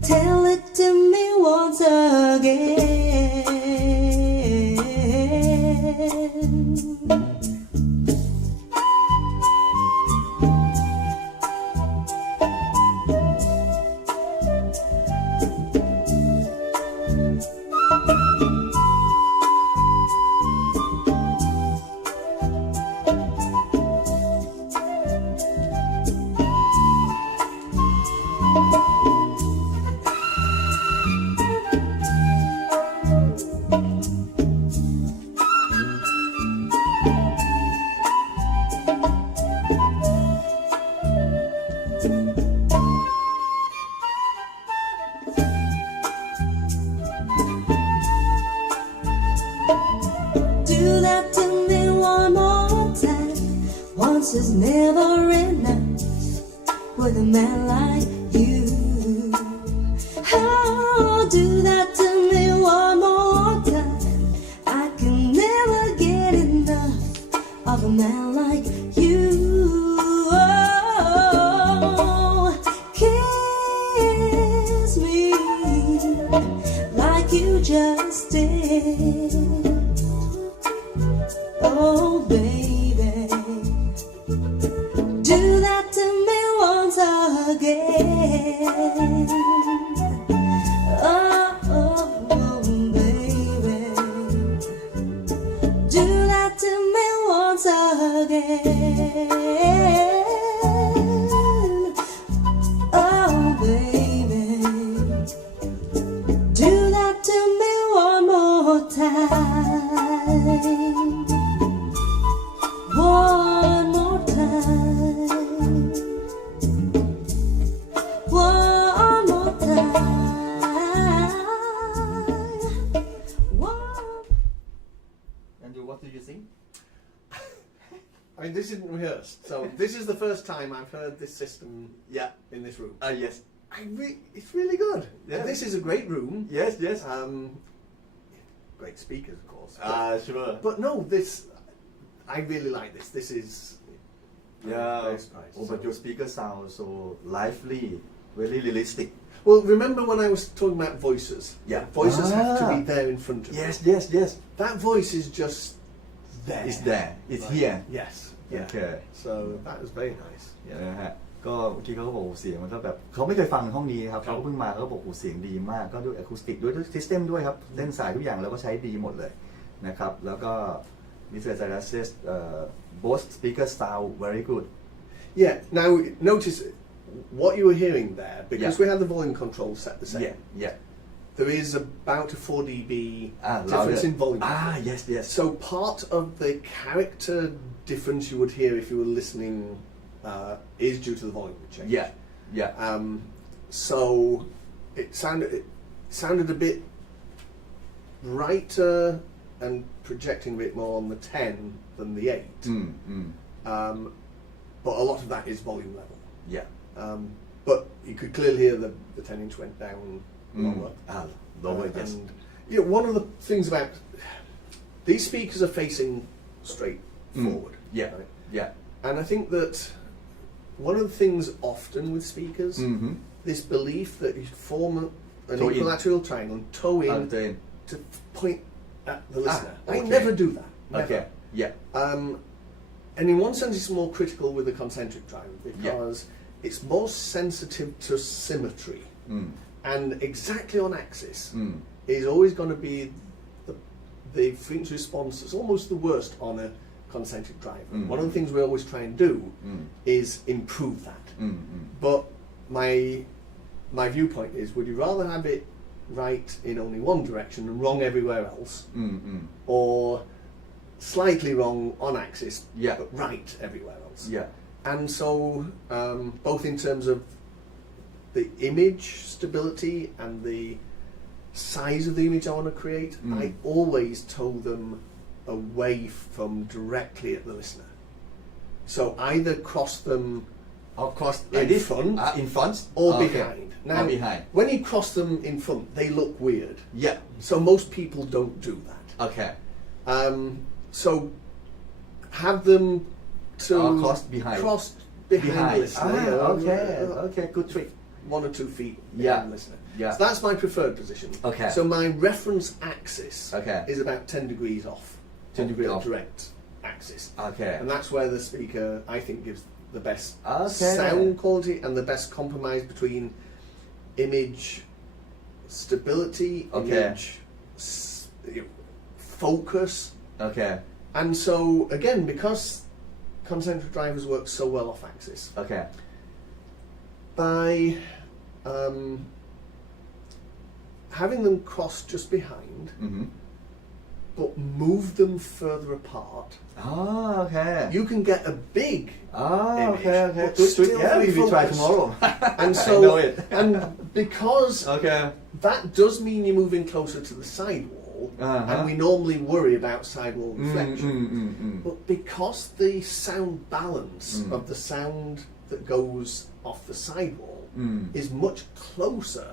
tell it to me once again.Do that to me one more time. Once is never enough with a man like you. Oh, do that to me one more time. I can never get enough of a man like you. Oh, kiss me like you just did.Oh, baby, do that to me once again. Oh, baby, do that to me once again. Oh, baby, do that to me one more time.One more time. One more time. One. Andrew what do you think I mean, this isn't rehearsed, so this is the first time I've heard this system in this room. yes It's really good. Yeah. This is a great room. yes Great speakers, of course. sure But no, this I really like this. This is Yeah. best price. Oh, but your speaker sound so lively, very realistic. Well, remember when I was talking about voices? Yeah. Voices have to be Ah. there in front of Yes, you. yes, yes. That voice is just there. It's there. It's Right. here. Yes. Yeah. Okay. So that was very nice. นะฮะก็เมื่อกี้เขาก็บอกเสียงมันก็แบบเขาไม่เคยฟังห้องนี้ครับเขาก็เพิ่งมาเขาก็บอกเสียงดีมากก็ด้วยอะคูสติกด้วยซิสเต็มด้วยครับเล่นสายทุกอย่างแล้วก็ใช้ดีหมดเลยนะครับแล้วก็ Mr. Andrew says both speaker sound very good Yeah. Now notice what you were hearing there because Yeah. we had the volume control set the same. yeah There is about a 4 dB difference louder. in volume. yes So part of the character difference you would hear if you were listening is due to the volume change. yeah So it sounded a bit brighter and projecting a bit more on the 10 than the 8. But a lot of that is volume level. yeah But you could clearly hear the 10-inch went down lower. lower yes And you know, one of the things about these speakers are facing straight forward. yeah Right? yeah And I think that one of the things often with speakers, this belief that you form an Toe in. equilateral triangle and toe in then to point at the listener. I okay. never do that. Never. okay yeah And in one sense, it's more critical with the concentric triangle because it's more sensitive to symmetry. And exactly on axis is always going to be the frequency response is almost the worst on a concentric driver. One of the things we always try and do is improve that. But my viewpoint is, would you rather have it right in only one direction and wrong everywhere else, or slightly wrong on axis, Yeah. but right everywhere else? yeah And so, both in terms of the image stability and the size of the image I want to create, I always tow them away from directly at the listener. So either cross them across in front or Okay. behind. Now, Or behind when you cross them in front, they look weird. yeah So most people don't do that. okay So have them to cross behind the listener. okay good trick 1 or 2 feet Yeah. behind the listener. Yeah. So that's my preferred position. Okay. So my reference axis Okay. is about 10 degrees off. 10 degrees the off. direct axis. okay And that's where the speaker, I think, gives the best Okay. sound quality and the best compromise between image stability, Okay. image focus. okay And so, again, because concentric drivers work so well off axis, okay by having them cross just behind, but move them further apart, okay you can get a big image, okay but good trick still yeah very we try focused. tomorrow And I so, know it and because okay that does mean you're moving closer to the sidewall, and we normally worry about sidewall reflection. But because the sound balance of the sound that goes off the sidewall is much closer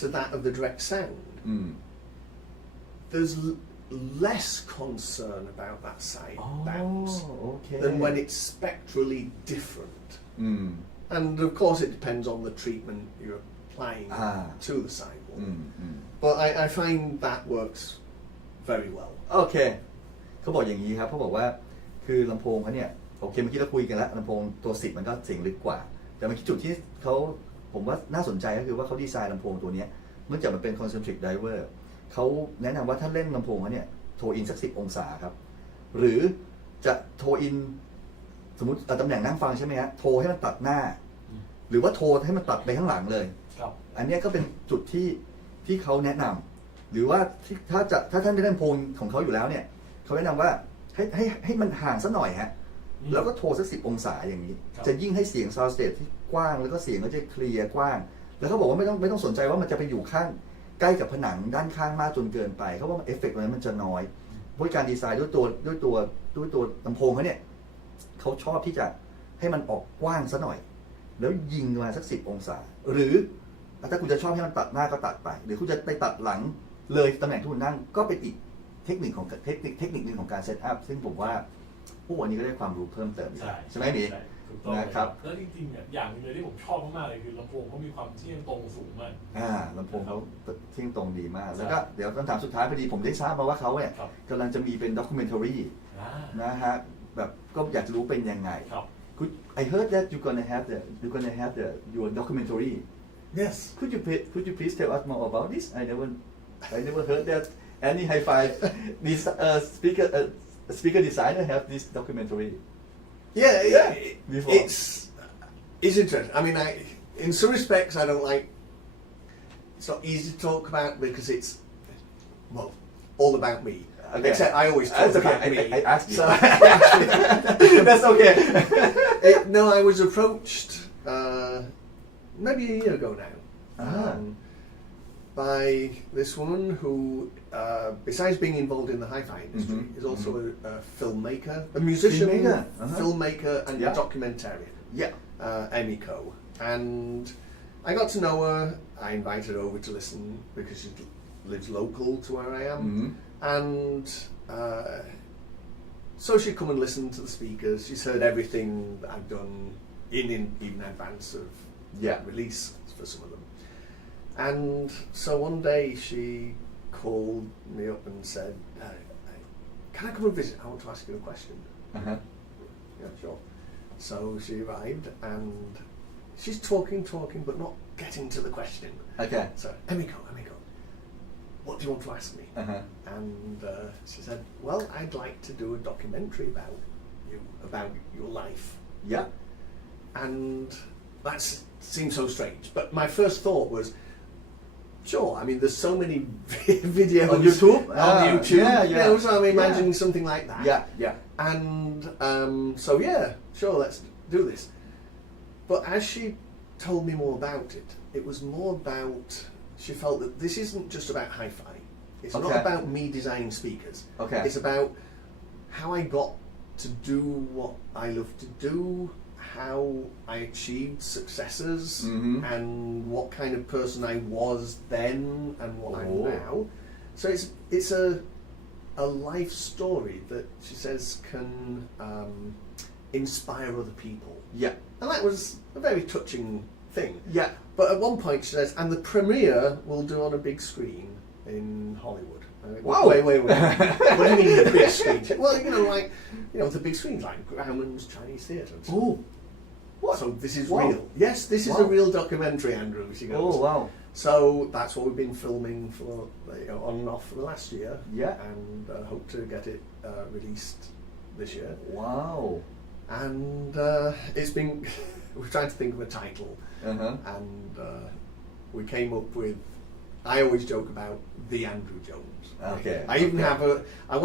to that of the direct sound, there's less concern about that side bounce okay than when it's spectrally different. And of course, it depends on the treatment you're applying to the sidewall. But I find that works very well. โอเคเขาบอกอย่างนี้ครับเขาบอกว่าคือลำโพงเขาเนี่ยโอเคเมื่อกี้เราคุยกันแล้วลำโพงตัว10มันก็เสียงลึกกว่าแต่เมื่อกี้จุดที่เขาผมว่าน่าสนใจก็คือว่าเขาดีไซน์ลำโพงตัวนี้เนื่องจากมันเป็น concentric driver เขาแนะนำว่าถ้าเล่นลำโพงเขาเนี่ยโทรอินสัก10 องศาครับหรือจะโทรอินสมมติตำแหน่งนั่งฟังใช่ไหมฮะโทรให้มันตัดหน้าหรือว่าโทรให้มันตัดไปข้างหลังเลย อันนี้ก็เป็นจุดที่เขาแนะนำหรือว่าถ้าท่านได้ลำโพงของเขาอยู่แล้วเนี่ยเขาแนะนำว่าให้มันห่างสักหน่อยฮะแล้วก็โทรสัก10 องศาอย่างนี้จะยิ่งให้เสียง sound stage ที่กว้างแล้วก็เสียงก็จะเคลียร์กว้างแล้วเขาบอกว่าไม่ต้องสนใจว่ามันจะไปอยู่ข้างใกล้กับผนังด้านข้างมากจนเกินไปเขาว่าเอฟเฟกต์ตรงนั้นมันจะน้อยเพราะการดีไซน์ด้วยตัวลำโพงเขาเนี่ยเขาชอบที่จะให้มันออกกว้างซะหน่อยแล้วยิงมาสัก10 องศาหรือถ้าคุณจะชอบให้มันตัดหน้าก็ตัดไปหรือคุณจะไปตัดหลังเลยตำแหน่งที่คุณนั่งก็เป็นอีกเทคนิคหนึ่งของการเซตอัพซึ่งผมว่า โอ้อันนี้ก็ได้ความรู้เพิ่มเติม ใช่ไหมพี่ ถูกต้อง นะครับ แล้วจริงๆเนี่ยอย่างหนึงเลยที่ผมชอบมากๆเลยคือลำโพงเขามีความเที่ยงตรงสูงมาก ลำโพงเขาเที่ยงตรงดีมาก แล้วก็เดี๋ยวคำถามสุดท้ายพอดีผมได้ทราบมาว่าเขาเนี่ย ครับ กำลังจะมีเป็นด็อกิเมนทารี อ่า นะฮะแบบก็อยากจะรู้เป็นยังไง ครับ I heard that you're gonna have your documentary. Yes. Could you please tell us more about this? I never heard that any hi-fi this speaker designer have this documentary. Yeah, Before. It's interesting. I mean, in some respects, I don't like. It's not easy to talk about because it's all about me. Okay. Except I always talk That's okay. about me. I asked you. So, That's okay. no, I was approached maybe a year ago now by this woman who, besides being involved in the hi-fi industry, is also a filmmaker, a musician, filmmaker, and a documentarian. Yeah. Emiko. And I got to know her. I invited her over to listen because she lives local to where I am. And so she'd come and listen to the speakers. She's heard everything that I've done in even advance of release for some of them. And so one day she called me up and said, can I come and visit? I want to ask you a question. Yeah, sure. So she arrived and she's talking, but not getting to the question. Okay. So, Emiko, what do you want to ask me? And she said, well, I'd like to do a documentary about you, about your life. Yeah. And that seemed so strange. But my first thought was, sure, I mean, there's so many videos On YouTube? On YouTube. Yeah. You know, so I'm imagining something like that. Yeah. And so, yeah, sure, let's do this. But as she told me more about it, it was more about, she felt that this isn't just about hi-fi. It's not about me designing speakers. Okay. It's about how I got to do what I love to do, how I achieved successes, and what kind of person I was then and what I'm now. So it's a life story that she says can inspire other people. Yeah. And that was a very touching thing. Yeah. But at one point she says, and the premiere we'll do on a big screen in Hollywood. Wow. Wait. What do you mean the big screen? Well, the big screens like Grauman's Chinese Theatre. Oh. What? So this is Wow. real. Yes, this is a real documentary, Andrew. She goes. Oh, wow. So that's what we've been filming for on and off for the last year. Yeah. And hope to get it released this year. Wow. And it's been. We're trying to think of a title, and we came up with. I always joke about the Andrew Jones. Okay. I even have I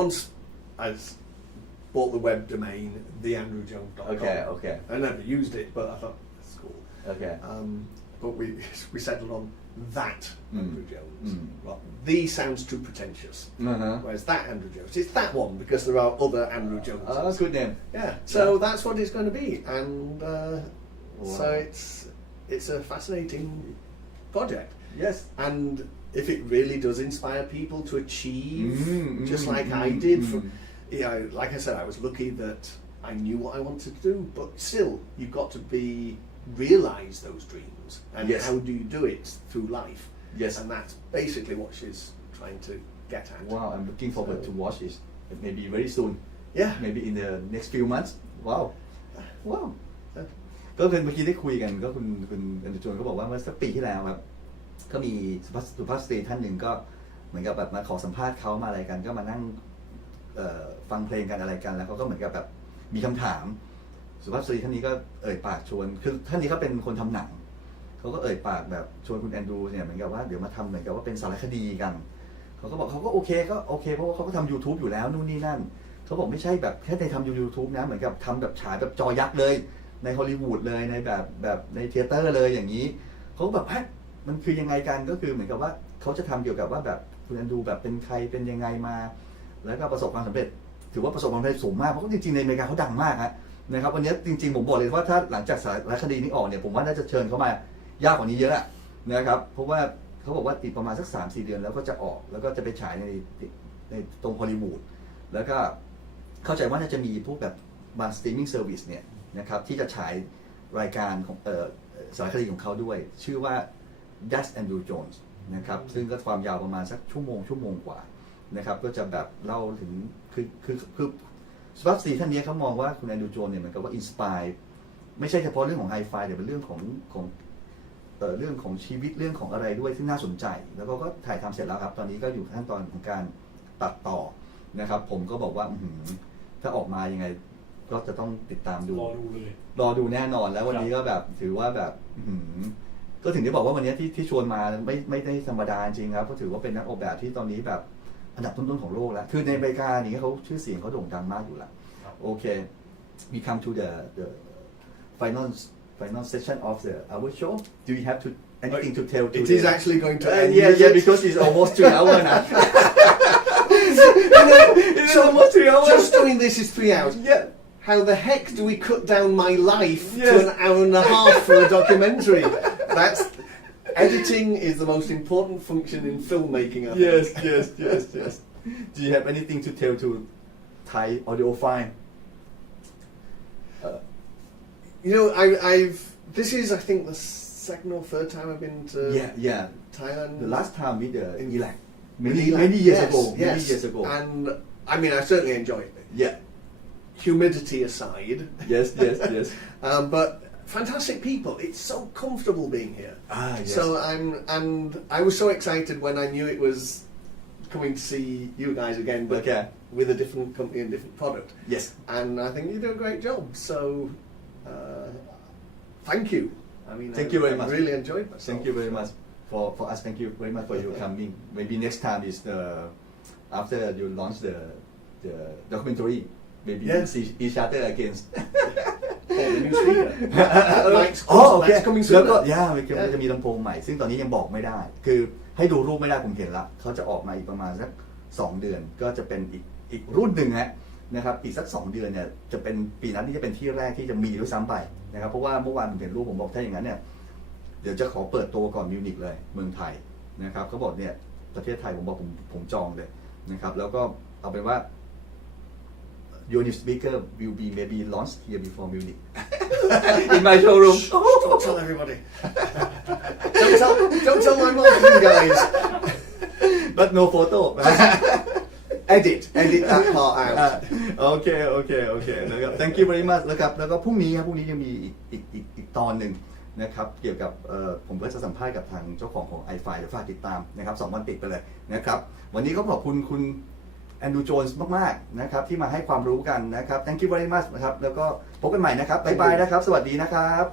bought the web domain theandrewjones.com. Okay. I never used it, but I thought that's cool. Okay. But we settled on that Andrew Jones. Well, the sounds too pretentious. Whereas that Andrew Jones, it's that one because there are other Andrew Joneses. Oh, good name. Yeah. So that's what it's going to be, and so it's a fascinating project. Yes. And if it really does inspire people to achieve, just like I did, like I said, I was lucky that I knew what I wanted to do, but still, you've got to realise those dreams. And how do you do it? Through life. Yes. And that's basically what she's trying to get at. Wow, I'm looking forward to watch it. Maybe very soon. Yeah. Maybe in the next few months. Wow. ก็คือเมื่อกี้ได้คุยกันก็คุณอันดุจวนก็บอกว่าเมื่อสักปีที่แล้วครับก็มีสุภาพสตรีท่านหนึ่งก็เหมือนกับแบบมาขอสัมภาษณ์เขามาอะไรกันก็มานั่งฟังเพลงกันอะไรกันแล้วเขาก็เหมือนกับแบบมีคำถามสุภาพสตรีท่านนี้ก็เอ่ยปากชวนคือท่านนี้เขาเป็นคนทำหนังเขาก็เอ่ยปากแบบชวนคุณแอนดรูเนี่ยเหมือนกับว่าเดี๋ยวมาทำเหมือนกับว่าเป็นสารคดีกันเขาก็บอกเขาก็โอเคเพราะว่าเขาก็ทำ YouTube อยู่แล้วนู่นนี่นั่นเขาบอกไม่ใช่แบบแค่ในทำ YouTube นะเหมือนกับทำแบบฉายแบบจอยักษ์เลยในฮอลลีวูดเลยในแบบในเธียเตอร์เลยอย่างนี้เขาแบบมันคือยังไงกันก็คือเหมือนกับว่าเขาจะทำเกี่ยวกับว่าแบบคุณแอนดรูแบบเป็นใครเป็นยังไงมาแล้วก็ประสบความสำเร็จถือว่าประสบความสำเร็จสูงมากเพราะจริงๆในอเมริกาเขาดังมากนะครับวันนี้จริงๆผมบอกเลยว่าถ้าหลังจากสารคดีนี้ออกเนี่ยผมว่าน่าจะเชิญเขามายากกว่านี้เยอะนะครับเพราะว่าเขาบอกว่าติดประมาณสัก 3-4 เดือนแล้วก็จะออกแล้วก็จะไปฉายในตรงฮอลลีวูดแล้วก็ เข้าใจว่าน่าจะมีพวกแบบบาง streaming service เนี่ยนะครับที่จะฉายรายการของสารคดีของเขาด้วยชื่อว่า Mr.Andrew Jones นะครับซึ่งก็ความยาวประมาณสักชั่วโมงกว่านะครับก็จะแบบเล่าถึงคือสำหรับท่านนี้เขามองว่าคุณแอนดรูว์ โจนส์เนี่ยเหมือนกับว่าอินสปายไม่ใช่เฉพาะเรื่องของไฮไฟแต่เป็นเรื่องของชีวิตเรื่องของอะไรด้วยที่น่าสนใจแล้วก็ถ่ายทำเสร็จแล้วครับตอนนี้ก็อยู่ขั้นตอนของการตัดต่อนะครับผมก็บอกว่าถ้าออกมายังไงก็จะต้องติดตามดูรอดูแน่นอนแล้ววันนี้ก็แบบถือว่าแบบก็ถึงได้บอกว่าวันนี้ที่ชวนมาไม่ได้ธรรมดาจริงครับเพราะถือว่าเป็นนักออกแบบที่ตอนนี้แบบอันดับต้นๆของโลกแล้วคือในอเมริกาอย่างเงี้ยเขาชื่อเสียงเขาโด่งดังมากอยู่แล้วโอเค we come to the final session of our show do you have anything to tell it is actually going to end yeah because it's almost 3 hours now it's almost 3 hours just doing this is 3 hours yeah how the heck do we cut down my life to an hour and a half for a documentary that's editing is the most important function in filmmaking I think. Yes do you have anything to tell to Thai audiophile you know this is I think the second or third time I've been to Thailand the last time with the ELAC many years ago and I mean I certainly enjoyed it yeah humidity aside yes but fantastic people it's so comfortable being here yes. so I was so excited when I knew it was coming to see you guys again but with a different company and different product yes and I think you do a great job so thank you I mean thank you very much really enjoyed myself thank you very much for us thank you very much for your coming maybe next time is after you launch the documentary maybe we'll see each other again the new speaker okay coming แล้ว soon ก็มันจะมีลำโพงใหม่ซึ่งตอนนี้ยังบอกไม่ได้คือให้ดูรูปไม่ได้ผมเห็นละเขาจะออกมาอีกประมาณสัก2 เดือนก็จะเป็นอีกรุ่นหนึ่งนะครับอีกสัก2 เดือนเนี่ยจะเป็นปีนั้นที่จะเป็นที่แรกที่จะมีด้วยซ้ำไปนะครับเพราะว่าเมื่อวานผมเห็นรูปผมบอกถ้าอย่างนั้นเนี่ยเดี๋ยวจะขอเปิดตัวก่อนมิวนิกเลยเมืองไทยนะครับเขาบอกเนี่ยประเทศไทยผมบอกผมจองเลยนะครับแล้วก็เอาเป็นว่าYour new speaker will be maybe launched here before Munich in my showroom. Don't tell everybody. don't tell my marketing guys. But no photo. Edit that part out. Okay. นะครับ Thank you very much แล้วก็พรุ่งนี้ยังมีอีกตอนหนึ่งนะครับเกี่ยวกับผมก็จะสัมภาษณ์กับทางเจ้าของiFi เดี๋ยวฝากติดตามนะครับ2 วันติดไปเลยนะครับวันนี้ก็ขอบคุณแอนดรูว์ โจนส์มากๆนะครับที่มาให้ความรู้กันนะครับ Thank you very much นะครับแล้วก็พบกันใหม่นะครับบ๊ายบายนะครับสวัสดีนะครับ